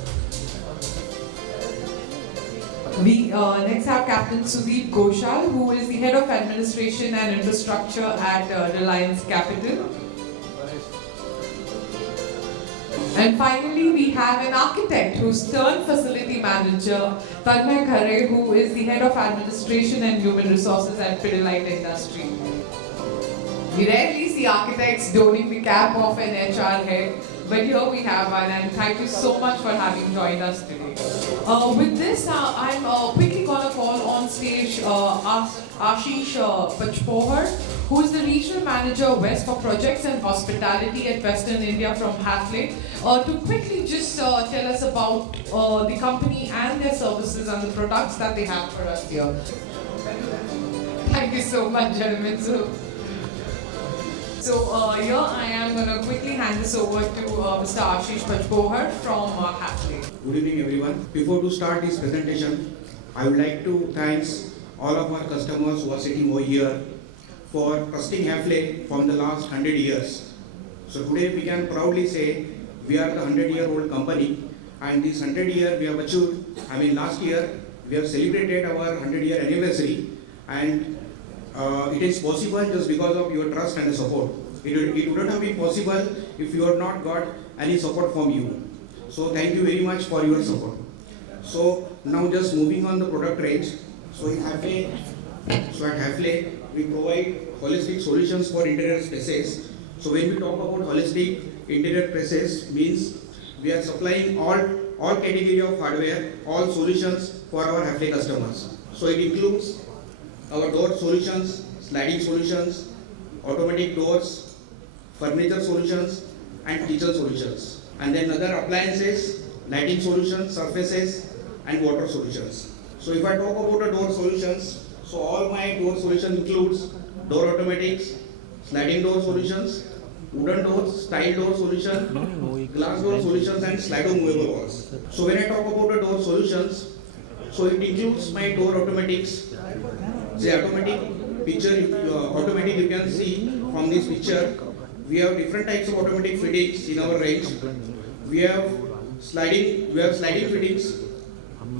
We next have Captain Sudeep Ghoshal, who is the head of administration and infrastructure at Reliance Capital. And finally, we have an architect who's turned facility manager, Tanmay Khare, who is the head of administration and human resources at Pidilite Industry. We rarely see architects donning the cap of an HR head, but here we have one, and thank you so much for having joined us today. With this, I'm quickly going to call on stage Ashish Pachpohar, who is the Regional Manager West for Projects and Hospitality at Western India from Hafele, to quickly just tell us about the company and their services and the products that they have for us here. Thank you so much, gentlemen. So here I am going to quickly hand this over to Mr. Ashish Pachpohar from Hafele. Good evening everyone. Before to start this presentation, I would like to thank all of our customers who are sitting over here for trusting Hafele from the last 100 years. So today we can proudly say we are the 100-year-old company, and this 100 year we have achieved. Last year we have celebrated our 100-year anniversary, and it is possible just because of your trust and support. It wouldn't have been possible if you had not got any support from you. So thank you very much for your support. So now just moving on the product range. So at Hafele, we provide holistic solutions for interior spaces. So when we talk about holistic interior spaces, means we are supplying all category of hardware, all solutions for our Hafele customers. So it includes our door solutions, sliding solutions, automatic doors, furniture solutions, and kitchen solutions. And then other appliances, lighting solutions, surfaces, and water solutions. So if I talk about the door solutions, so all my door solutions includes door automatics, sliding door solutions, wooden doors, tile door solution, glass door solutions, and slider movable walls. So when I talk about the door solutions, so it includes my door automatics. The automatic picture, automatic you can see from this picture. We have different types of automatic fittings in our range. We have sliding fittings.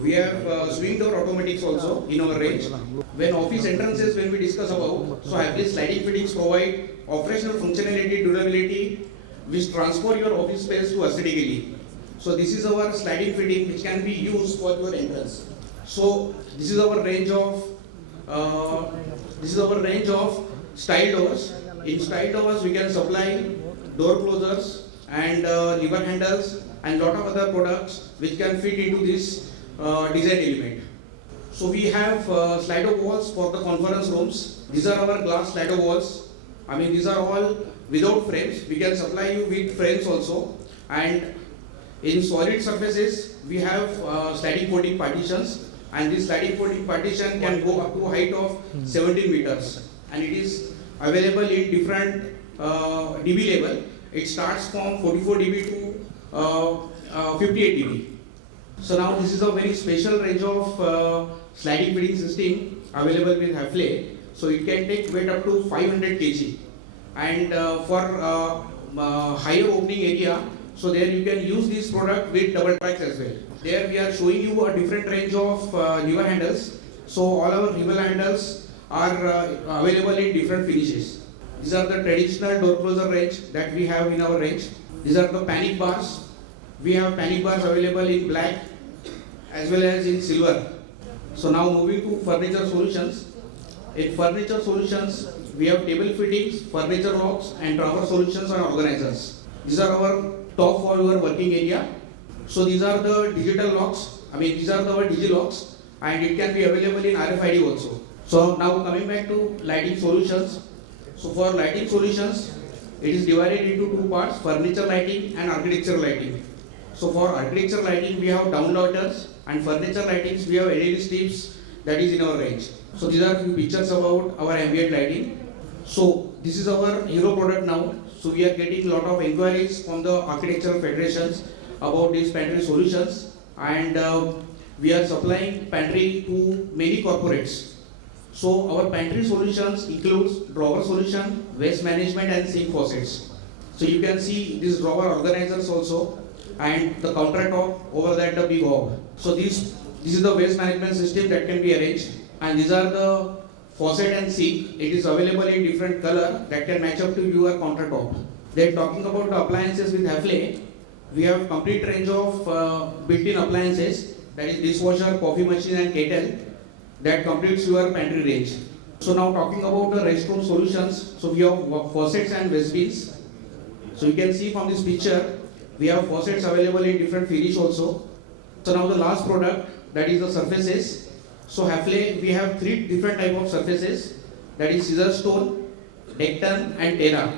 We have swing door automatics also in our range. When office entrances, when we discuss about, so Hafele sliding fittings provide operational functionality, durability, which transfer your office space to aesthetically. So this is our sliding fitting which can be used for your entrance. So this is our range of style doors. In style doors, we can supply door closers and lever handles and lot of other products which can fit into this design element. So we have slider walls for the conference rooms. These are our glass slider walls. These are all without frames. We can supply you with frames also. And in solid surfaces, we have sliding coating partitions. And this sliding coating partition can go up to a height of 17 meters. And it is available in different dB level. It starts from 44 dB to 58 dB. So now this is a very special range of sliding fitting system available with Hafele. So it can take weight up to 500 kg. And for higher opening area, so there you can use this product with double tracks as well. There we are showing you a different range of lever handles. So all our lever handles are available in different finishes. These are the traditional door closer range that we have in our range. These are the panic bars. We have panic bars available in black as well as in silver. So now moving to furniture solutions. In furniture solutions, we have table fittings, furniture locks, and drawer solutions and organizers. These are our top for your working area. So these are the digital locks. These are our digi-locks, and it can be available in RFID also. So now coming back to lighting solutions. So for lighting solutions, it is divided into two parts: furniture lighting and architecture lighting. So for architecture lighting, we have downlighters, and furniture lightings, we have LED strips that is in our range. So these are few pictures about our ambient lighting. So this is our hero product now. So we are getting a lot of inquiries from the architectural federations about these pantry solutions, and we are supplying pantry to many corporates. So our pantry solutions includes drawer solution, waste management and sink faucets. So you can see these drawer organizers also, and the countertop over that the big hob. So this is the waste management system that can be arranged, and these are the faucet and sink. It is available in different color that can match up to your countertop. Then talking about the appliances with Hafele, we have complete range of built-in appliances, that is dishwasher, coffee machine and kettle, that completes your pantry range. So now talking about the restroom solutions, so we have faucets and waste bins. So you can see from this picture, we have faucets available in different finish also. So now the last product, that is the surfaces. So Hafele, we have 3 different type of surfaces, that is scissor stone, Decton and Terra.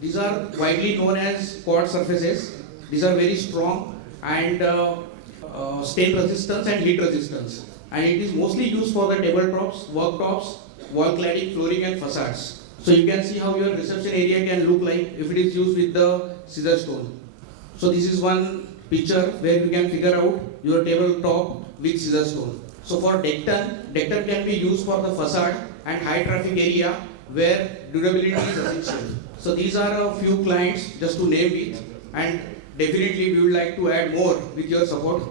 These are widely known as quad surfaces. These are very strong and stain resistance and heat resistance. And it is mostly used for the tabletops, worktops, wall cladding, flooring and facades. So you can see how your reception area can look like if it is used with the scissor stone. So this is one picture where you can figure out your tabletop with scissor stone. So for Decton can be used for the facade and high traffic area where durability is essential. So these are a few clients just to name it, and definitely we would like to add more with your support.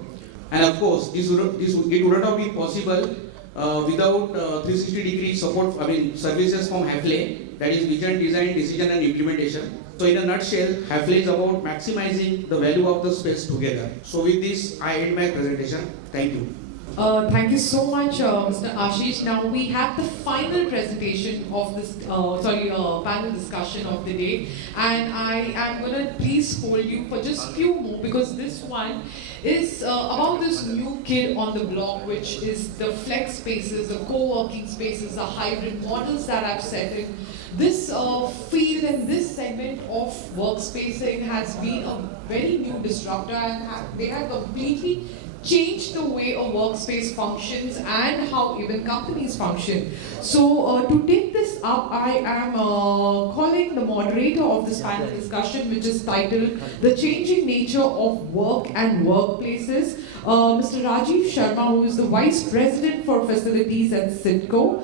And of course, it would not be possible without 360-degree support, services from Hafele, that is vision, design, decision and implementation. So in a nutshell, Hafele is about maximizing the value of the space together. So with this, I end my presentation. Thank you. Thank you so much, Mr. Ashish. Now we have the final presentation of this, panel discussion of the day, and I am going to please hold you for just few more, because this one is about this new kid on the block, which is the flex spaces, the co-working spaces, the hybrid models that I've set in. This field and this segment of workspacing has been a very new disruptor, and they have completely changed the way a workspace functions and how even companies function. So to take this up, I am calling the moderator of this panel discussion, which is titled The Changing Nature of Work and Workplaces, Mr. Rajiv Sharma, who is the Vice President for Facilities at Sitco.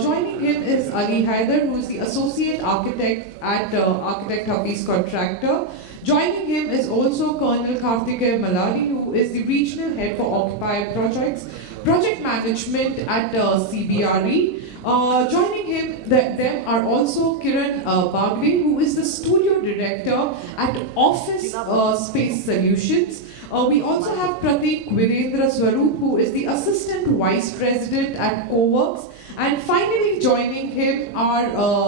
Joining him is Ali Haider, who is the Associate Architect at Architect Hafiz Contractor. Joining him is also Colonel Karthikeya Malari, who is the Regional Head for Occupied Projects, Project Management at CBRE. Joining them are also Kiran Bagwe, who is the Studio Director at Office Space Solutions. We also have Pratik Virendra Swaroop, who is the Assistant Vice President at CoWorks. And finally joining him are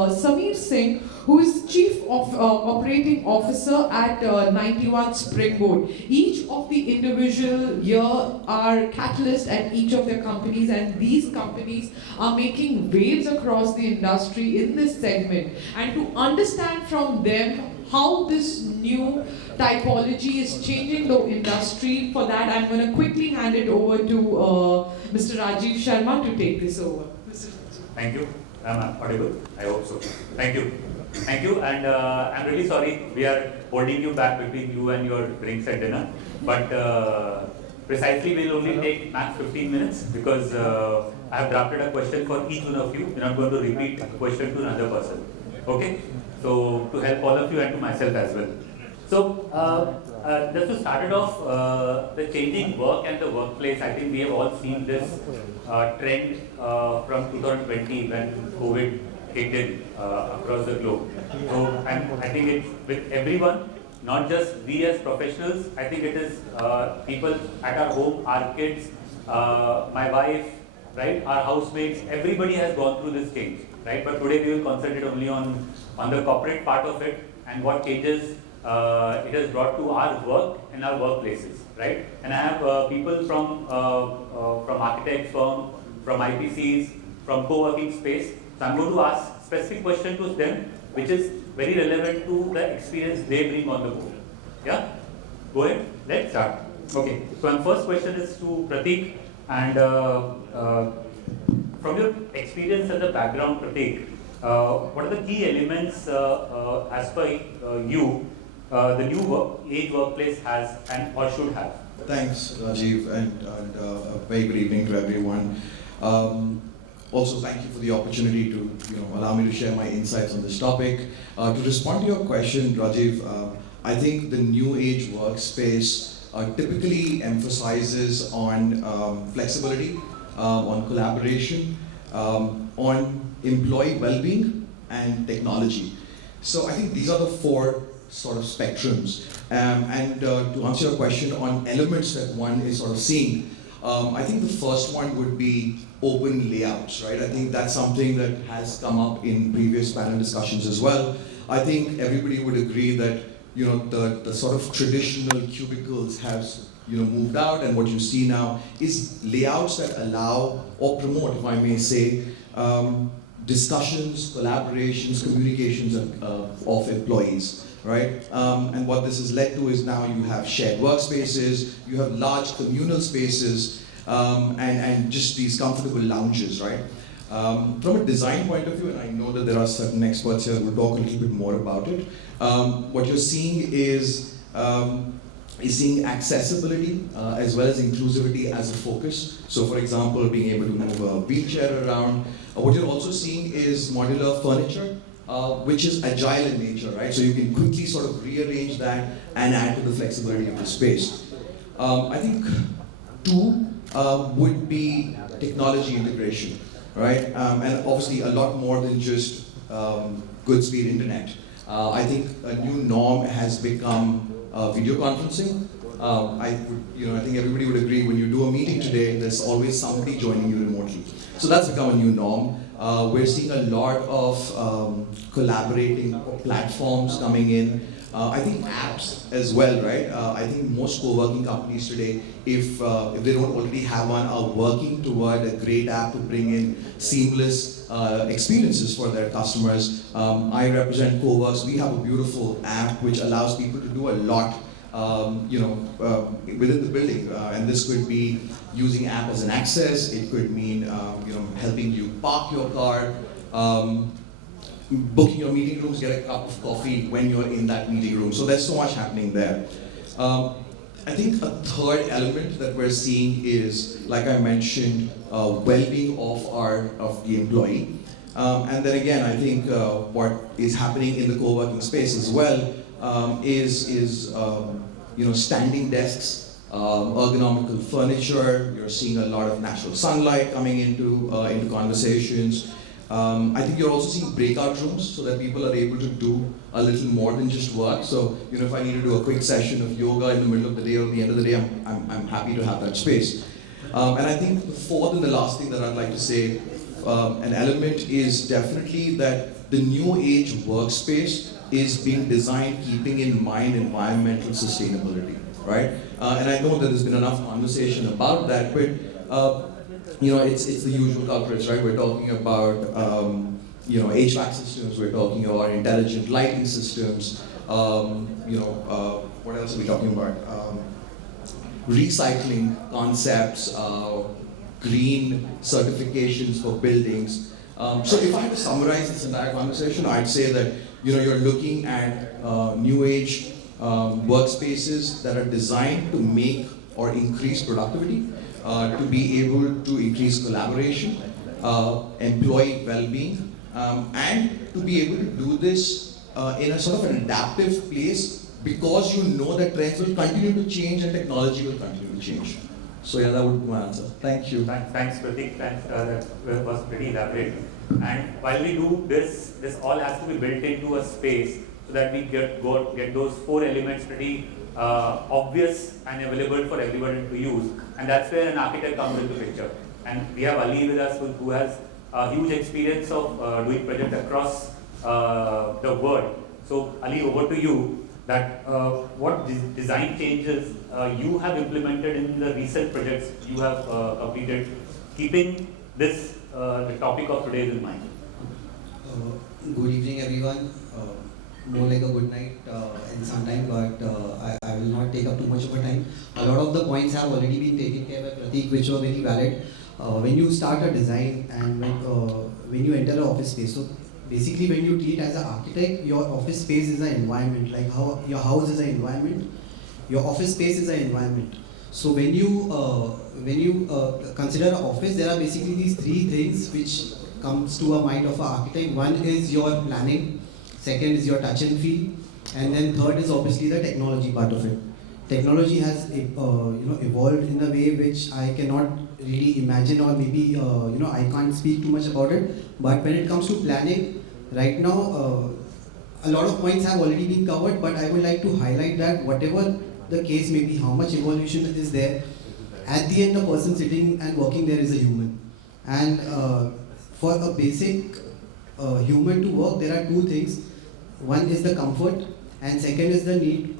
Samir Singh, who is Chief Operating Officer at 91 Springboard. Each of the individual here are catalysts at each of their companies, and these companies are making waves across the industry in this segment. And to understand from them how this new typology is changing the industry, for that I'm going to quickly hand it over to Mr. Rajiv Sharma to take this over. Thank you. I'm audible? I hope so. Thank you. Thank you, and I'm really sorry we are holding you back between you and your drinks and dinner, but precisely we'll only take max 15 minutes, because I have drafted a question for each one of you. We're not going to repeat the question to another person. Okay? So to help all of you and to myself as well. So just to start it off, the changing work and the workplace, I think we have all seen this trend from 2020 when COVID kicked in across the globe. So I think it's with everyone, not just we as professionals. I think it is people at our home, our kids, my wife, right, our housemates, everybody has gone through this change, right? But today we will concentrate only on the corporate part of it and what changes it has brought to our work and our workplaces, right? And I have people from architects, from IPCs, from co-working space. So I'm going to ask specific question to them, which is very relevant to the experience they bring on the board. Yeah? Go ahead, let's start. Okay, so my first question is to Pratik, and from your experience and the background, Pratik, what are the key elements as per you the new age workplace has and or should have? Thanks, Rajiv, and a very good evening to everyone. Also, thank you for the opportunity to allow me to share my insights on this topic. To respond to your question, Rajiv, I think the new age workspace typically emphasizes on flexibility, on collaboration, on employee well-being, and technology. So I think these are the four sort of spectrums. And to answer your question on elements that one is sort of seeing, I think the first one would be open layouts, right? I think that's something that has come up in previous panel discussions as well. I think everybody would agree that the sort of traditional cubicles have moved out, and what you see now is layouts that allow or promote, if I may say, discussions, collaborations, communications of employees. Right? And what this has led to is now you have shared workspaces, you have large communal spaces, and just these comfortable lounges, right? From a design point of view, and I know that there are certain experts here who will talk a little bit more about it, what you're seeing is seeing accessibility as well as inclusivity as a focus. So for example, being able to move a wheelchair around. What you're also seeing is modular furniture, which is agile in nature, right? So you can quickly sort of rearrange that and add to the flexibility of the space. I think two would be technology integration, right? And obviously a lot more than just good speed internet. I think a new norm has become video conferencing. I think everybody would agree when you do a meeting today, there's always somebody joining you remotely. So that's become a new norm. We're seeing a lot of collaborating platforms coming in. I think apps as well, right? I think most co-working companies today, if they don't already have one, are working toward a great app to bring in seamless experiences for their customers. I represent CoWorks. We have a beautiful app which allows people to do a lot within the building, and this could be using app as an access. It could mean helping you park your car, booking your meeting rooms, get a cup of coffee when you're in that meeting room. So there's so much happening there. I think a third element that we're seeing is, like I mentioned, well-being of the employee. And then again, I think what is happening in the co-working space as well is standing desks, ergonomical furniture. You're seeing a lot of natural sunlight coming into conversations. I think you're also seeing breakout rooms so that people are able to do a little more than just work. So, if I need to do a quick session of yoga in the middle of the day or the end of the day, I'm happy to have that space. And I think the fourth and the last thing that I'd like to say, an element is definitely that the new age workspace is being designed keeping in mind environmental sustainability, right? And I know that there's been enough conversation about that, but it's the usual culprits, right? We're talking about HVAC systems, we're talking about intelligent lighting systems, what else are we talking about? Recycling concepts, green certifications for buildings. So if I had to summarize this entire conversation, I'd say that you're looking at new age workspaces that are designed to make or increase productivity, to be able to increase collaboration, employee well-being, and to be able to do this in a sort of an adaptive place, because you know that trends will continue to change and technology will continue to change. So yeah, that would be my answer. Thank you. Thanks, Pratik. Thanks. That was pretty elaborate. And while we do this, this all has to be built into a space so that we get those four elements pretty obvious and available for everybody to use. And that's where an architect comes into picture. And we have Ali with us, who has a huge experience of doing projects across the world. So Ali, over to you. That what design changes you have implemented in the recent projects you have completed, keeping this the topic of today in mind. Good evening, everyone. More like a good night in some time, but I will not take up too much of a time. A lot of the points have already been taken care by Pratik, which were very valid. When you start a design and when you enter an office space, so basically when you treat as an architect, your office space is an environment, like how your house is an environment, your office space is an environment. So when you consider an office, there are basically these three things which comes to a mind of an architect. One is your planning, second is your touch and feel, and then third is obviously the technology part of it. Technology has evolved in a way which I cannot really imagine, or maybe I can't speak too much about it. But when it comes to planning, right now a lot of points have already been covered, but I would like to highlight that whatever the case may be, how much evolution is there, at the end the person sitting and working there is a human. And for a basic human to work, there are two things. One is the comfort, and second is the need,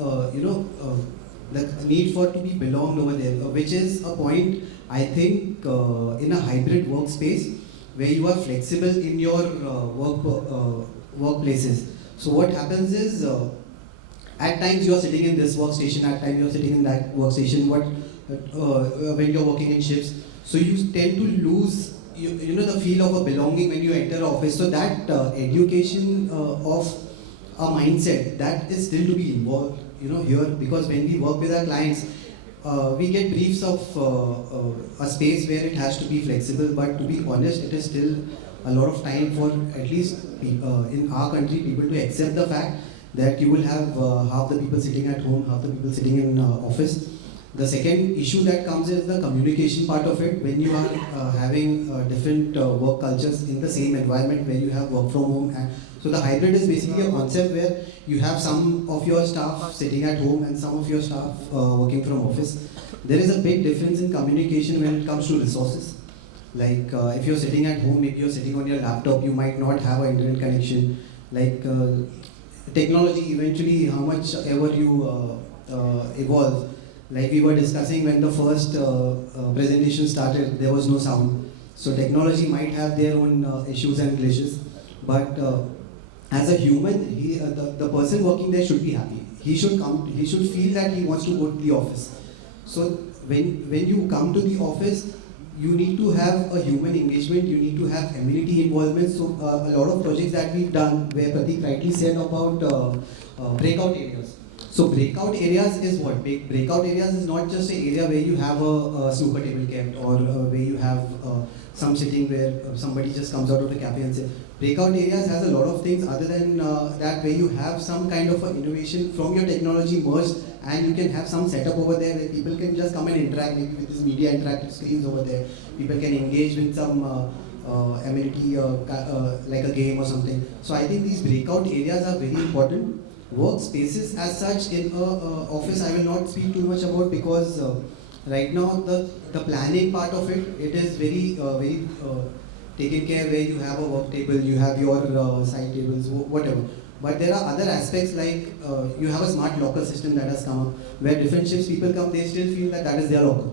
the need for to be belonged over there, which is a point I think in a hybrid workspace where you are flexible in your workplaces. So what happens is, at times you are sitting in this workstation, at times you are sitting in that workstation. When you are working in shifts, so you tend to lose the feel of a belonging when you enter office. So that education of a mindset, that is still to be involved here, because when we work with our clients, we get briefs of a space where it has to be flexible, but to be honest, it is still a lot of time for, at least in our country, people to accept the fact that you will have half the people sitting at home, half the people sitting in office. The second issue that comes is the communication part of it. When you are having different work cultures in the same environment where you have work from home, and so the hybrid is basically a concept where you have some of your staff sitting at home and some of your staff working from office. There is a big difference in communication when it comes to resources. Like if you're sitting at home, maybe you're sitting on your laptop, you might not have an internet connection. Like technology, eventually how much ever you evolve. Like we were discussing, when the first presentation started, there was no sound. So technology might have their own issues and glitches, but as a human, the person working there should be happy. He should feel that he wants to go to the office. So when you come to the office, you need to have a human engagement, you need to have community involvement. So a lot of projects that we've done, where Pratik rightly said about breakout areas. So breakout areas is what? Breakout areas is not just an area where you have a snooker table kept, or where you have some sitting where somebody just comes out of the cafe and says. Breakout areas has a lot of things other than that, where you have some kind of innovation from your technology merged, and you can have some setup over there where people can just come and interact, maybe with this media interactive screens over there. People can engage with some amenity like a game or something. So I think these breakout areas are very important. Workspaces as such in office, I will not speak too much about, because right now the planning part of it is very taken care, where you have a work table, you have your side tables, whatever. But there are other aspects, like you have a smart locker system that has come up, where different shifts people come, they still feel that is their locker.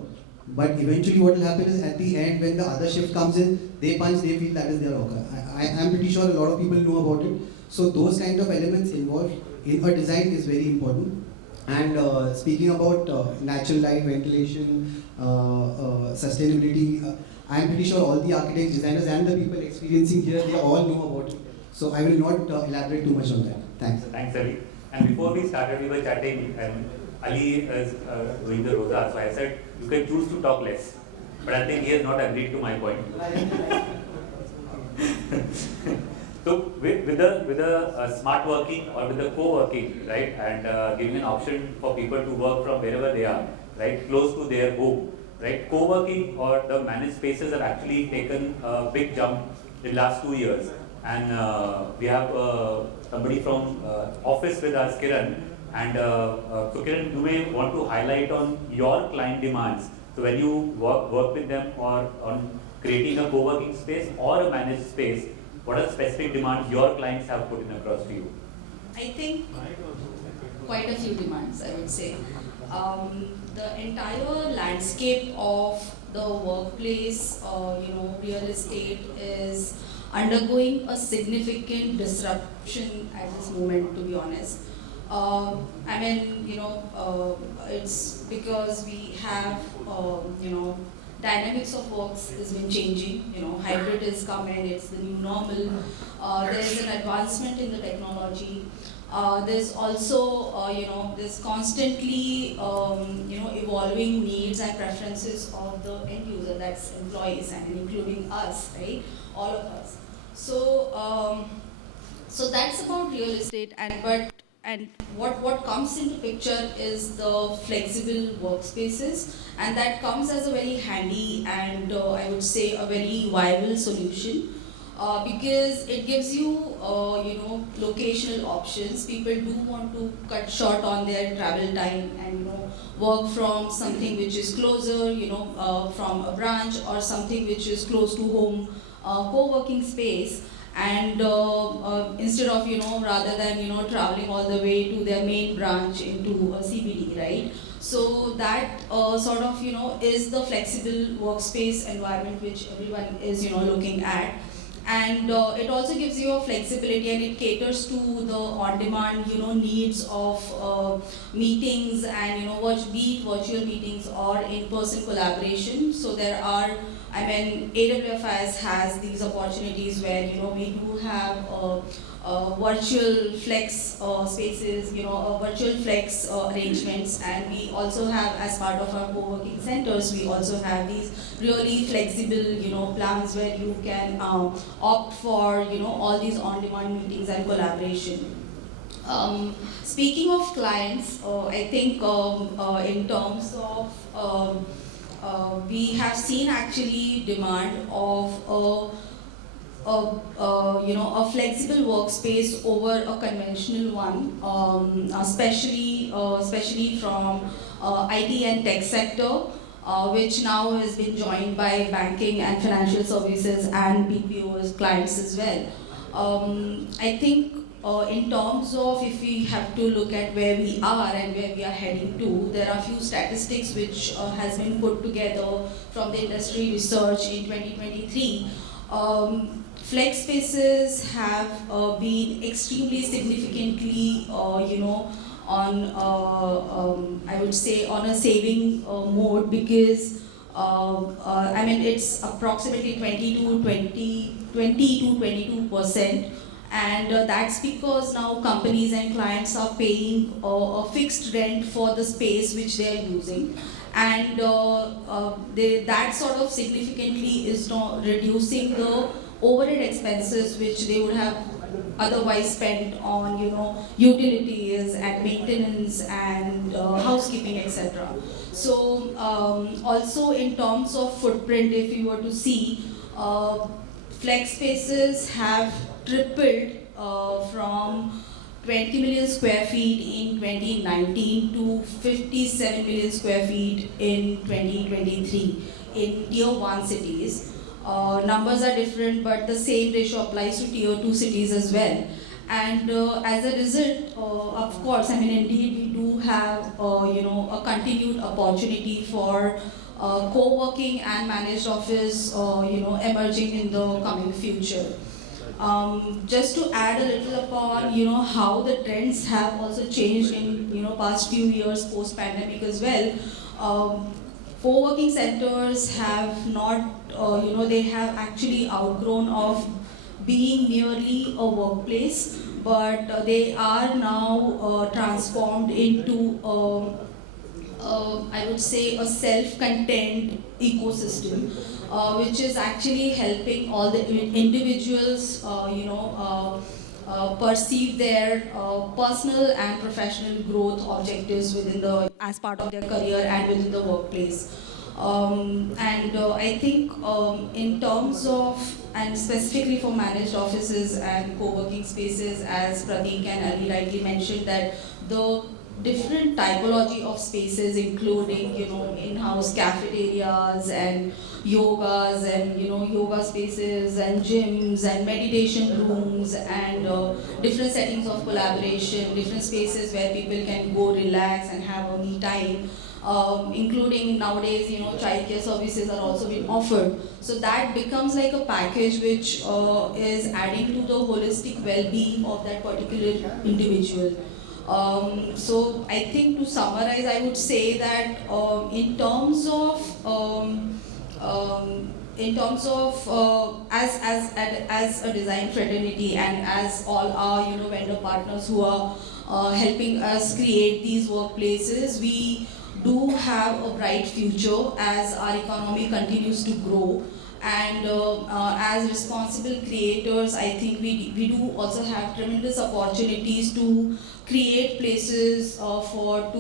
But eventually what will happen is, at the end, when the other shift comes in, they punch, they feel that is their locker. I am pretty sure a lot of people know about it. So those kind of elements involved in a design is very important. And speaking about natural light, ventilation, sustainability, I am pretty sure all the architects, designers and the people experiencing here, they all know about it. So I will not elaborate too much on that. Thanks. Thanks, Ali. And before we started, we were chatting, and Ali is doing the rosa, so I said, you can choose to talk less. But I think he has not agreed to my point. So with the smart working or with the co-working, right, and giving an option for people to work from wherever they are, right, close to their home, right, co-working or the managed spaces have actually taken a big jump in the last 2 years. And we have somebody from office with us, Kiran. And so Kiran, you may want to highlight on your client demands. So when you work with them or on creating a co-working space or a managed space, what are the specific demands your clients have put in across to you? I think quite a few demands, I would say. The entire landscape of the workplace, real estate is undergoing a significant disruption at this moment, to be honest. I mean, it's because we have, dynamics of works has been changing. Hybrid is coming, it's the new normal. There's an advancement in the technology. There's also, there's constantly, evolving needs and preferences of the end user, that's employees, and including us, right? All of us. So that's about real estate, and what comes into picture is the flexible workspaces, and that comes as a very handy and I would say a very viable solution. Because it gives you, locational options. People do want to cut short on their travel time and, work from something which is closer, from a branch or something which is close to home, co-working space. And instead of, rather than, traveling all the way to their main branch into a CBD, right? So that sort of, is the flexible workspace environment which everyone is, looking at. And it also gives you a flexibility, and it caters to the on-demand, needs of meetings and, be it virtual meetings or in-person collaboration. So there are, AWFIS has these opportunities where, we do have virtual flex spaces, virtual flex arrangements, and we also have, as part of our co-working centers, we also have these really flexible, plans where you can opt for, all these on-demand meetings and collaboration. Speaking of clients, I think in terms of we have seen actually demand of a flexible workspace over a conventional one, especially from IT and tech sector, which now has been joined by banking and financial services and BPO clients as well. I think in terms of, if we have to look at where we are and where we are heading to, there are a few statistics which has been put together from the industry research in 2023. Flex spaces have been extremely significantly, on I would say on a saving mode, because it's approximately 20 to 22%. And that's because now companies and clients are paying a fixed rent for the space which they are using. And that sort of significantly is not reducing the overhead expenses which they would have otherwise spent on, utilities and maintenance and housekeeping, etc. So also in terms of footprint, if you were to see, flex spaces have tripled from 20 million square feet in 2019 to 57 million square feet in 2023 in tier 1 cities. Numbers are different, but the same ratio applies to tier 2 cities as well. And as a result, of course, indeed we do have, a continued opportunity for co-working and managed office, emerging in the coming future. Just to add a little upon, how the trends have also changed in, past few years post-pandemic as well. Co-working centers have not, they have actually outgrown of being merely a workplace, but they are now transformed into, I would say, a self-contained ecosystem, which is actually helping all the individuals, perceive their personal and professional growth objectives as part of their career and within the workplace. I think in terms of, and specifically for managed offices and co-working spaces, as Prateek and Ali rightly mentioned, that the different typology of spaces, including, in-house cafeterias and yogas and, yoga spaces and gyms and meditation rooms and different settings of collaboration, different spaces where people can go relax and have a me time. Including nowadays, childcare services are also being offered. So that becomes like a package which is adding to the holistic well-being of that particular individual. So I think to summarize, I would say that in terms of in terms of as a design fraternity and as all our vendor partners who are helping us create these workplaces, we do have a bright future as our economy continues to grow. And as responsible creators, I think we do also have tremendous opportunities to create places for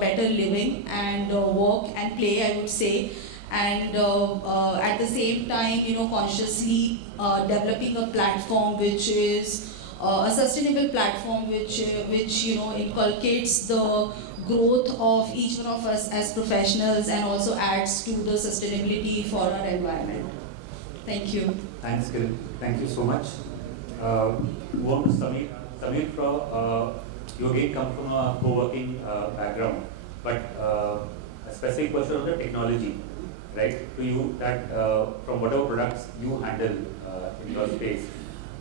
better living and work and play, I would say. And at the same time, consciously developing a platform which is a sustainable platform which inculcates the growth of each one of us as professionals and also adds to the sustainability for our environment. Thank you. Thanks, Kiran. Thank you so much. Move on to Samir. Samir, you again come from a co-working background, but a specific question on the technology, right? To you, that from whatever products you handle in your space,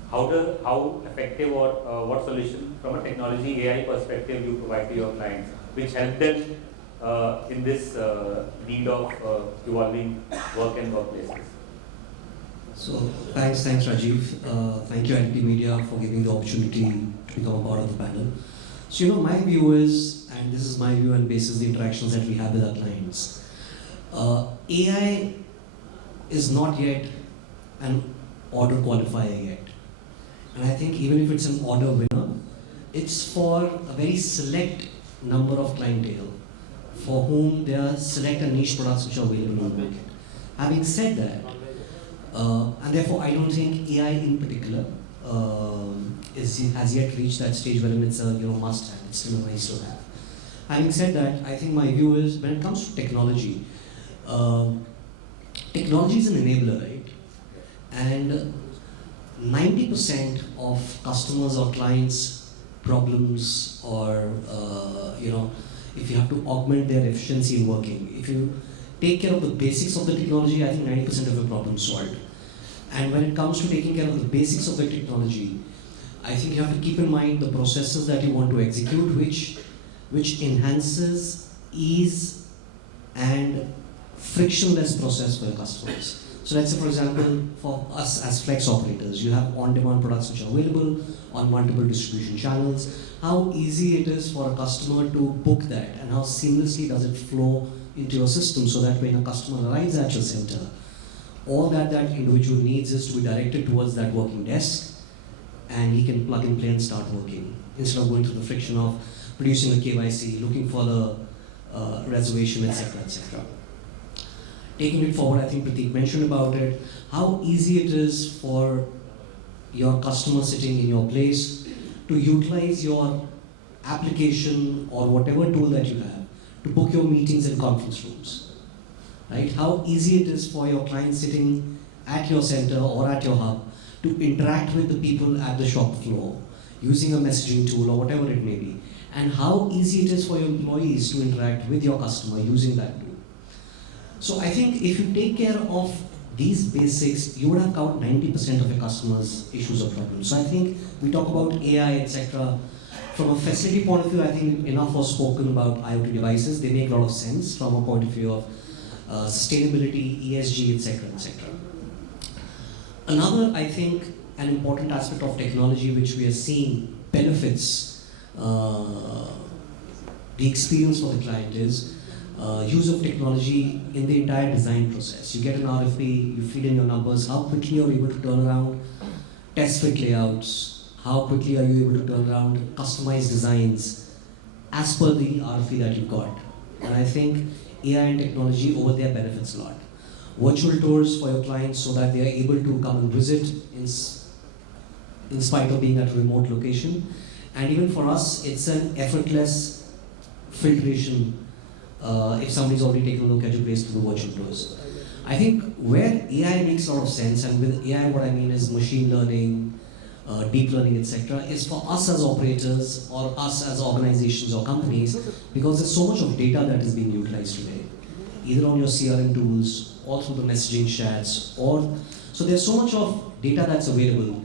how effective or what solution from a technology AI perspective you provide to your clients, which help them in this need of evolving work and workplaces? So thanks Rajiv. Thank you LP Media for giving the opportunity to become a part of the panel. So my view is, and this is my view and basis the interactions that we have with our clients, AI is not yet an order qualifier yet. And I think even if it's an order winner, it's for a very select number of clientele for whom there are select and niche products which are available on the market. Having said that, and therefore I don't think AI in particular has yet reached that stage wherein it's a must have, it's still a nice to have. Having said that, I think my view is when it comes to technology, technology is an enabler, right? And 90% of customers or clients' problems, or if you have to augment their efficiency in working, if you take care of the basics of the technology, I think 90% of your problems solved. And when it comes to taking care of the basics of the technology, I think you have to keep in mind the processes that you want to execute, which enhances ease and frictionless process for your customers. So let's say, for example, for us as flex operators, you have on-demand products which are available on multiple distribution channels. How easy it is for a customer to book that, and how seamlessly does it flow into your system so that when a customer arrives at your center, all that individual needs is to be directed towards that working desk, and he can plug and play and start working, instead of going through the friction of producing a KYC, looking for the reservation, etc., etc. Taking it forward, I think Prateek mentioned about it, how easy it is for your customer sitting in your place to utilize your application or whatever tool that you have to book your meetings in conference rooms, right? How easy it is for your client sitting at your center or at your hub to interact with the people at the shop floor using a messaging tool or whatever it may be, and how easy it is for your employees to interact with your customer using that tool. So I think if you take care of these basics, you would have covered 90% of your customers' issues or problems. So I think we talk about AI, etc. From a facility point of view, I think enough was spoken about IoT devices. They make a lot of sense from a point of view of sustainability, ESG, etc., etc. Another, I think, an important aspect of technology which we are seeing benefits the experience for the client is use of technology in the entire design process. You get an RFP, you feed in your numbers, how quickly are you able to turn around test fit layouts, how quickly are you able to turn around customized designs as per the RFP that you got. And I think AI and technology over there benefits a lot. Virtual tours for your clients so that they are able to come and visit in spite of being at a remote location. And even for us, it's an effortless filtration if somebody's already taken a look at your place to do virtual tours. I think where AI makes a lot of sense, and with AI what I mean is machine learning, deep learning, etc., is for us as operators or us as organizations or companies, because there's so much of data that is being utilized today, either on your CRM tools or through the messaging chats, so there's so much of data that's available.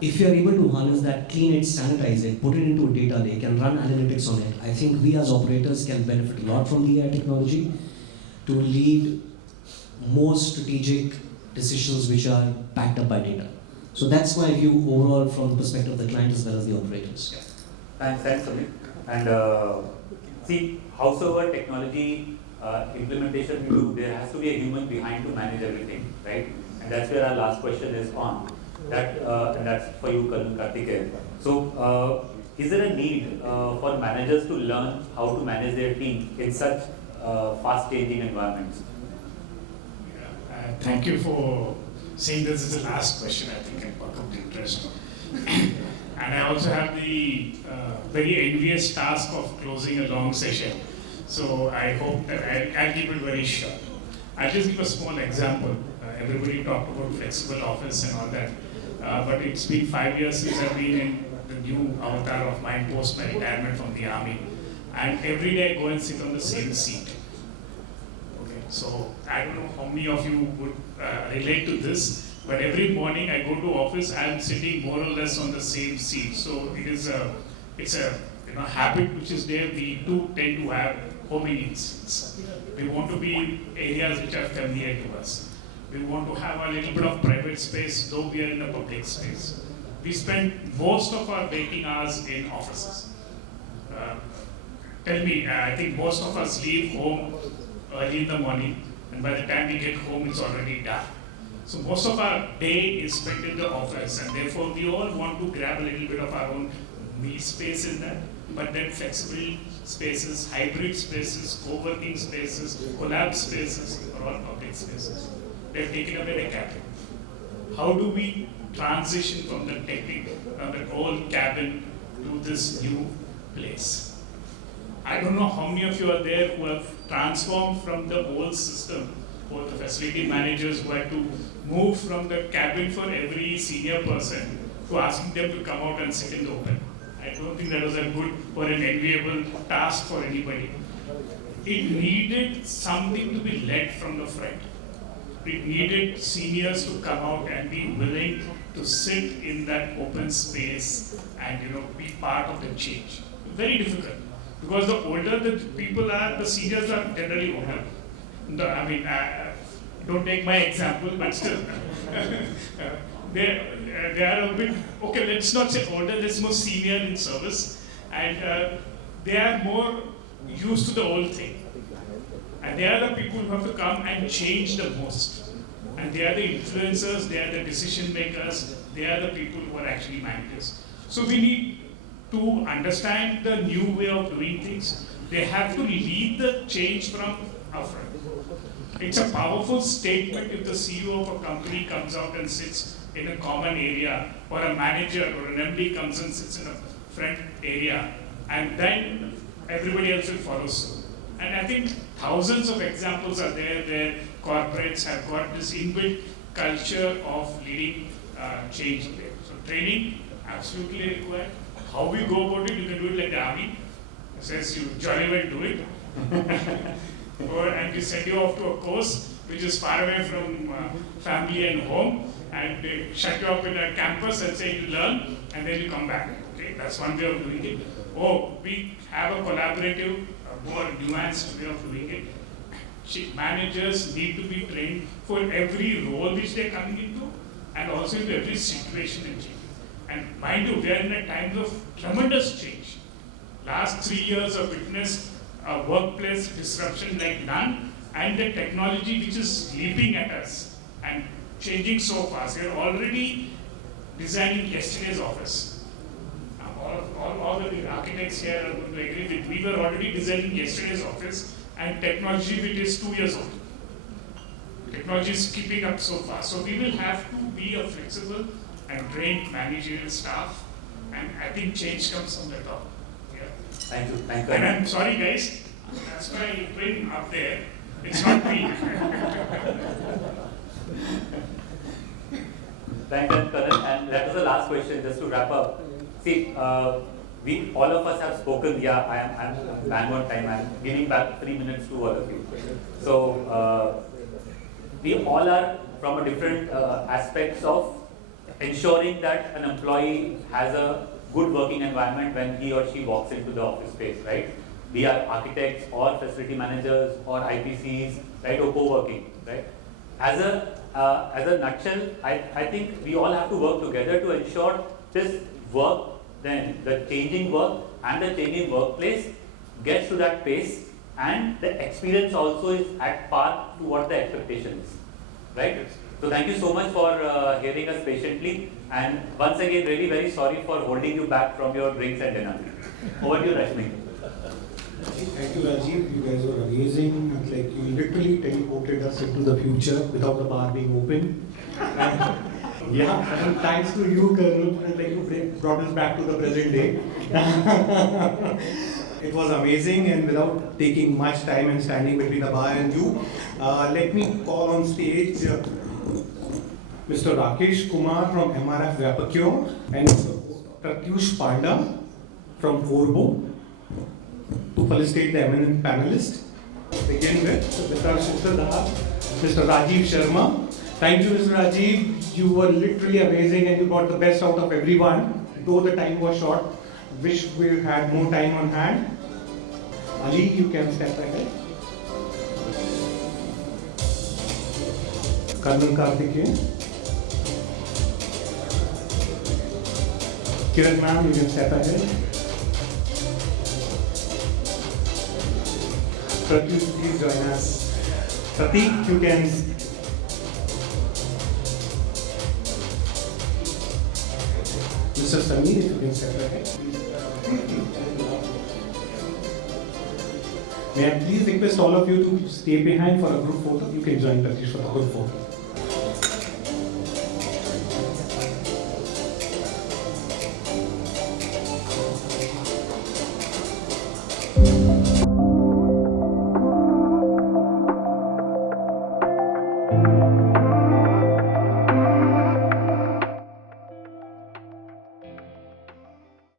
If you're able to harness that, clean it, sanitize it, put it into a data lake and run analytics on it, I think we as operators can benefit a lot from the AI technology to lead more strategic decisions which are backed up by data. So that's my view overall from the perspective of the client as well as the operators. Thanks, Amit. And see, howsoever technology implementation we do, there has to be a human behind to manage everything, right? And that's where our last question is on. And that's for you, Karthikeyan. So, is there a need for managers to learn how to manage their team in such fast-changing environments? Thank you for saying this is the last question. I think I perked up the interest. And I also have the very envious task of closing a long session. So I hope that I'll keep it very short. I'll just give a small example. Everybody talked about flexible office and all that. But it's been 5 years since I've been in the new avatar of mine post my retirement from the army. And every day I go and sit on the same seat. Okay, so I don't know how many of you would relate to this, but every morning I go to office, I'm sitting more or less on the same seat. So it's a habit which is there. We do tend to have homing instincts. We want to be in areas which are familiar to us. We want to have a little bit of private space, though we are in a public space. We spend most of our waking hours in offices. Tell me, I think most of us leave home early in the morning, and by the time we get home, it's already dark. So most of our day is spent in the office, and therefore we all want to grab a little bit of our own me space in that. But then flexible spaces, hybrid spaces, co-working spaces, collab spaces are all public spaces. They've taken away the cabin. How do we transition from the old cabin to this new place? I don't know how many of you are there who have transformed from the old system, or the facility managers who had to move from the cabin for every senior person to asking them to come out and sit in the open. I don't think that was a good or an enviable task for anybody. It needed something to be led from the front. It needed seniors to come out and be willing to sit in that open space and be part of the change. Very difficult, because the older the people are, the seniors are generally older. Don't take my example, but still, they are a bit, okay, let's not say older, let's more senior in service, and they are more used to the old thing. And they are the people who have to come and change the most. And they are the influencers, they are the decision makers, they are the people who are actually managers. So we need to understand the new way of doing things. They have to lead the change from upfront. It's a powerful statement if the CEO of a company comes out and sits in a common area, or a manager or an MD comes and sits in a front area, and then everybody else will follow suit. And I think thousands of examples are there where corporates have got this inbuilt culture of leading change there. So training, absolutely required. How we go about it, you can do it like the army. It says you jolly well do it. And we send you off to a course which is far away from family and home, and they shut you up in a campus and say you learn, and then you come back. Okay, that's one way of doing it. Oh, we have a collaborative, more nuanced way of doing it. Managers need to be trained for every role which they're coming into, and also into every situation and change. And mind you, we are in a time of tremendous change. Last 3 years have witnessed a workplace disruption like none, and the technology which is leaping at us and changing so fast. We are already designing yesterday's office. All the architects here are going to agree with. We were already designing yesterday's office, and technology which is 2 years old. Technology is keeping up so fast. So we will have to be a flexible and trained managerial staff, and I think change comes from the top. Yeah. Thank you. Thank you. And I'm sorry, guys. That's my twin up there. It's not me. Thank you, Karan. And that was the last question, just to wrap up. See, we all of us have spoken. Yeah, I'm bang on time. I'm giving back 3 minutes to all of you. So we all are from a different aspects of ensuring that an employee has a good working environment when he or she walks into the office space, right? We are architects or facility managers or IPCs, right, or co-working, right? as a nutshell, I think we all have to work together to ensure this work, then the changing work and the changing workplace gets to that pace, and the experience also is at par to what the expectation is, right? So thank you so much for hearing us patiently, and once again really very sorry for holding you back from your drinks and dinner. Over to you, Rashmi. Thank you, Rajiv. You guys were amazing. It's like you literally teleported us into the future without the bar being open. Yeah, and thanks to you, Colonel, and like you brought us back to the present day. It was amazing, and without taking much time and standing between the bar and you, let me call on stage Mr. Rakesh Kumar from MRF Vapacure and Mr. Pratyush Panda from Forbo to felicitate the eminent panelists. Begin with Mr. Rajiv Sharma. Thank you, Mr. Rajiv. You were literally amazing and you got the best out of everyone. Though the time was short, wish we had more time on hand. Ali, you can step ahead. Colonel Karthikeyan. Kiran ma'am, you can step ahead. Pratyush, please join us. Pratik, you can. Mr. Sameer, if you can step ahead. May I please request all of you to stay behind for a group photo? You can join Pratyush for the group photo.